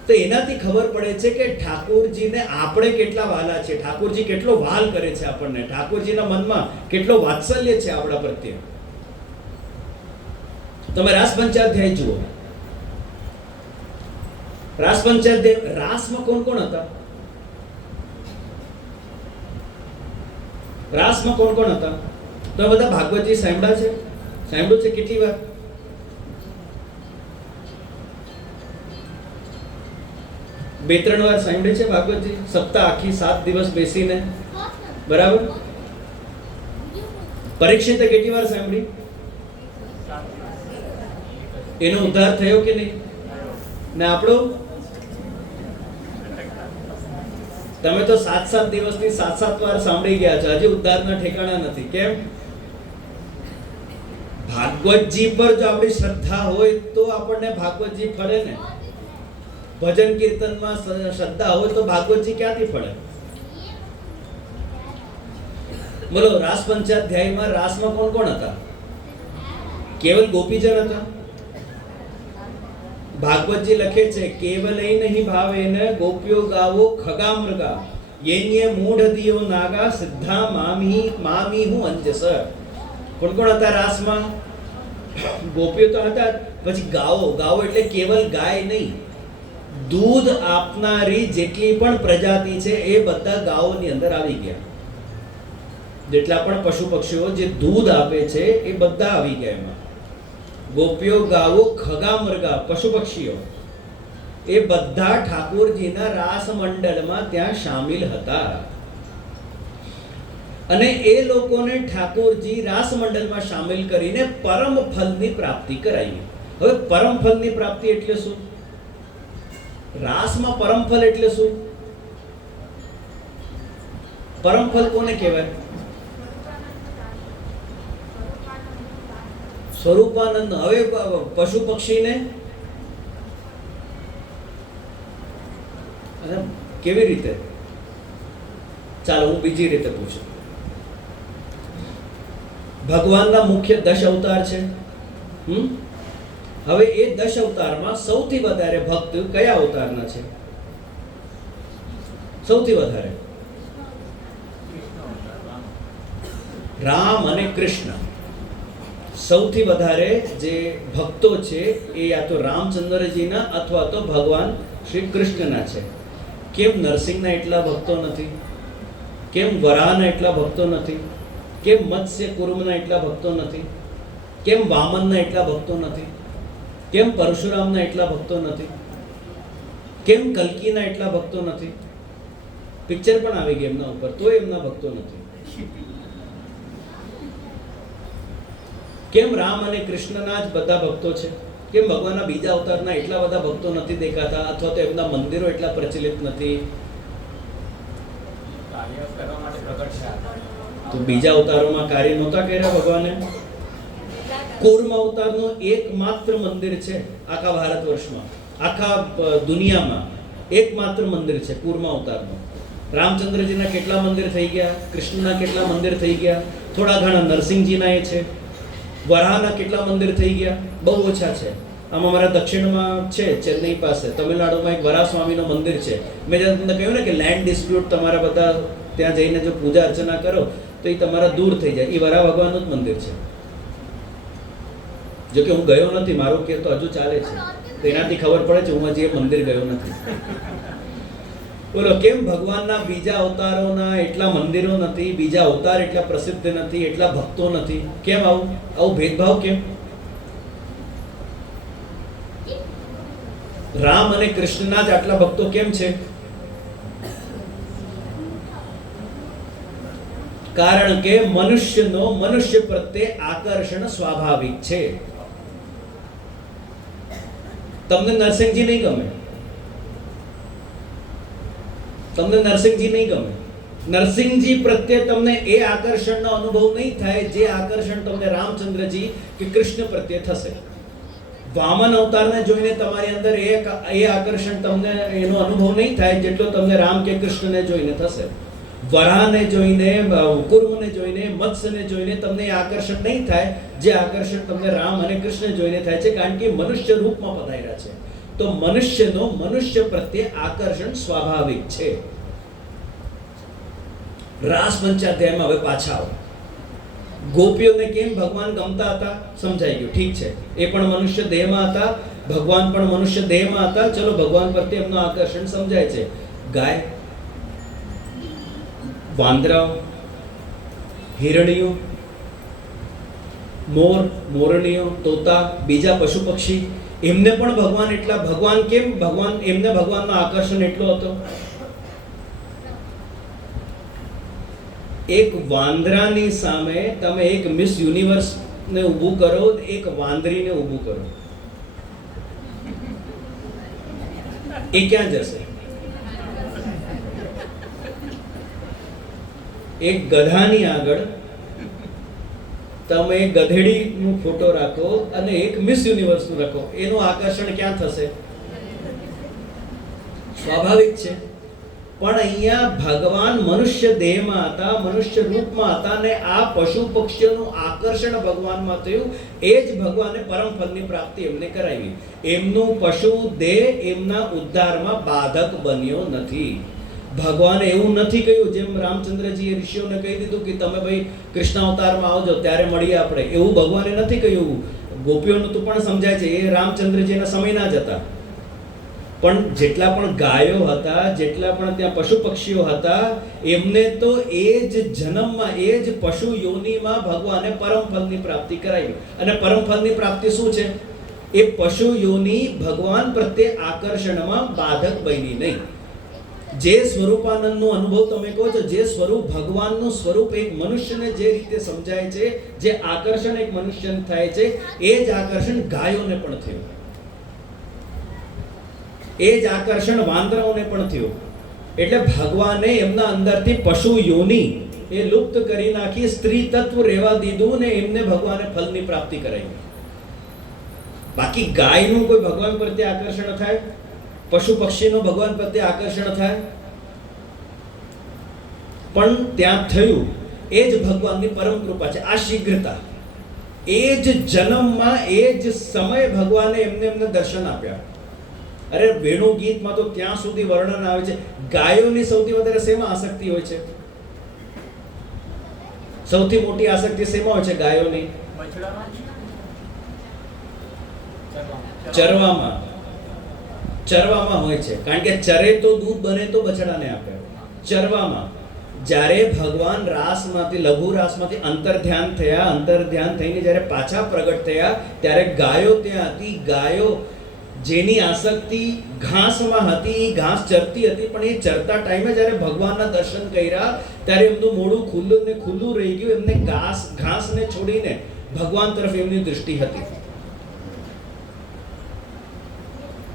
તો એનાથી ખબર પડે છે કે ઠાકોરજીને આપણે કેટલા વહાલા છે, ઠાકોરજી કેટલો વહાલ કરે છે આપણને, ઠાકોરજીના મનમાં કેટલો વાત્સલ્ય છે આપણા પ્રત્યે. તમે રાસ પંચાધ્યાય જુઓ. રાસ પંચાધ્યાય, રાસમાં કોણ કોણ હતા? રાસમાં કોણ કોણ હતા? તમે બધા ભાગવતજી સાંભળ્યા છે? સાંભળ્યું છે કેટલી વાર? બે ત્રણ વાર સાંભળે છે ભાગવતજી. સપ્તાહ આખી 7 દિવસ બેસીને, બરાબર? પરીક્ષિતે કેટલી વાર સાંભળી? એનો ઉદ્ધાર થયો કે નહીં? ને આપણો? તમે તો 7 દિવસની 7 વાર સાંભળી ગયા છો, હજી ઉદ્ધારના ઠેકાણા નથી. કેમ? ભાગવતજી પર જો આપણી શ્રદ્ધા હોય તો આપણને ભાગવતજી ફળે ને. ભજન કીર્તનમાં શ્રદ્ધા હોય તો ભાગવતજી ક્યાંથી ફળે? બોલો, રાસ પંચાધ્યાયમાં રાસમાં કોણ કોણ હતા? કેવલ ગોપીજન હતા? ભાગવતજી લખે છે, કેવલૈ નહીં ભાવેન ગોપ્યો ગાવો ખગા મૃગા યેન્યે મૂઢ દિયો નાગા સિદ્ધા મામી હું અંજસર. કોણ કોણ હતા રાસમાં? ગોપીઓ તો હતા. પછી ગાવો, ગાવો એટલે કેવલ ગાય નહીં, દૂધ આપનારી જેટલી પણ પ્રજાતિ છે એ બધા ગાઓની અંદર આવી ગયા. જેટલા પણ પશુ પક્ષીઓ જે દૂધ આપે છે એ બધા આવી ગયા એમાં. ગોપીઓ ગાવો ખગા મૃગા, પશુ પક્ષીઓ, એ બધા ઠાકોરજીના રાસ મંડળમાં ત્યાં શામિલ હતા. અને એ લોકોને ઠાકોરજી રાસ મંડળમાં શામિલ કરીને પરમ ફલની પ્રાપ્તિ કરાવી. હવે પરમ ફલની પ્રાપ્તિ એટલે શું? રાસમાં પરમ ફલ એટલે શું? પરમ ફલ કોને કહેવાય? સ્વરૂપાનંદ. હવે પશુ પક્ષીને કેવી રીતે? ચાલો હું બીજી રીતે પૂછું. ભગવાનના મુખ્ય 10 અવતાર છે. હવે એ 10 અવતારમાં સૌથી વધારે ભક્ત કયા અવતારના છે? સૌથી વધારે રામ અને કૃષ્ણ. સૌથી વધારે જે ભક્તો છે એ યા તો રામચંદ્રજીના અથવા તો ભગવાન શ્રી કૃષ્ણના છે. કેમ નરસિંહના એટલા ભક્તો નથી? કેમ વરાહના એટલા ભક્તો નથી? કેમ મત્સ્ય કુર્મના એટલા ભક્તો નથી? કેમ વામનના એટલા ભક્તો નથી? કેમ પરશુરામના એટલા ભક્તો નથી? કેમ કલ્કીના એટલા ભક્તો નથી? પિક્ચર પણ આવી ગઈ એમના ઉપર, તો એમના ભક્તો નથી. કેમ રામ અને કૃષ્ણના જ બધા ભક્તો છે? કેમ ભગવાનના બીજા અવતારના એટલા બધા ભક્તો નથી દેખાતા, અથવા તો એમના મંદિરો એટલા પ્રચલિત નથી? તો બીજા અવતારોમાં કાર્ય નહોતા કર્યા ભગવાને. કૂર્મ અવતારનું એકમાત્ર મંદિર છે આખા ભારત વર્ષમાં, આખા દુનિયામાં એકમાત્ર મંદિર છે કૂર્મ અવતારનું. રામચંદ્રજીના કેટલા મંદિર થઈ ગયા? કૃષ્ણના કેટલા મંદિર થઈ ગયા? થોડા ઘણા નરસિંહજીના એ છે. વરાહના કેટલા મંદિર થઈ ગયા? બહુ ઓછા છે. આમાં અમારા દક્ષિણમાં છે, ચેન્નઈ પાસે તમિલનાડુમાં એક વરાહ સ્વામીનું મંદિર છે. મેં જેમ તમને કહ્યું ને કે લેન્ડ ડિસ્પ્યુટ, તમારા બધા ત્યાં જઈને જો પૂજા અર્ચના કરો તો એ તમારા દૂર થઈ જાય. એ વરાહ ભગવાનનું જ મંદિર છે. જો કે હું ગયો નથી, મારો કેસ તો હજુ ચાલે છે, તો એનાથી ખબર પડે છે હું હજી એ મંદિર ગયો નથી. બોલો કેમ ભગવાનના બીજા અવતારોના એટલા મંદિરો નથી, બીજા અવતાર એટલા પ્રસિદ્ધ નથી, એટલા ભક્તો નથી? કેમ આવું ભેદભાવ કેમ? રામ અને કૃષ્ણના જ આટલા ભક્તો કેમ છે? કારણ કે મનુષ્યનો મનુષ્ય પ્રત્યે આકર્ષણ સ્વાભાવિક છે. તમને નરસિંહજી નહીં ગમે, તમને નરસિંહજી નહીં ગમે, નરસિંહજી પ્રત્યે તમને એ આકર્ષણનો અનુભવ નહીં થાય જે આકર્ષણ તમને રામચંદ્રજી કે કૃષ્ણ પ્રત્યે થશે. વામન અવતારને જોઈને તમારી અંદર એ આકર્ષણ તમને એનો અનુભવ નહીં થાય જેટલો તમને રામ કે કૃષ્ણને જોઈને થશે. વરાહને જોઈને, કુર્મને જોઈને, મત્સ્યને જોઈને તમને એ આકર્ષણ નહીં થાય જે આકર્ષણ તમને રામ અને કૃષ્ણ જોઈને થાય છે, કારણ કે મનુષ્ય રૂપમાં પધાર્યા છે. તો મનુષ્યનો મનુષ્ય પ્રત્યે આકર્ષણ સ્વાભાવિક છે. રાસ પંચાધ્યાયમાં હવે પાછા આવો. ગોપીઓને કેમ ભગવાન ગમતા હતા? સમજાઈ ગયું, ઠીક છે. એ પણ મનુષ્ય દેહમાં હતા, ભગવાન પણ મનુષ્ય દેહમાં હતા. ચલો, ભગવાન પ્રત્યે એમનું આકર્ષણ સમજાય છે. ગાય, વાંદરાઓ, હિરણીઓ, મોર, મોરણીઓ, તોતા, બીજા પશુ પક્ષી, એમને પણ ભગવાન એટલા, ભગવાન કેમ એમને ભગવાનનો આકર્ષણ એટલો હતો? એક વાંદરાની સામે તમે એક મિસ યુનિવર્સ ને ઊભું કરો, એક વાંદરીને ઊભું કરો, એ ક્યાં જશે? એક ગધાની આગળ તમે ગધેડીનો ફોટો રાખો અને એક મિસ યુનિવર્સનું રાખો, એનું આકર્ષણ ક્યાં થશે? સ્વાભાવિક છે. પણ અહીંયા ભગવાન મનુષ્ય દેહમાં હતા, મનુષ્ય રૂપમાં હતા, અને આ પશુ પક્ષીઓનું આકર્ષણ ભગવાનમાં થયું. એ જ ભગવાને પરમ ફળની પ્રાપ્તિ એમને કરાવી. એમનું પશુ દેહ એમના ઉદ્ધારમાં બાધક બન્યો નથી. ભગવાને એવું નથી કહ્યું જેમ રામચંદ્રજીએ ઋષિઓને કહી દીધું કે તમે ભાઈ કૃષ્ણ અવતારમાં આવજો ત્યારે મળીએ આપણે, એવું ભગવાને નથી કહ્યું. ગોપીઓનું તો પણ સમજાય છે, એ રામચંદ્રજીના સમયના જ હતા. પણ જેટલા પણ ગાયો હતા, જેટલા પણ ત્યાં પશુ પક્ષીઓ હતા, એમને તો એ જ જન્મમાં, એ જ પશુ યોનિમાં ભગવાને પરમ ફળની પ્રાપ્તિ કરાવી. અને પરમ ફળની પ્રાપ્તિ શું છે? એ પશુ યોનિ ભગવાન પ્રત્યે આકર્ષણમાં બાધક બની નહીં. જે સ્વરૂપાનંદનો અનુભવ તમે કહો છો, જે સ્વરૂપ ભગવાનનું સ્વરૂપ એક મનુષ્યને જે રીતે સમજાય છે, જે આકર્ષણ એક મનુષ્યને થાય છે, એ જ આકર્ષણ ગાયોને પણ થયું, એ જ આકર્ષણ વાંદરાઓને પણ થયું. એટલે ભગવાને એમના અંદરથી પશુ યોનિ એ લુપ્ત કરી નાખી, સ્ત્રી તત્વ રહેવા દીધું ને એમને ભગવાને ફળની પ્રાપ્તિ કરાવી. બાકી ગાયનું કોઈ ભગવાન પ્રત્યે આકર્ષણ થાય? પશુ પક્ષીનો ભગવાન પ્રત્યે આકર્ષણ થાય? પણ ત્યાં થયું. એ જ ભગવાનની પરમ કૃપા છે, આ શીઘ્રતા. એ જ જન્મમાં, એ જ સમય ભગવાને એમને દર્શન આપ્યા. અરે વેણુ ગીતમાં તો ત્યાં સુધી વર્ણન આવે છે. ગાયોની સૌથી વધારે શેમાં આસક્તિ હોય છે? સૌથી મોટી આસક્તિ શેમાં હોય છે ગાયોની? ચરવામાં. ચરવામાં હોય છે. કારણ કે ચરે તો દૂધ બને તો બછડાને આપે. ચરવામાં જ્યારે ભગવાન રાસમાંથી, લઘુ રાસમાંથી અંતર્ધ્યાન થયા, અંતર્ધ્યાન થઈને જ્યારે પાછા પ્રગટ થયા ત્યારે ગાયો ત્યાં હતી. ગાયો જેની આસક્તિ ઘાસમાં હતી, એ ઘાસ ચરતી હતી, પણ એ ચરતા ટાઈમે જ્યારે ભગવાનના દર્શન કર્યા ત્યારે એમનું મોઢું ખુલ્લું ને ખુલ્લું રહી ગયું. એમને ઘાસને છોડીને ભગવાન તરફ એમની દૃષ્ટિ હતી.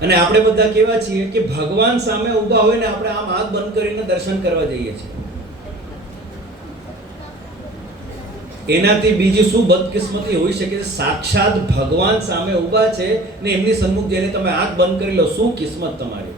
અને આપણે બધા કેવા છીએ કે ભગવાન સામે ઊભા હોય ને આપણે આમ આંખ બંધ કરીને દર્શન કરવા જઈએ છીએ. એનાથી બીજી શું બદકિસ્મતી હોઈ શકે? સાક્ષાત ભગવાન સામે ઊભા છે ને એમની સન્મુખ જઈને તમે આંખ બંધ કરી લો, શું કિસ્મત તમારી?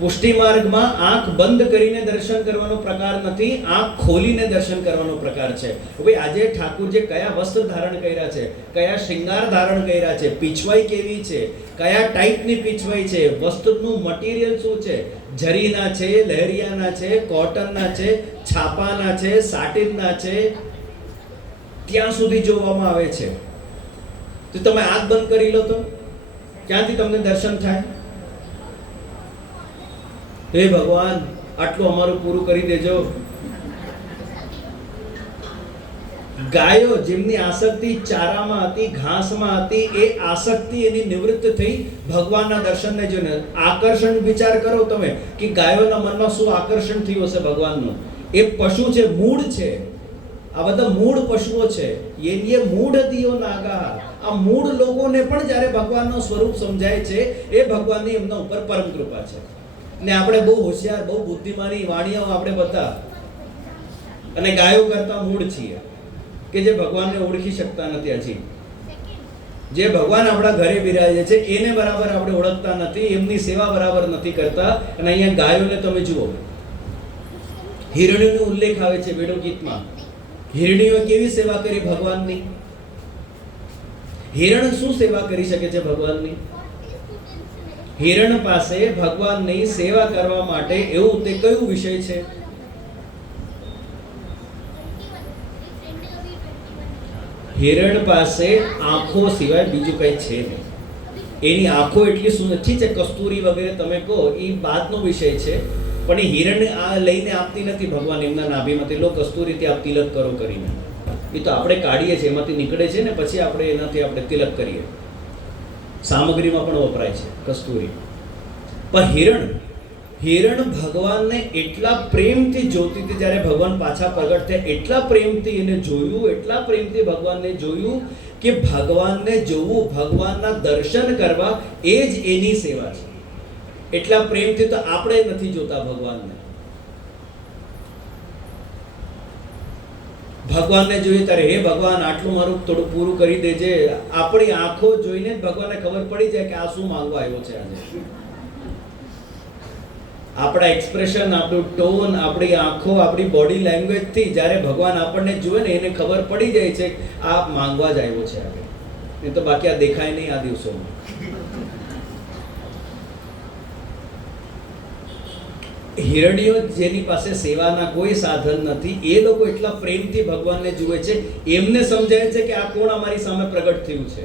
પુષ્ટિ માર્ગમાં આંખ બંધ કરીને દર્શન કરવાનો પ્રકાર નથી, આંખ ખોલીને દર્શન કરવાનો પ્રકાર છે. ભાઈ આજે ઠાકોરજી કયા વસ્ત્ર ધારણ કર્યા છે, કયા શૃંગાર ધારણ કર્યા છે, પીછવાઈ કેવી છે, કયા ટાઈપની પીછવાઈ છે, વસ્ત્રનું મટીરિયલ શું છે, જરીના છે, લહેરિયાના છે, કોટનના છે, છાપાના છે, સાટીનના છે, ત્યાં સુધી જોવામાં આવે છે. તો તમે આંખ બંધ કરી લો તો ક્યાંથી તમને દર્શન થાય? હે ભગવાન આટલું અમારું પૂરું કરી દેજો. ગાયો જેમની આસક્તિ ચારામાં હતી, ઘાસમાં હતી, એ આસક્તિ એની નિવૃત્ત થઈ ભગવાનના દર્શનને જોઈને. આકર્ષણ વિચાર કરો તમે કે ગાયોના મનમાં શું આકર્ષણ થયું હશે ભગવાનનું. એ પશુ છે, મૂળ છે. આ બધા મૂળ પશુઓ છે. એ મૂળ દિયો નાગા. આ મૂળ લોકોને પણ જ્યારે ભગવાનનું સ્વરૂપ સમજાય છે, એ ભગવાનની એમના ઉપર પરમ કૃપા છે. ને આપણે બહુ હોશિયાર, બહુ બુદ્ધિમાની વાણિયાઓ આપણે બધા, અને ગાયો કરતા મૂળ છીએ કે જે ભગવાનને ઓળખી શકતા નથી હજી. જે ભગવાન આપણા ઘરે બિરાજે છે એને બરાબર આપણે ઓળખતા નથી, એમની સેવા બરાબર નથી કરતા. અને અહીંયા ગાયોને તમે જુઓ, હિરણીનો ઉલ્લેખ આવે છે વેણુ ગીતમાં. હિરણીઓ કેવી સેવા કરી ભગવાનની? હિરણ શું સેવા કરી શકે છે ભગવાનની? હિરણ પાસે ભગવાનની સેવા કરવા માટે એવું તે કયું વિષય છે? હિરણ પાસે આંખો સિવાય બીજું કઈ છે નહીં. એની આંખો એટલી સુંદર છે, કસ્તુરી વગેરે તમે કહો એ બાદનો વિષય છે, પણ એ હિરણ આ લઈને આપતી નથી ભગવાન એમના નાભીમાંથી, લો કસ્તુરીથી આપ તિલક કરો કરીને. એ તો આપણે કાઢીએ છીએ, એમાંથી નીકળે છે ને પછી આપણે એનાથી આપણે તિલક કરીએ. સામગ્રીમાં પણ વપરાય છે કસ્તુરી. પણ હિરણ ભગવાનને એટલા પ્રેમથી જોતી હતી, જ્યારે ભગવાન પાછા પ્રગટ થયા એટલા પ્રેમથી એને જોયું, એટલા પ્રેમથી ભગવાનને જોયું કે ભગવાનને જોવું, ભગવાનના દર્શન કરવા એ જ એની સેવા છે. એટલા પ્રેમથી તો આપણે નથી જોતા ભગવાનને. ભગવાનને જોઈએ ત્યારે હે ભગવાન આટલું મારું થોડું પૂરું કરી દેજે. આપણી આંખો જોઈને જ ભગવાનને ખબર પડી જાય કે આ શું માંગવા આવ્યો છે આજે. આપણા એક્સપ્રેશન, આપણું ટોન, આપણી આંખો, આપણી બોડી લેંગ્વેજ થી જ્યારે ભગવાન આપણને જુએ ને એને ખબર પડી જાય છે આ માંગવા જ આવ્યો છે આગળ. નહીં તો બાકી આ દેખાય નહીં આ દિવસોમાં. હિરણીઓ જેની પાસે સેવાના કોઈ સાધન નથી, એ લોકો એટલા પ્રેમથી ભગવાનને જુએ છે, એમને સમજાય છે કે આ કોણ અમારી સામે પ્રગટ થયું છે.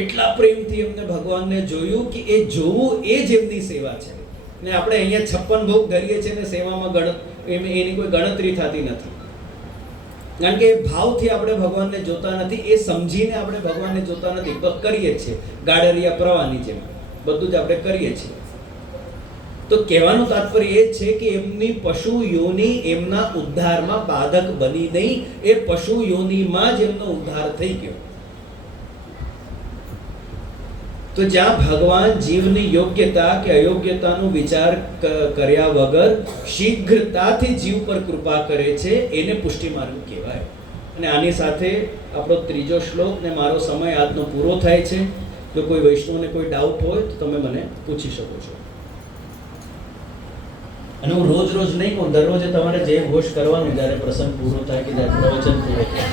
એટલા પ્રેમથી એમને ભગવાનને જોયું કે એ જોવું એ જ એમની સેવા છે. ને આપણે અહીંયા 56 ભોગ ધરીએ છીએ ને સેવામાં એની કોઈ ગણતરી થતી નથી. કારણ કે એ ભાવથી આપણે ભગવાનને જોતા નથી, એ સમજીને આપણે ભગવાનને જોતા નથી, કરીએ છીએ ગાડરિયા પ્રવાહની જેમ બધું જ આપણે કરીએ છીએ. તો કહેવાનું તાત્પર્ય એ છે કે એમની પશુ યોની એમના ઉદ્ધારમાં બાધક બની નહીં, એ પશુ યોનીમાં જ એમનો ઉદ્ધાર થઈ ગયો. તો જ્યાં ભગવાન જીવની યોગ્યતા કે અયોગ્યતાનો વિચાર કર્યા વગર શીઘ્રતાથી જીવ પર કૃપા કરે છે, એને પુષ્ટિ માર્ગ કહેવાય. અને આની સાથે આપણો ત્રીજો શ્લોક ને મારો સમય આજનો પૂરો થાય છે. જો કોઈ વૈષ્ણવને કોઈ ડાઉટ હોય તો તમે મને પૂછી શકો છો. અને હું રોજ નહીં કહું, દરરોજે તમારે જે હોશ કરવાનું જ્યારે પ્રસંગ પૂરો થાય કે જ્યારે પ્રવચન પૂરો થાય.